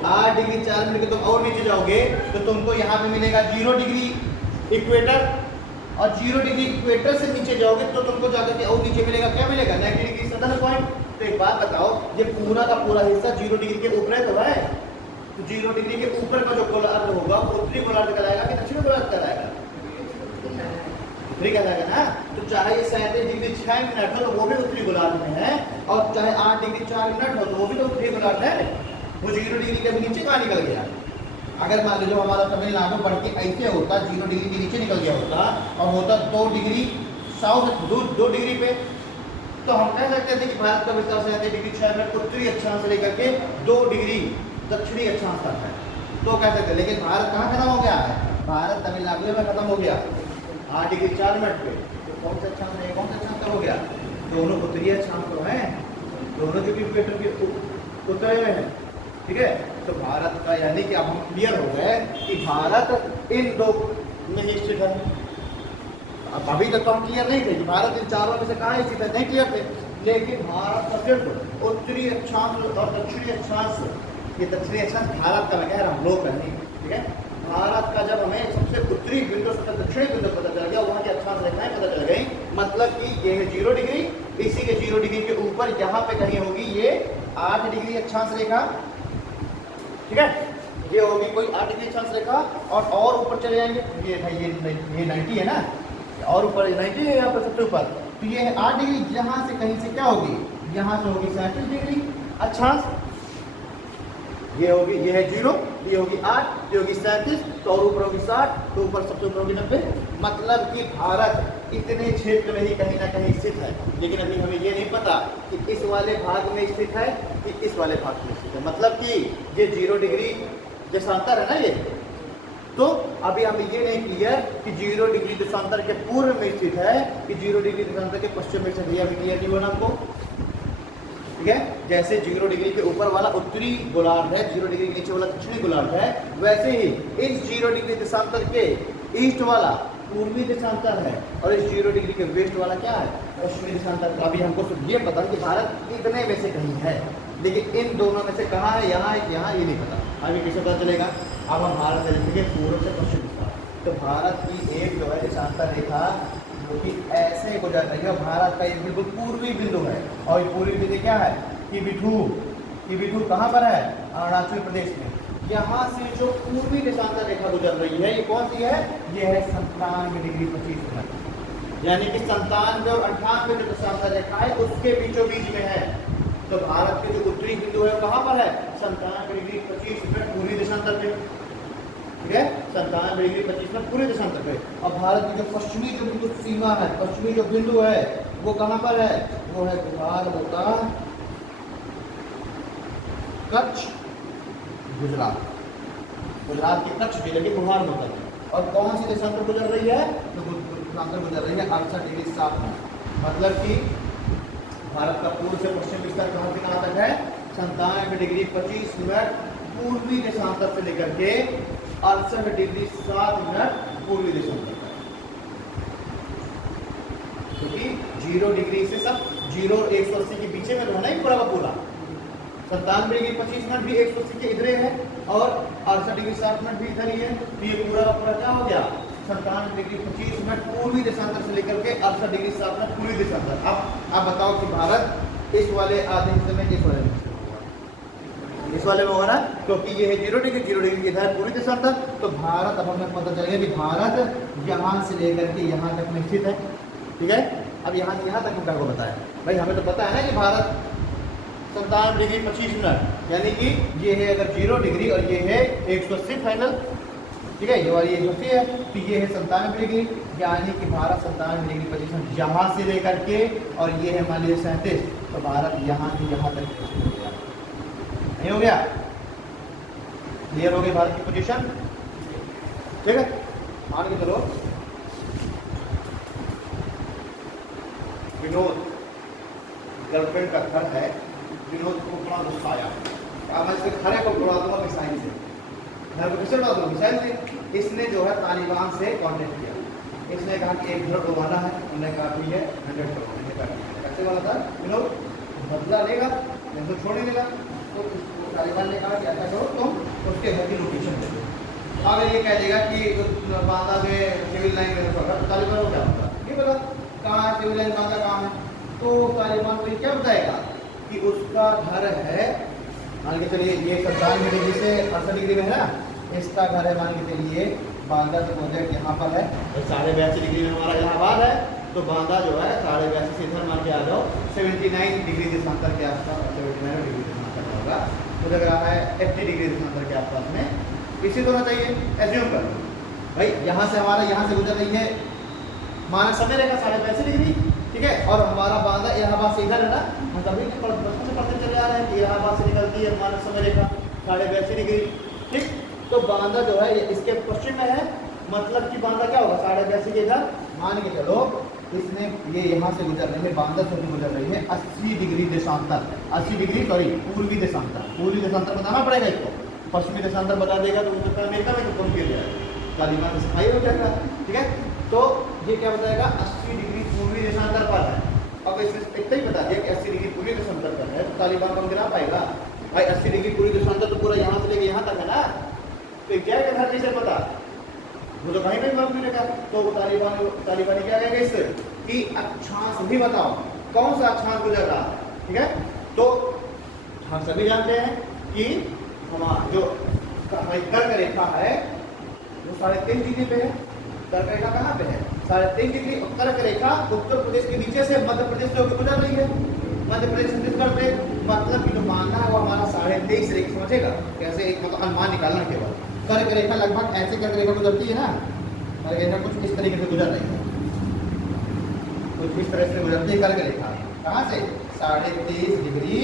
8 डिग्री 4 मिनट के तुम और नीचे जाओगे तो तुमको यहाँ पे मिलेगा 0 डिग्री इक्वेटर, और 0 डिग्री इक्वेटर से नीचे जाओगे तो तुमको जाकर के और नीचे मिलेगा, क्या मिलेगा, 90 डिग्री सदर्न पॉइंट। तो एक बात बताओ, ये पूरा का पूरा हिस्सा 0 डिग्री के ऊपर है तो है, तो 0 डिग्री के ऊपर का जो गोलार्ध होगा वो उत्तरी गोलार्ध कहलाएगा कि दक्षिणी गोलार्ध कहलाएगा, उत्तरी कहलाएगा ना। तो चाहे ये 37 डिग्री 6 मिनट हो तो वो भी उत्तरी गोलार्ध में है, और चाहे 8 डिग्री 4 मिनट हो तो वो भी तो उत्तरी गोलार्ध है। वो 0 डिग्री के भी नीचे कहाँ निकल गया, अगर मान लीजिए हमारा तमिलनाडु बढ़ के ऐसे होता 0 डिग्री के नीचे निकल गया होता और होता 2 डिग्री साउथ 2 डिग्री पे, तो हम कह सकते थे कि भारत का विस्तार 37 डिग्री 6 मिनट उत्तरी अक्षांश से लेकर के 2 डिग्री दक्षिणी अक्षांश तक है, तो कह सकते। लेकिन भारत कहाँ खत्म हो गया है, भारत तमिलनाडु में खत्म हो गया 8 डिग्री 4 मिनट पे। तो कौन सा अक्षांश है, कौन सा अक्षांश हो गया, दोनों उत्तरी अक्षांश तो हैं, दोनों जो कि इक्वेटर के उत्तर में है। ठीक है, तो भारत का यानी कि अब हम क्लियर हो गए कि भारत इन दो में ही स्थित है। अब अभी तक तो हम क्लियर नहीं थे कि भारत इन चारों में से कहाँ स्थित है, नहीं क्लियर थे। लेकिन भारत का सिर्फ उत्तरी अक्षांश और दक्षिणी अक्षांश, ये दक्षिणी अक्षांश भारत का मैं कह रहा हूँ, लोग नहीं। ठीक है, भारत का जब हमें सबसे उत्तरी बिंदु सबसे दक्षिणी बिंदु पता चल गया, वहाँ की अक्षांश रेखाएं पता चल गई, मतलब कि ये है 0 डिग्री, इसी के 0 डिग्री के ऊपर यहाँ पे कहीं होगी ये 8 डिग्री अक्षांश रेखा। ठीक है, ये होगी कोई 8 डिग्री अक्षांश रेखा, और ऊपर चले जाएंगे, ये 90 है ना, और ऊपर 90 है यहाँ पर सबसे ऊपर, तो ये है 8 डिग्री, यहाँ से कहीं से क्या होगी, यहाँ से होगी 37 डिग्री। अच्छा ये होगी, ये है 0, ये होगी 8, ये होगी 37, तो और ऊपर होगी 60, तो ऊपर सबसे ऊपर होगी 90। मतलब कि भारत इतने क्षेत्र में ही कहीं ना कहीं स्थित है, लेकिन अभी हमें ये नहीं पता कि इस वाले भाग में स्थित है कि इस वाले भाग में स्थित है। मतलब कि ये 0 डिग्री देशांतर है ना ये, तो अभी हमें ये नहीं क्लियर कि 0 डिग्री देशांतर के पूर्व में स्थित है कि 0 डिग्री देशांतर के पश्चिम में स्थित है, अभी क्लियर नहीं हुआ ना आपको। ठीक है, जैसे 0 डिग्री के ऊपर वाला उत्तरी गोलार्ध है, 0 डिग्री के नीचे वाला दक्षिणी गोलार्ध है, वैसे ही इस 0 डिग्री देशांतर के ईस्ट वाला पूर्वी देशांतर है और इस 0 डिग्री के वेस्ट वाला क्या है, पश्चिमी देशांतर। अभी हमको सिर्फ ये पता कि भारत इतने में से कहीं है, लेकिन इन दोनों में से कहाँ है, यहाँ है, यहाँ ये नहीं पता। अभी कैसे पता चलेगा। अब हम भारत देखेंगे पूर्व से पश्चिम दिशा, तो भारत की एक जो है देशांतर रेखा जो कि ऐसे गुजर रही है, भारत का एक बिल्कुल पूर्वी बिंदु है, और ये पूर्वी बिंदु क्या है, किबिथू कहाँ पर है, अरुणाचल प्रदेश में। यहाँ से जो पूर्वी देशांतर रेखा गुजर रही है, ये कौन सी है, ये है 97 डिग्री 25 मिनट, यानी कि 97 और 98 जो देशांतर रेखा है उसके बीचों बीच में है। तो भारत के जो उत्तरी बिंदु है वो कहाँ पर है, 97 डिग्री 25 मिनट पूर्वी देशांतर पे। ठीक है, 97 डिग्री 25 मिनट पूरे देशांतर पे। और भारत की जो पश्चिमी जो बिंदु सीमा है, पश्चिमी जो बिंदु है वो कहाँ पर है, वो है बिहार होता कच्छ गुजरात, गुजरात के कच्छ जिले के बिहार होता है। और कौन सी देशांतर गुजर रही है, तो देशांतर गुजर रही है 68 डिग्री 7 मिनट। मतलब कि भारत का पूर्व से पश्चिम विस्तार कहाँ से कहाँ तक है, 97 डिग्री 25 मिनट पूर्वी देशांतर से लेकर के 68 डिग्री 7 मिनट पूर्वी देशांतर तक। क्योंकि 0 डिग्री से सब 0 और 180 के बीच में रहना ही पूरा का पूरा, 97 डिग्री 25 मिनट भी 180 के इधर है और 68 डिग्री 7 मिनट भी इधर ही है। तो ये पूरा का पूरा क्या हो गया, 97 डिग्री 25 मिनट पूर्वी देशांतर से लेकर के 68 डिग्री 7 मिनट पूर्वी देशांतर। अब आप बताओ कि भारत इस वाले आधे हिस्से में, इस वाले में होगा ना, क्योंकि ये है 0 डिग्री इधर पूर्वी देशांतर। तो भारत, अब हमें पता चल गया कि भारत यहाँ से लेकर के यहाँ तक में स्थित है। ठीक है, अब यहाँ से यहाँ तक हमको को बताया, भाई हमें तो पता है ना कि भारत 97 डिग्री 25 मिनट, यानी कि ये है अगर 0 डिग्री और ये है 180 फाइनल। ठीक है, ये वाली 180 है, तो ये है 97 डिग्री, यानी कि भारत 97 डिग्री 25 मिनट यहाँ से लेकर के, और ये है मान लीजिए 37, तो भारत यहाँ से यहाँ तक हो गया। नहीं हो गया, क्लियर हो गई भारत की पोजीशन। ठीक है, मान के चलो विनोद गर्लफ्रेंड का घर है, विनोद को बड़ा गुस्सा आया, मैं इसके खरे को उड़ा दूंगा मिसाइल से, घर को किससे उड़ा दूंगा, मिसाइल से। इसने जो है तालिबान से कॉन्टेक्ट किया, इसने कहा कि एक घर उड़वाना है, उन्होंने कहा कि ये 100 करोड़ कैसे वाला था, विनोद बदला लेगा, नहीं तो छोड़ नहीं देगा। तो तालिबान ने कहा कि ऐसा करो तुम उसके घर की लोकेशन दे दो। अगर ये कह देगा कि बांदा में सिविल लाइन में तो तालिबान को क्या होगा, ये पता कहाँ है सिविल लाइन, बांदा कहाँ है, तो तालिबान को ये क्या बताएगा कि उसका घर है, मान के चलिए ये 97 डिग्री से 68 डिग्री में है ना, इसका घर है मान के चलिए बांदा से प्रोजेक्ट यहाँ पर है, 82.5 डिग्री में हमारा इलाहाबाद है, तो बांदा जो है 82.5 से इधर मान के आ जाओ 79 डिग्री देशांतर के आसपास, 79 डिग्री देशांतर का होगा, तो लग रहा है 80 डिग्री देशांतर के आसपास में इसी होना चाहिए। एज्यूम कर भाई, यहाँ से हमारा यहाँ से गुजर रही है मानक समय रेखा 82.5 डिग्री, ठीक है, और हमारा बांदा इलाहाबाद से इधर है ना, हम सभी बचपन से पढ़ते चले आ रहे हैं कि इलाहाबाद से निकलती है मानक समय रेखा 82.5 डिग्री। ठीक, तो बांदा जो है इसके पश्चिम में है, मतलब कि बांदा क्या होगा 82.5 के इधर, मान के चलो इसने ये यहाँ से गुजर रही है, बांदा से गुजर रही है 80 डिग्री देशांतर, 80 डिग्री सॉरी पूर्वी देशांतर, पूर्वी देशांतर बताना पड़ेगा इसको, पश्चिमी देशांतर बता देगा तो अमेरिका में कम किया जाएगा, तालिबान से सफाई हो जाएगा। ठीक है, तो ये क्या बताएगा 80 डिग्री पूर्वी देशांतर पर है। अब इसमें इतना ही बता दिया कि 80 डिग्री पूर्वी देशांतर पर है, तो तालिबान कम गिरा पाएगा भाई, 80 डिग्री पूर्वी देशांतर तो पूरा यहाँ से लेके यहाँ तक है ना, तो क्या घर कैसे पता, वो तो कहीं नहीं मालूम मिलेगा। तो वो तालिबानी क्या कहेगा इससे कि अक्षांश भी बताओ, कौन सा अक्षांश गुजर रहा है। ठीक है, तो हम सभी जानते हैं कि हमारा जो कर्क रेखा है वो 23.5 डिग्री पे है, कर्क रेखा कहाँ पे है, 23.5 डिग्री कर्क रेखा उत्तर प्रदेश के नीचे से मध्य प्रदेश से होकर गुजर रही है, मध्य प्रदेश छत्तीसगढ़ से, मतलब कि जो मानना है वो हमारा 23.5 रेखा, समझेगा कैसे, एक मतलब अनुमान निकालना केवल। कर्क रेखा लगभग ऐसे कर्क रेखा गुजरती है ना, कर्क रेखा कुछ इस तरीके से गुजर रही है, कुछ इस तरह से गुजरती है कर्क रेखा। कहाँ से? 23.5 डिग्री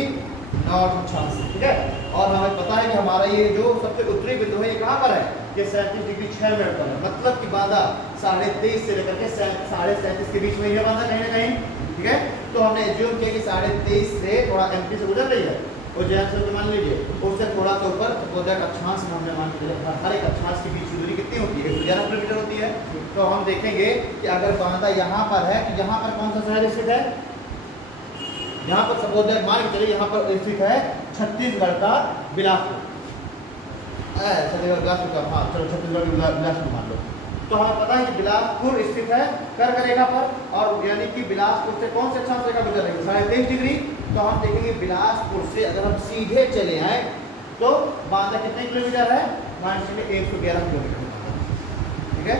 नॉर्थ अक्षांश, ठीक है। और हमें पता है कि हमारा ये जो सबसे उत्तरी बिंदु है ये कहाँ पर है? ये 37 डिग्री 6 मिनट पर है, मतलब कि बांधा 23.5 से लेकर के 37.5 के बीच में ये बांधा कहीं ना कहीं, ठीक है। तो हमने एज्यूम किया कि 23.5 से थोड़ा एमपी से गुजर रही है, उज्जैन से मान लीजिए, उससे थोड़ा सा ऊपर उज्जैन अक्षांश में हमने मान लिया, हर एक अक्षांश के बीच की दूरी कितनी होती है? 11 किलोमीटर होती है। तो हम देखेंगे कि अगर बांधा यहाँ पर है तो यहाँ पर कौन सा शहर स्थित है? यहाँ पर सपोज मान के चलिए यहाँ पर स्थित है छत्तीसगढ़ का बिलासपुर, छत्तीसगढ़ बिलासपुर का, हाँ चलो छत्तीसगढ़ बिलासपुर मान लो। तो हमें पता है कि बिलासपुर स्थित है कर्क रेखा पर, और यानी कि बिलासपुर से कौन से अक्षांश रेखा गुजर रही है? 23.5 डिग्री। तो हम देखेंगे बिलासपुर से अगर हम सीधे चले आए तो बांधा कितने किलोमीटर है? मान लीजिए 111 किलोमीटर, ठीक है।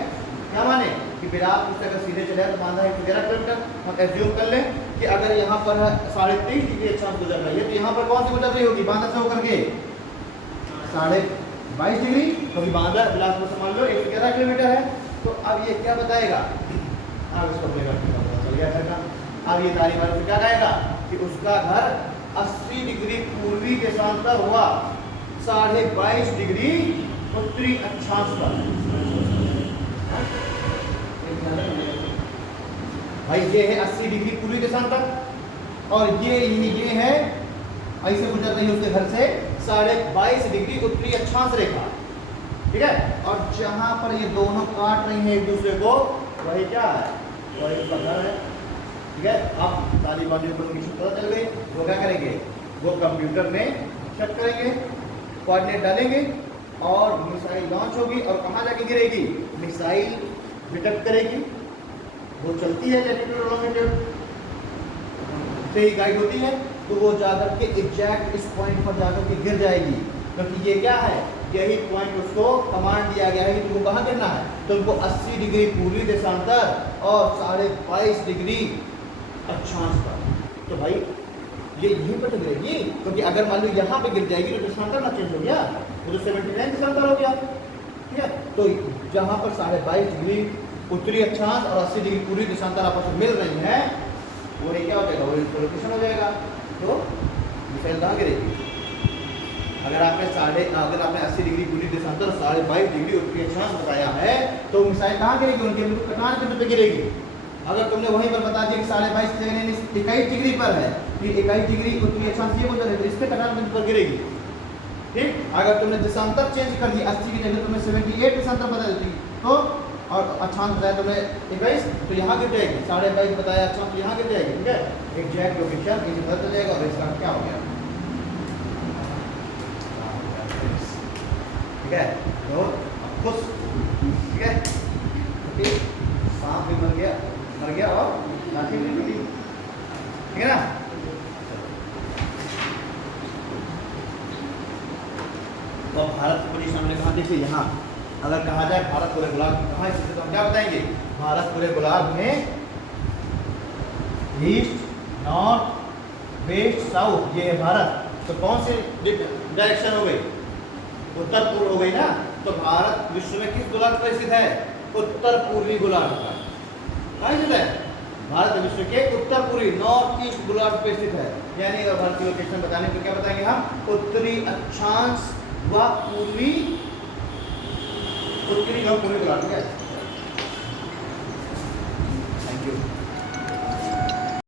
क्या माने कि बिलासपुर से अगर सीधे चले आए तो बांधा 111 किलोमीटर। हम एज्यूम कर लें कि अगर यहाँ पर 23.5 डिग्री अक्षांश गुजर रही है तो यहाँ पर कौन सी गुजर रही होगी? बांधा से होकर के 22.5 डिग्री, कभी बांधा बिलासपुर से मान लो 111 किलोमीटर है। तो अब ये क्या बताएगा? अब इसको चल गया था। अब ये तारीख वाले क्या कहेगा कि उसका घर 80 डिग्री पूर्वी देशांतर हुआ 22.5 डिग्री उत्तरी अक्षांश पर। भाई ये है 80 डिग्री पूर्वी देशांतर, और ये है ऐसे गुजर रही है उसके घर से 22.5 डिग्री उत्तरी अक्षांश रेखा, ठीक है। और जहां पर ये दोनों काट रही हैं एक दूसरे को, वही क्या है? वही उसका घर है, ठीक है। अब तालिबान को लोकेशन पता चल गई, वो क्या करेंगे? वो कंप्यूटर में सेट करेंगे, कोऑर्डिनेट डालेंगे और मिसाइल लॉन्च होगी, और कहाँ जाके गिरेगी? मिसाइल डिटेक्ट करेगी, वो चलती है लैटिट्यूड और लॉन्गिट्यूड से ही गाइड होती है, तो वो जाकर के एग्जैक्ट इस पॉइंट पर जाकर के गिर जाएगी, क्योंकि ये क्या है? यही पॉइंट उसको कमांड दिया गया है कि तुमको कहाँ गिरना है? तुमको 80 डिग्री पूर्वी देशांतर और 22.5 डिग्री अक्षांश पर। तो भाई ये यहीं पर तो गिरेगी, क्योंकि अगर मान लो यहाँ पे गिर जाएगी तो देशांतर ना चेंज हो गया, वो तो 79 देशांतर हो गया, ठीक है। तो जहाँ पर 22.5 डिग्री उत्तरी अक्षांश और 80 डिग्री पूर्वी देशांतर आपस में मिल रही है, वो क्या हो जाएगा? वो लोकेशन हो जाएगा। तो मिसाइल कहाँ गिरेगी? अगर आपने 80 डिग्री पूर्वी देशांतर 22.5 डिग्री उत्तरी अक्षांश बताया है, तो मिसाइल कहाँ गिरेगी? उनके बिल्कुल कटान के बिंदु पे गिरेगी। अगर तुमने वहीं पर बता दिया कि 22.5 की जगह 21 डिग्री पर है, तो 21 डिग्री उत्तरी अक्षांश ये बोल रहे, इस पे कटान बिंदु पर गिरेगी, ठीक। अगर तुमने देशांतर चेंज कर दिया, 80 की जगह तुमने 78 देशांतर बता देती, तो और अक्षांश बताया तुमने 21, तो यहाँ गिर जाएगी। 22.5 बताया अक्षांश, तो यहाँ गिर जाएगी, ठीक है। एग्जैक्ट लोकेशन इसी पता चल जाएगा, और इसका क्या हो गया, ठीक है। तो खुश, ठीक है, सांप भी मर गया और लाठी भी टूटी, ठीक है ना। तो भारत की पोजीशन हमने कहाँ देखी? यहाँ। अगर कहा जाए भारत पूरे गोलार्ध में कहाँ स्थित है, तो हम क्या बताएंगे? भारत पूरे गोलार्ध में ईस्ट, नॉर्थ, वेस्ट, साउथ, ये है भारत। तो कौन सी डायरेक्शन हो गई? उत्तर पूर्व हो गई ना। तो भारत विश्व में किस गोलार्ध पर स्थित है? उत्तर पूर्वी गोलार्ध पर। कहाँ स्थित है? भारत विश्व के उत्तर पूर्वी नॉर्थ ईस्ट गोलार्ध पर स्थित है। यानी अगर भारत की लोकेशन बताने तो क्या बताएंगे हम? उत्तरी अक्षांश व पूर्वी, उत्तरी और पूर्वी गोलार्ध, ठीक है।